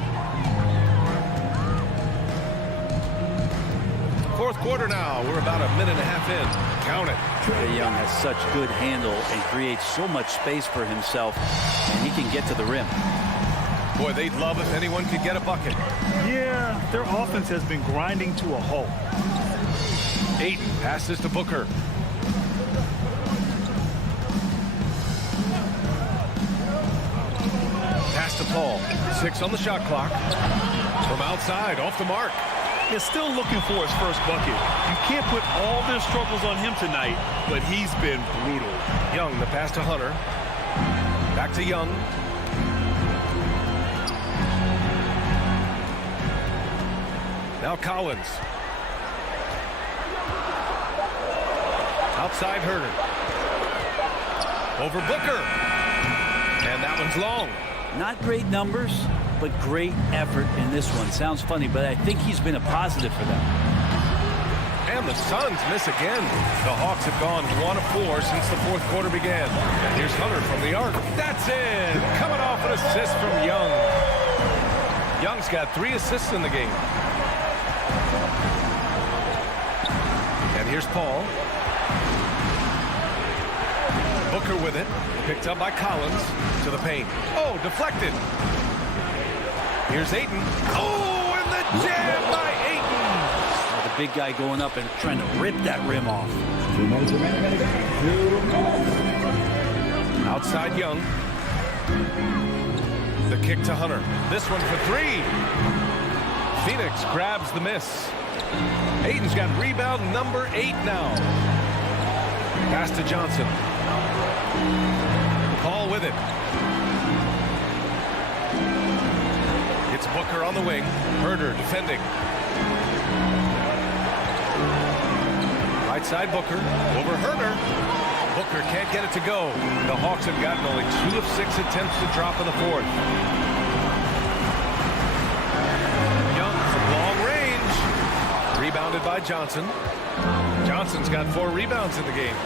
Fourth quarter now. We're about a minute and a half in. Count it. Trae Young has such good handle and creates so much space for himself, and he can get to the rim. Boy, they'd love if anyone could get a bucket. Yeah, their offense has been grinding to a halt. Ayton passes to Booker. Pass to Paul. 6 on the shot clock. From outside, off the mark. Is still looking for his first bucket. You can't put all their struggles on him tonight, but he's been brutal. Young, the pass to Hunter. Back to Young. Now Collins. Outside Herder. Over Booker. And that one's long. Not great numbers, but great effort in this one. Sounds funny, but I think he's been a positive for them. And the Suns miss again. The Hawks have gone 1 of 4 since the fourth quarter began. And here's Hunter from the arc. That's in. Coming off an assist from Young. Young's got 3 assists in the game. And here's Paul. Booker with it. Picked up by Collins to the paint. Oh, deflected. Here's Ayton. Oh, and the jam by Ayton. The big guy going up and trying to rip that rim off. 2 minutes remaining. 2 minutes. Outside Young. The kick to Hunter. This one for 3. Phoenix grabs the miss. Ayton's got rebound number 8 now. Pass to Johnson. Paul with it. It's Booker on the wing. Herder defending. Right side Booker. Over Herder. Booker can't get it to go. The Hawks have gotten only 2 of 6 attempts to drop in the fourth. Young from long range. Rebounded by Johnson. Johnson's got 4 rebounds in the game.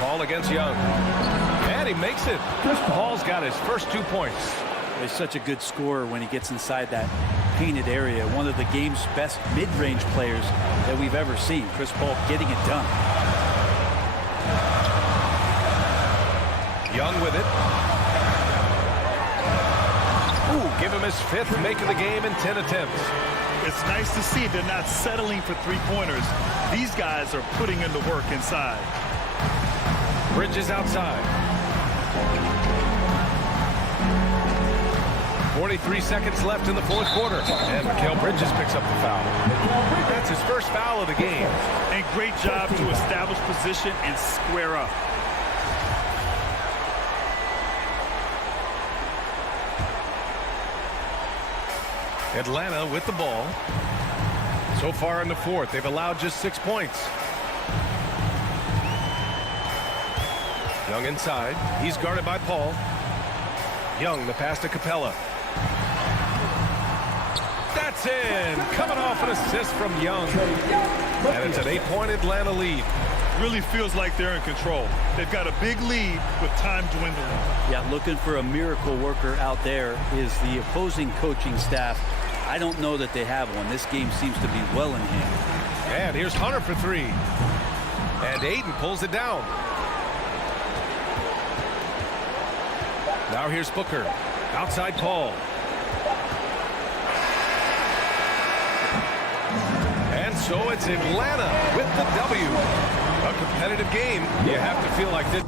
Paul against Young. And he makes it. Paul's got his first 2 points. He's such a good scorer when he gets inside that painted area. One of the game's best mid-range players that we've ever seen. Chris Paul getting it done. Young with it. Ooh, give him his 5th make of the game in 10 attempts. It's nice to see they're not settling for three-pointers. These guys are putting in the work inside. Bridges outside. 43 seconds left in the fourth quarter. And Mikal Bridges picks up the foul. That's his first foul of the game. And great job to establish position and square up. Atlanta with the ball. So far in the fourth, they've allowed just 6 points. Young inside. He's guarded by Paul. Young, the pass to Capella. That's in. Coming off an assist from Young. And it's an 8-point Atlanta lead. Really feels like they're in control. They've got a big lead with time dwindling. Yeah, looking for a miracle worker out there is the opposing coaching staff. I don't know that they have one. This game seems to be well in hand. And here's Hunter for 3. And Ayton pulls it down. Now here's Booker. Outside Paul. And so it's Atlanta with the W. A competitive game. You have to feel like this.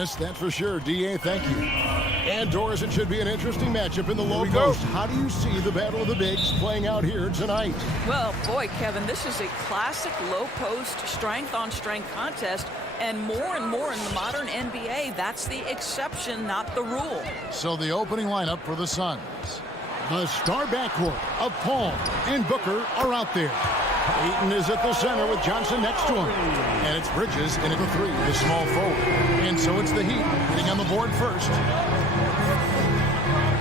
honest, that's for sure. D.A., thank you. And Doris, it should be an interesting matchup in the low post. How do you see the battle of the bigs playing out here tonight? Well, boy, Kevin, this is a classic low post strength-on-strength contest. And more in the modern NBA, that's the exception, not the rule. So the opening lineup for the Suns. The star backcourt of Paul and Booker are out there. Ayton is at the center with Johnson next to him. And it's Bridges in at the 3, the small forward. And so it's the Heat getting on the board first.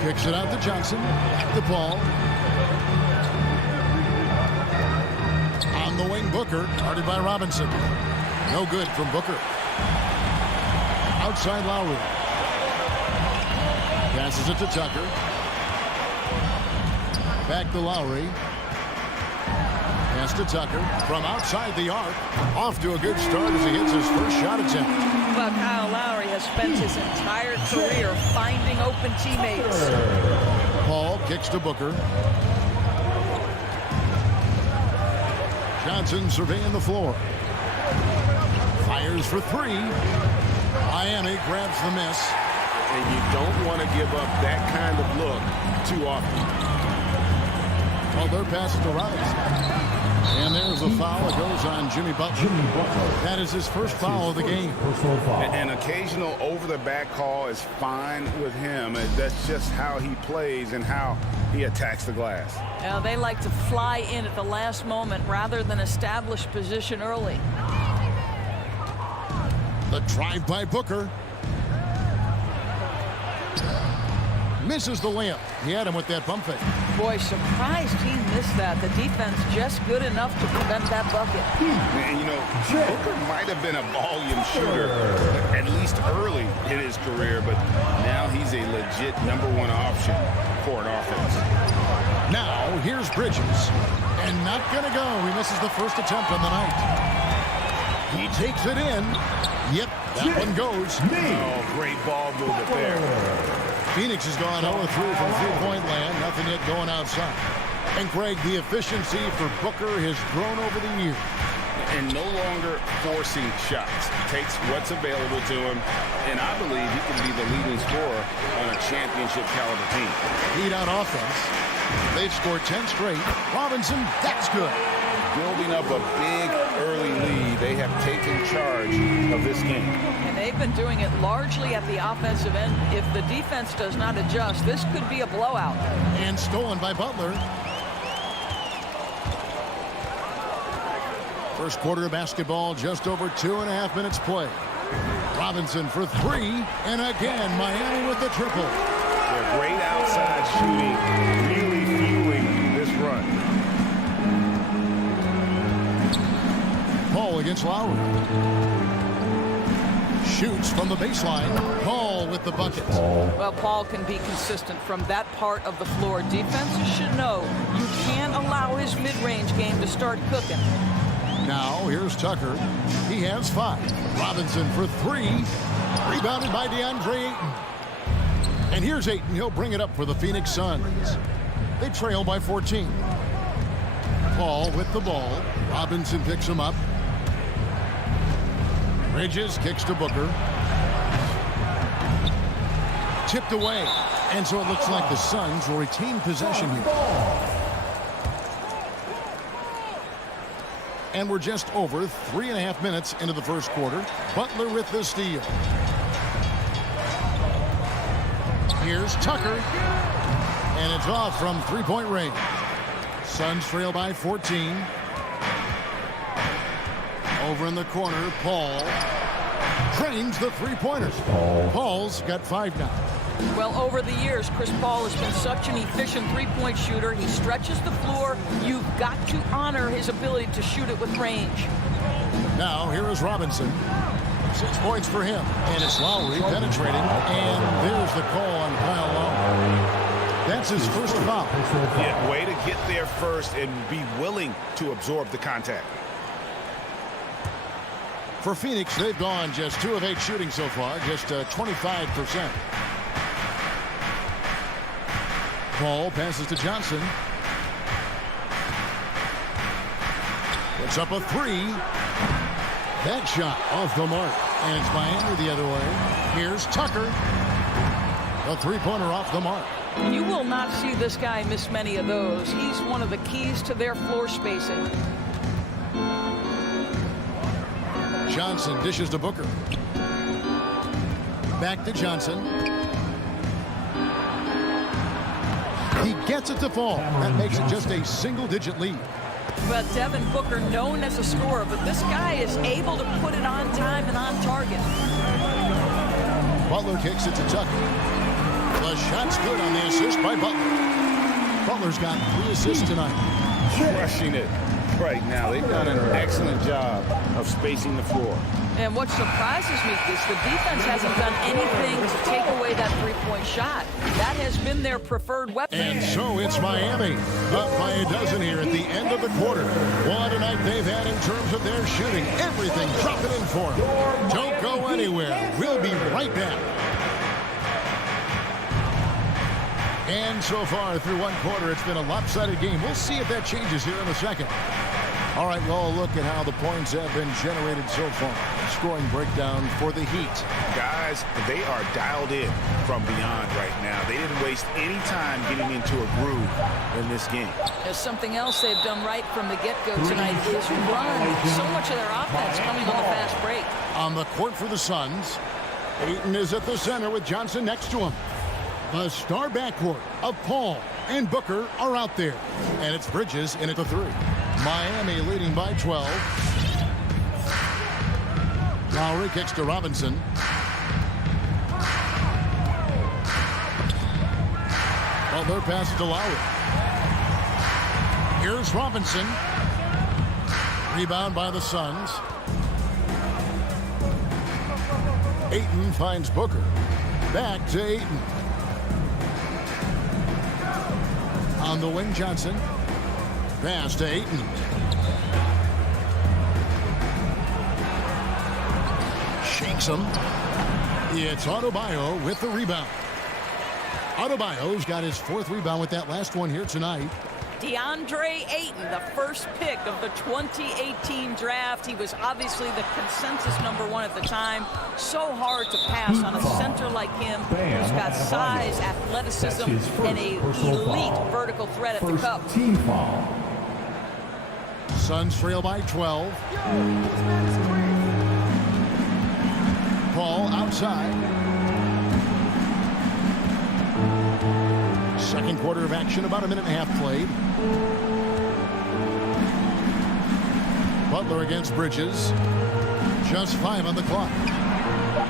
Kicks it out to Johnson. Back to Paul. On the wing, Booker. Guarded by Robinson. No good from Booker. Outside Lowry. Passes it to Tucker. Back to Lowry. Pass to Tucker from outside the arc. Off to a good start as he hits his first shot attempt. Well, Kyle Lowry has spent his entire career finding open teammates. Paul kicks to Booker. Johnson surveying the floor. Fires for 3. Miami grabs the miss. And you don't want to give up that kind of look too often. Well, their pass to Robinson. And there's a foul. It goes on Jimmy Butler. That is his first foul of the game. An occasional over-the-back call is fine with him. That's just how he plays and how he attacks the glass. Now, they like to fly in at the last moment rather than establish position early. The drive by Booker. Misses the layup. He had him with that bump fake. Boy, surprised he missed that. The defense just good enough to prevent that bucket. And, you know, Booker might have been a volume shooter, at least early in his career, but now he's a legit #1 option for an offense. Now, here's Bridges. And not going to go. He misses the first attempt on the night. He takes it in. Yep, that one goes. Oh, great ball movement there. Phoenix has gone 0-3 from three-point land. Nothing yet going outside. And, Greg, the efficiency for Booker has grown over the years. And no longer forcing shots. Takes what's available to him. And I believe he can be the leading scorer on a championship-caliber team. Heat on offense. They've scored 10 straight. Robinson, that's good. Building up a big early lead, they have taken charge of this game. And they've been doing it largely at the offensive end. If the defense does not adjust, this could be a blowout. And stolen by Butler. First quarter of basketball, just over 2.5 minutes play. Robinson for 3, and again, Miami with the triple. They're great outside shooting, really fueling this run. Paul against Lowry. Shoots from the baseline. Paul with the bucket. Well, Paul can be consistent from that part of the floor. Defenses should know you can't allow his mid-range game to start cooking. Now, here's Tucker. He has 5. Robinson for 3. Rebounded by Deandre Ayton. And here's Ayton. He'll bring it up for the Phoenix Suns. They trail by 14. Paul with the ball. Robinson picks him up. Bridges kicks to Booker. Tipped away. And so it looks like the Suns will retain possession here. And we're just over 3.5 minutes into the first quarter. Butler with the steal. Here's Tucker. And it's off from three-point range. Suns trail by 14. Over in the corner, Paul trains the three-pointers. Paul's got 5 now. Well, over the years, Chris Paul has been such an efficient three-point shooter. He stretches the floor. You've got to honor his ability to shoot it with range. Now, here is Robinson. 6 points for him. And it's Lowry penetrating. And there's the call on Kyle Lowry. That's his first foul. Yeah, way to get there first and be willing to absorb the contact. For Phoenix, they've gone just 2 of 8 shooting so far, just 25%. Paul passes to Johnson. Puts up a 3. That shot off the mark. And it's Miami the other way. Here's Tucker. A three-pointer off the mark. You will not see this guy miss many of those. He's one of the keys to their floor spacing. Johnson dishes to Booker. Back to Johnson. He gets it to fall. That makes it just a single-digit lead. Well, Devin Booker, known as a scorer, but this guy is able to put it on time and on target. Butler kicks it to Tucker. The shot's good on the assist by Butler. Butler's got 3 assists tonight. Crushing it right now. They've done an excellent job of spacing the floor. And what surprises me is the defense hasn't done anything to take away that three-point shot. That has been their preferred weapon. And so it's Miami, up by a dozen here at the end of the quarter. What a night they've had in terms of their shooting. Everything dropping in for them. Don't go anywhere. We'll be right back. And so far through one quarter, it's been a lopsided game. We'll see if that changes here in a second. All right, well, look at how the points have been generated so far. Scoring breakdown for the Heat. Guys, they are dialed in from beyond right now. They didn't waste any time getting into a groove in this game. There's something else they've done right from the get-go tonight is run so much of their offense coming on the fast break. On the court for the Suns, Ayton is at the center with Johnson next to him. The star backcourt of Paul and Booker are out there. And it's Bridges in at the 3. Miami leading by 12. Lowry kicks to Robinson. Butler passes to Lowry. Here's Robinson. Rebound by the Suns. Ayton finds Booker. Back to Ayton. On the wing, Johnson. Pass to Ayton. Shakes him. It's Adebayo with the rebound. Adebayo's got his 4th rebound with that last one here tonight. Deandre Ayton, the first pick of the 2018 draft. He was obviously the consensus #1 at the time. So hard to pass on a center like him who's got size, athleticism, and a elite vertical threat at the cup. Team foul. Suns trail by 12. Paul outside. Second quarter of action, about a minute and a half played. Butler against Bridges. Just 5 on the clock.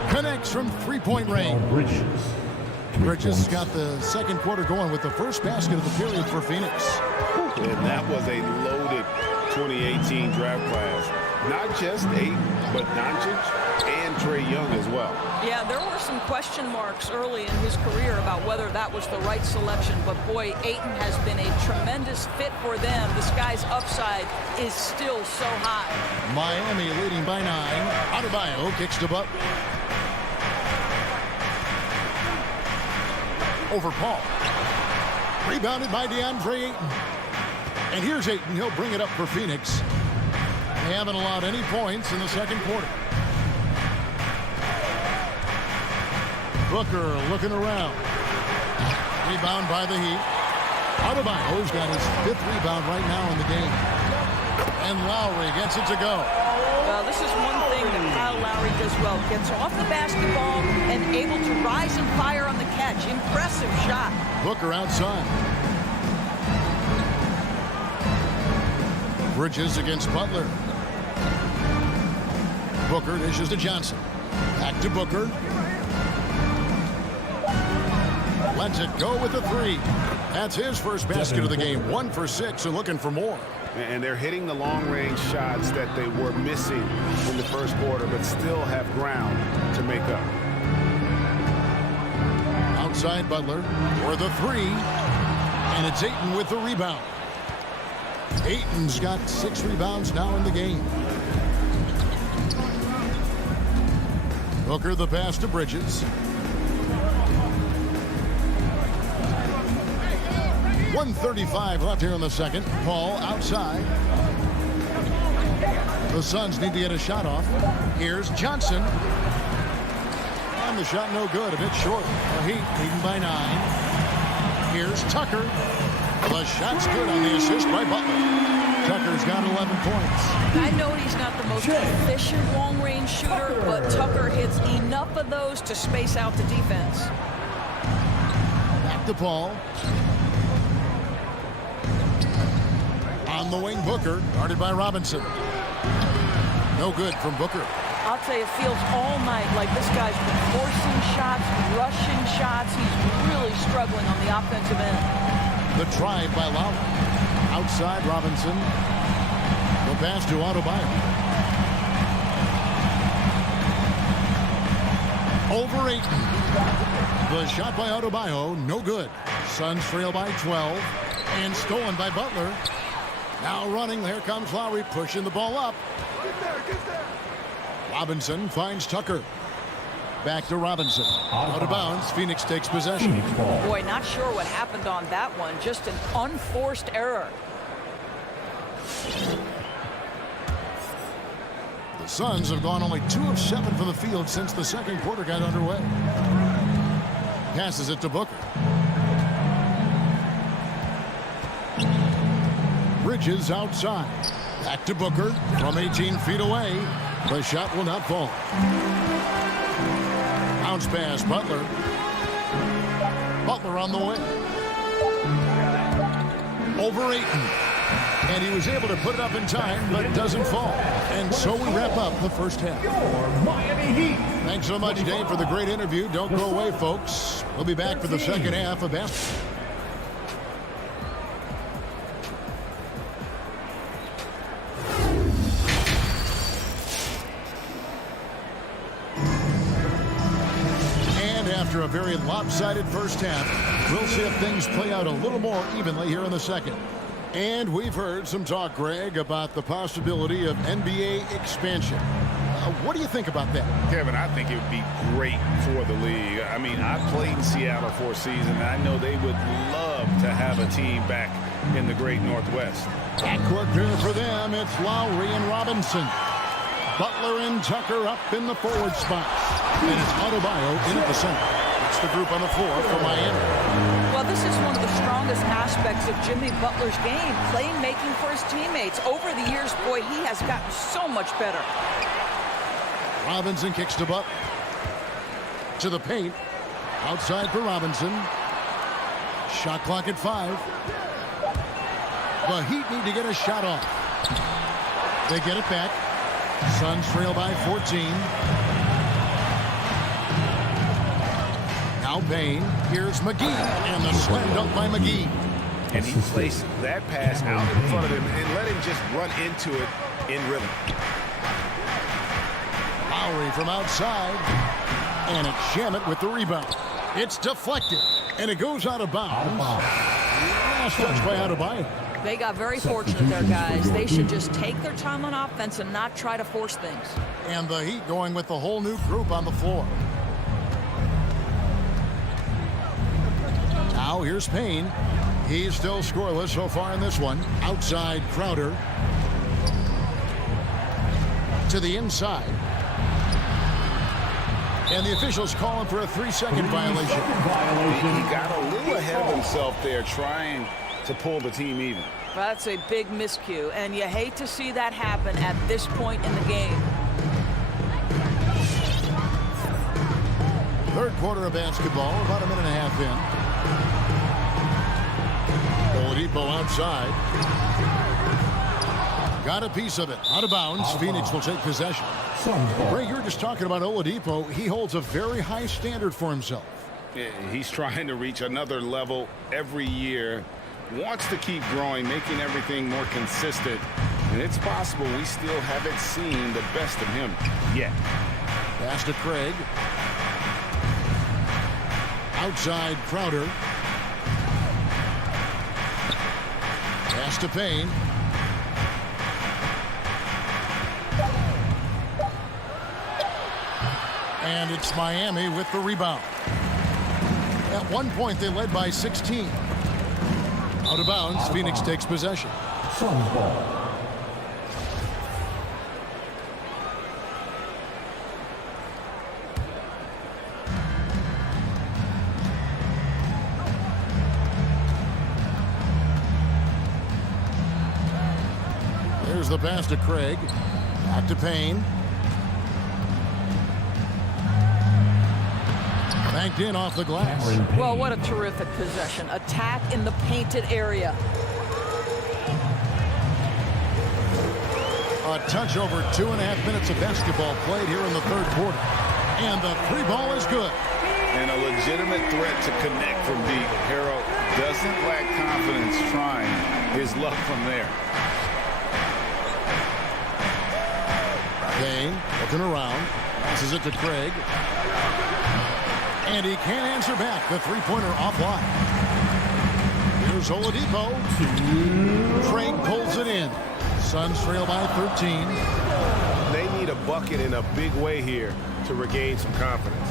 Connects from 3-point range. Bridges has got the second quarter going with the first basket of the period for Phoenix. And that was a loaded 2018 draft class. Not just Ayton, but Doncic and Trae Young as well. Yeah, there were some question marks early in his career about whether that was the right selection, but boy, Ayton has been a tremendous fit for them. This guy's upside is still so high. Miami leading by 9. Adebayo kicks to Butler. Over Paul. Rebounded by Deandre Ayton. And here's Ayton. He'll bring it up for Phoenix. They haven't allowed any points in the second quarter. Booker looking around. Rebound by the Heat. Adebayo's got his 5th rebound right now in the game. And Lowry gets it to go. Well, this is one thing that Kyle Lowry does well. Gets off the basketball and able to rise and fire on the catch. Impressive shot. Booker outside. Bridges against Butler. Booker dishes to Johnson. Back to Booker. Lets it go with the 3. That's his first basket of the game. 1 for 6 and looking for more. And they're hitting the long-range shots that they were missing in the first quarter, but still have ground to make up. Outside Butler for the 3. And it's Ayton with the rebound. Ayton's got 6 rebounds now in the game. Booker the pass to Bridges. 1:35 left here in the second. Paul outside. The Suns need to get a shot off. Here's Johnson. And the shot no good, a bit short. The Heat leading by 9. Here's Tucker. The shot's good on the assist by Butler. Tucker's got 11 points. I know he's not the most efficient long-range shooter, but Tucker hits enough of those to space out the defense. Back to Paul. On the wing, Booker, guarded by Robinson. No good from Booker. I'll tell you, it feels all night like this guy's been forcing shots, rushing shots. He's really struggling on the offensive end. The drive by Lowry. Outside Robinson. The pass to Adebayo. Over Ayton. The shot by Adebayo, no good. Suns trail by 12. And stolen by Butler. Now running, here comes Lowry, pushing the ball up. Get there. Robinson finds Tucker. Back to Robinson. Out of bounds, Phoenix takes possession. Boy, not sure what happened on that one. Just an unforced error. The Suns have gone only 2 of 7 from the field since the second quarter got underway. Passes it to Booker. Bridges outside. Back to Booker from 18 feet away. The shot will not fall. Bounce pass, Butler. Butler on the way. Over Ayton. And he was able to put it up in time, but doesn't fall. And so we wrap up the first half. Miami Heat. Thanks so much, Dave, for the great interview. Don't go away, folks. We'll be back for the second half of basketball. After a very lopsided first half, we'll see if things play out a little more evenly here in the second. And we've heard some talk, Greg, about the possibility of NBA expansion. What do you think about that? Kevin, I think it would be great for the league. I mean, I played in Seattle for a season, and I know they would love to have a team back in the great Northwest. Backcourt there for them. It's Lowry and Robinson. Butler and Tucker up in the forward spots. And it's Adebayo in at the center. It's the group on the floor for Miami. Well, this is one of the strongest aspects of Jimmy Butler's game, playmaking for his teammates. Over the years, boy, he has gotten so much better. Robinson kicks to Butler. To the paint. Outside for Robinson. Shot clock at 5. The Heat need to get a shot off. They get it back. Suns trail by 14. Now Payne. Here's McGee. And the slam dunk by McGee. And he placed that pass out in front of him and let him just run into it in rhythm. Lowry from outside. And it's Shamet with the rebound. It's deflected. And it goes out of bounds. Last touch by Adebayo. They got very fortunate there, guys. They should just take their time on offense and not try to force things. And the Heat going with the whole new group on the floor. Now here's Payne. He's still scoreless so far in this one. Outside Crowder. To the inside. And the officials calling for a 3-second violation. He got a little ahead of himself there trying to pull the team even. That's a big miscue, and you hate to see that happen at this point in the game. Third quarter of basketball, about a minute and a half in. Oladipo outside. Got a piece of it. Out of bounds. Phoenix will take possession. Ray, you were just talking about Oladipo. He holds a very high standard for himself. Yeah, he's trying to reach another level every year. Wants to keep growing, making everything more consistent. And it's possible we still haven't seen the best of him yet. Pass to Craig. Outside Crowder. Pass to Payne. And it's Miami with the rebound. At one point, they led by 16. Out of bounds, Phoenix takes possession. Here's the pass to Craig. Back to Payne. Banked in off the glass. Well, what a terrific possession. Attack in the painted area. A touch over 2.5 minutes of basketball played here in the third quarter. And the three ball is good. And a legitimate threat to connect from deep. Harrell doesn't lack confidence trying his luck from there. Payne looking around. Passes it to Craig. And he can't answer back. The three-pointer offline. Here's Oladipo. Craig pulls it in. Suns trail by 13. They need a bucket in a big way here to regain some confidence.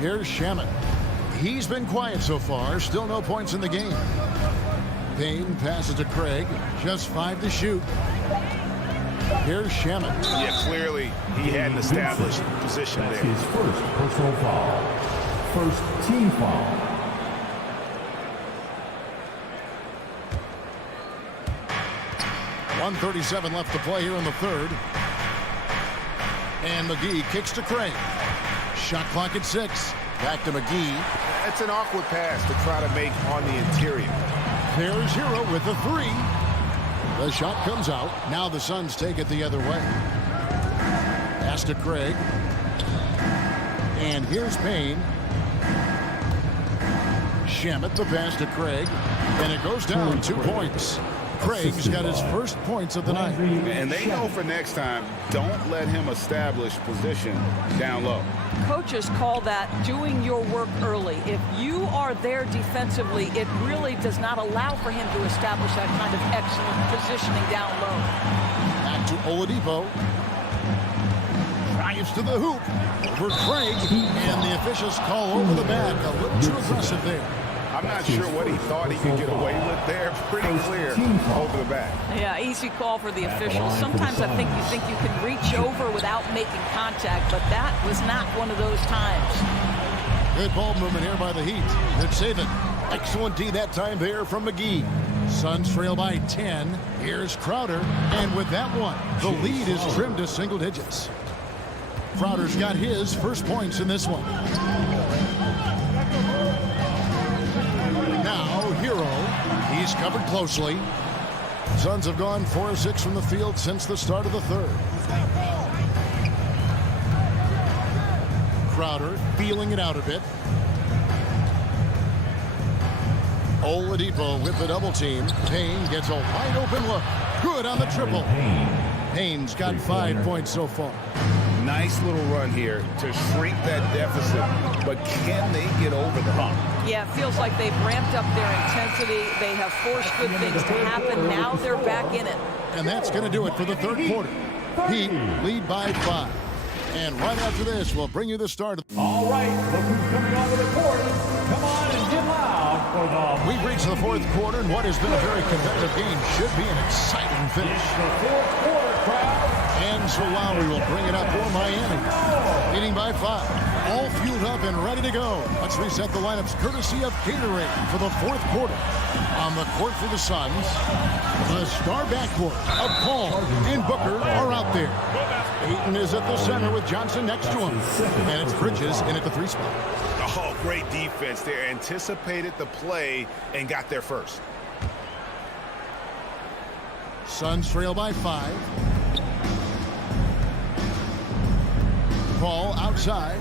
Here's Shamet. He's been quiet so far. Still no points in the game. Payne passes to Craig. Just 5 to shoot. Here's Shamet. Yeah, clearly he had an established position there. His first personal foul. First team foul. .137 left to play here in the third. And McGee kicks to Craig. Shot clock at 6. Back to McGee. It's an awkward pass to try to make on the interior. There's Hero with the 3. The shot comes out. Now the Suns take it the other way. Pass to Craig. And here's Payne. Shamet the pass to Craig. And it goes down 2 points. Craig's got his first points of the night. And they know for next time, don't let him establish position down low. Coaches call that doing your work early. If you are there defensively, it really does not allow for him to establish that kind of excellent positioning down low. Back to Oladipo. Drives to the hoop. Over Craig. And the officials call over the back. A little too aggressive there. I'm not sure what he thought he could get away with there. Pretty clear over the back. Yeah, easy call for the officials. Sometimes I think you can reach over without making contact, but that was not one of those times. Good ball movement here by the Heat. They'd save it. Excellent D that time there from McGee. Suns trail by 10. Here's Crowder. And with that one, the lead is trimmed to single digits. Crowder's got his first points in this one. Now, Hero. He's covered closely. Suns have gone 4 of 6 from the field since the start of the third. Crowder feeling it out a bit. Oladipo with the double team. Payne gets a wide open look. Good on the triple. Payne's got 5 points so far. Nice little run here to shrink that deficit, but can they get over the hump? Yeah, it feels like they've ramped up their intensity. They have forced good things to happen. Now they're back in it. And that's going to do it for the third quarter. Heat lead by 5. And right after this, we'll bring you the start. All right, look who's coming onto the court. Come on and get loud for the... We've reached the fourth quarter, and what has been a very competitive game should be an exciting finish. It's the fourth quarter, crowd. And so Lowry will bring it up for Miami. Leading by 5. All fueled up and ready to go. Let's reset the lineups courtesy of Gatorade for the fourth quarter. On the court for the Suns, the star backcourt of Paul and Booker are out there. Ayton is at the center with Johnson next to him. And it's Bridges in at the 3 spot. Oh, great defense there. Anticipated the play and got there first. Suns trail by 5. Paul outside.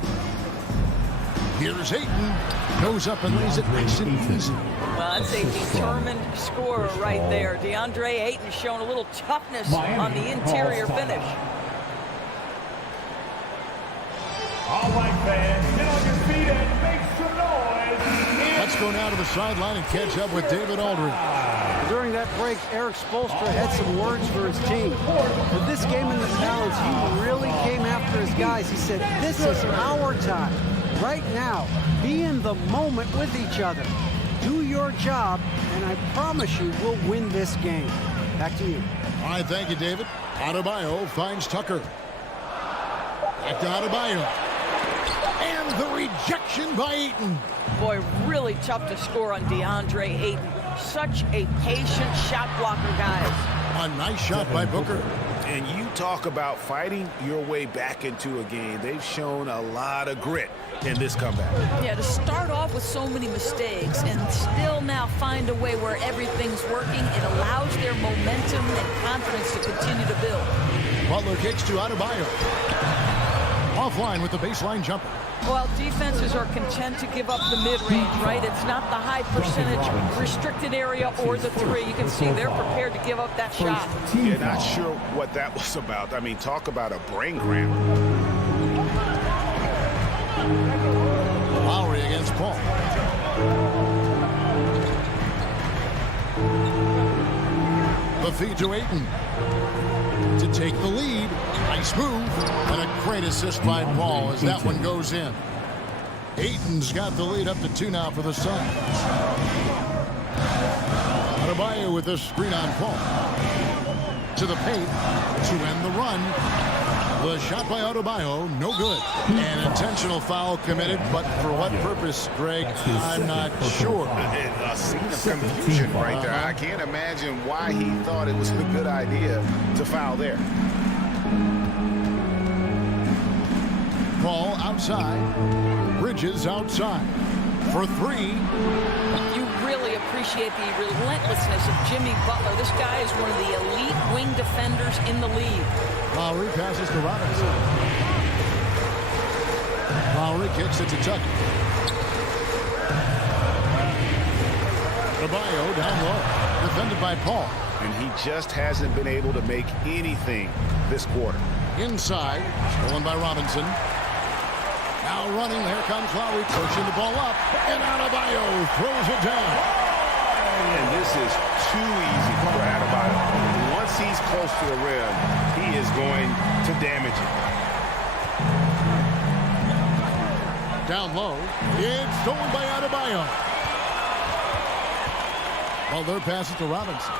Here's Ayton. Goes up and lays it nice and easy. Well, that's a determined scorer right there. Deandre Ayton showing a little toughness on the interior finish. All right, fans, get on your feet and make some noise. Let's go now to the sideline and catch up with David Aldridge. During that break, Eric Spoelstra had some words for his team. For this game in the challenge, he really came after his guys. He said, this is our time. Right now, be in the moment with each other. Do your job, and I promise you we'll win this game. Back to you. All right, thank you, David. Adebayo finds Tucker. Back to Adebayo. And the rejection by Ayton. Boy, really tough to score on Deandre Ayton. Such a patient shot blocker, guys. A nice shot by Booker. And you talk about fighting your way back into a game. They've shown a lot of grit in this comeback. Yeah, to start off with so many mistakes and still now find a way where everything's working, it allows their momentum and confidence to continue to build. Butler kicks to Adebayo. Offline with the baseline jumper. Well, defenses are content to give up the mid-range, right? It's not the high percentage restricted area or the three. You can see they're prepared to give up that shot. You're not sure what that was about. I mean, talk about a brain cramp. Lowry against Paul. The feed to Ayton to take the lead. Nice move. And a great assist by Paul as that one goes in. Ayton's got the lead up to 2 now for the Suns. Adebayo with the screen on Paul. To the paint to end the run. The shot by Adebayo, no good. An intentional foul committed, but for what purpose, Greg, I'm not sure. A scene of confusion right there. I can't imagine why he thought it was a good idea to foul there. Paul outside. Bridges outside. For 3. You really appreciate the relentlessness of Jimmy Butler. This guy is one of the elite wing defenders in the league. Lowry passes to Robinson. Lowry kicks it to Tucker. Adebayo down low. Defended by Paul. And he just hasn't been able to make anything this quarter. Inside. Stolen by Robinson. Now running. Here comes Lowry. Pushing the ball up. And Adebayo throws it down. And this is too easy for Adebayo. Once he's close to the rim, he is going to damage it. Down low. It's stolen by Adebayo. Butler passes to Robinson.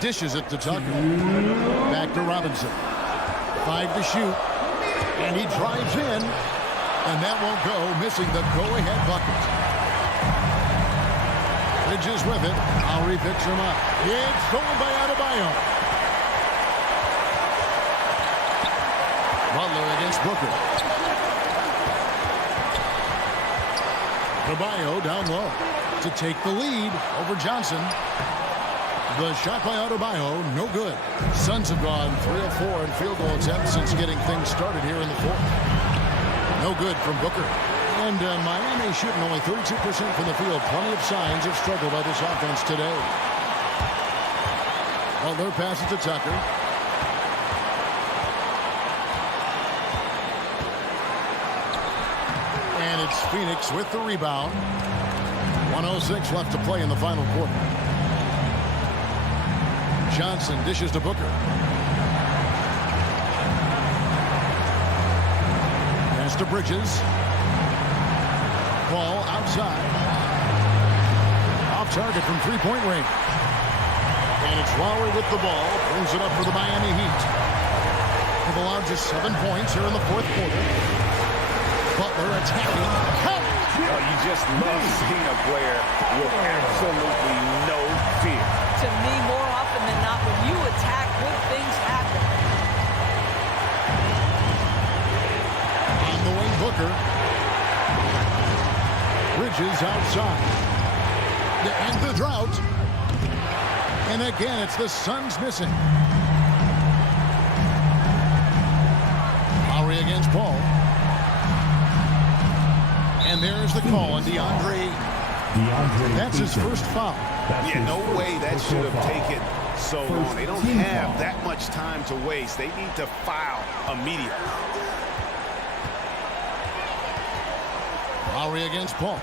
Dishes it to Tucker. Back to Robinson. 5 to shoot. And he drives in. And that won't go, missing the go-ahead bucket. Bridges with it. Lowry picks him up. It's stolen by Adebayo. Butler against Booker. Adebayo down low to take the lead over Johnson. The shot by Adebayo, no good. Suns have gone 3 of 4 in field goal attempts since getting things started here in the 4th. No good from Booker. And Miami shooting only 32% from the field. Plenty of signs of struggle by this offense today. Butler passes to Tucker. And it's Phoenix with the rebound. 1:06 left to play in the final quarter. Johnson dishes to Booker. Pass to Bridges. Ball outside. Off target from three-point range. And it's Lowry with the ball. Brings it up for the Miami Heat. They've allowed just 7 points here in the 4th quarter. Butler attacking. You just love seeing a player with absolutely no fear. To me, more often than not, when you attack, good things happen. On the wing, Booker. Bridges outside. To end the drought. And again, it's the Suns missing. Lowry against Paul. And there's the call on Deandre Ayton. That's his first foul. Yeah, no way that should have taken so long. They don't have that much time to waste. They need to foul immediately. Lowry against Paul.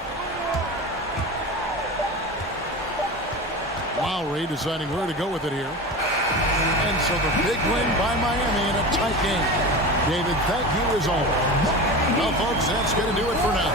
Lowry deciding where to go with it here. And so the big win by Miami in a tight game. David, thank you as always. Well, folks, that's going to do it for now.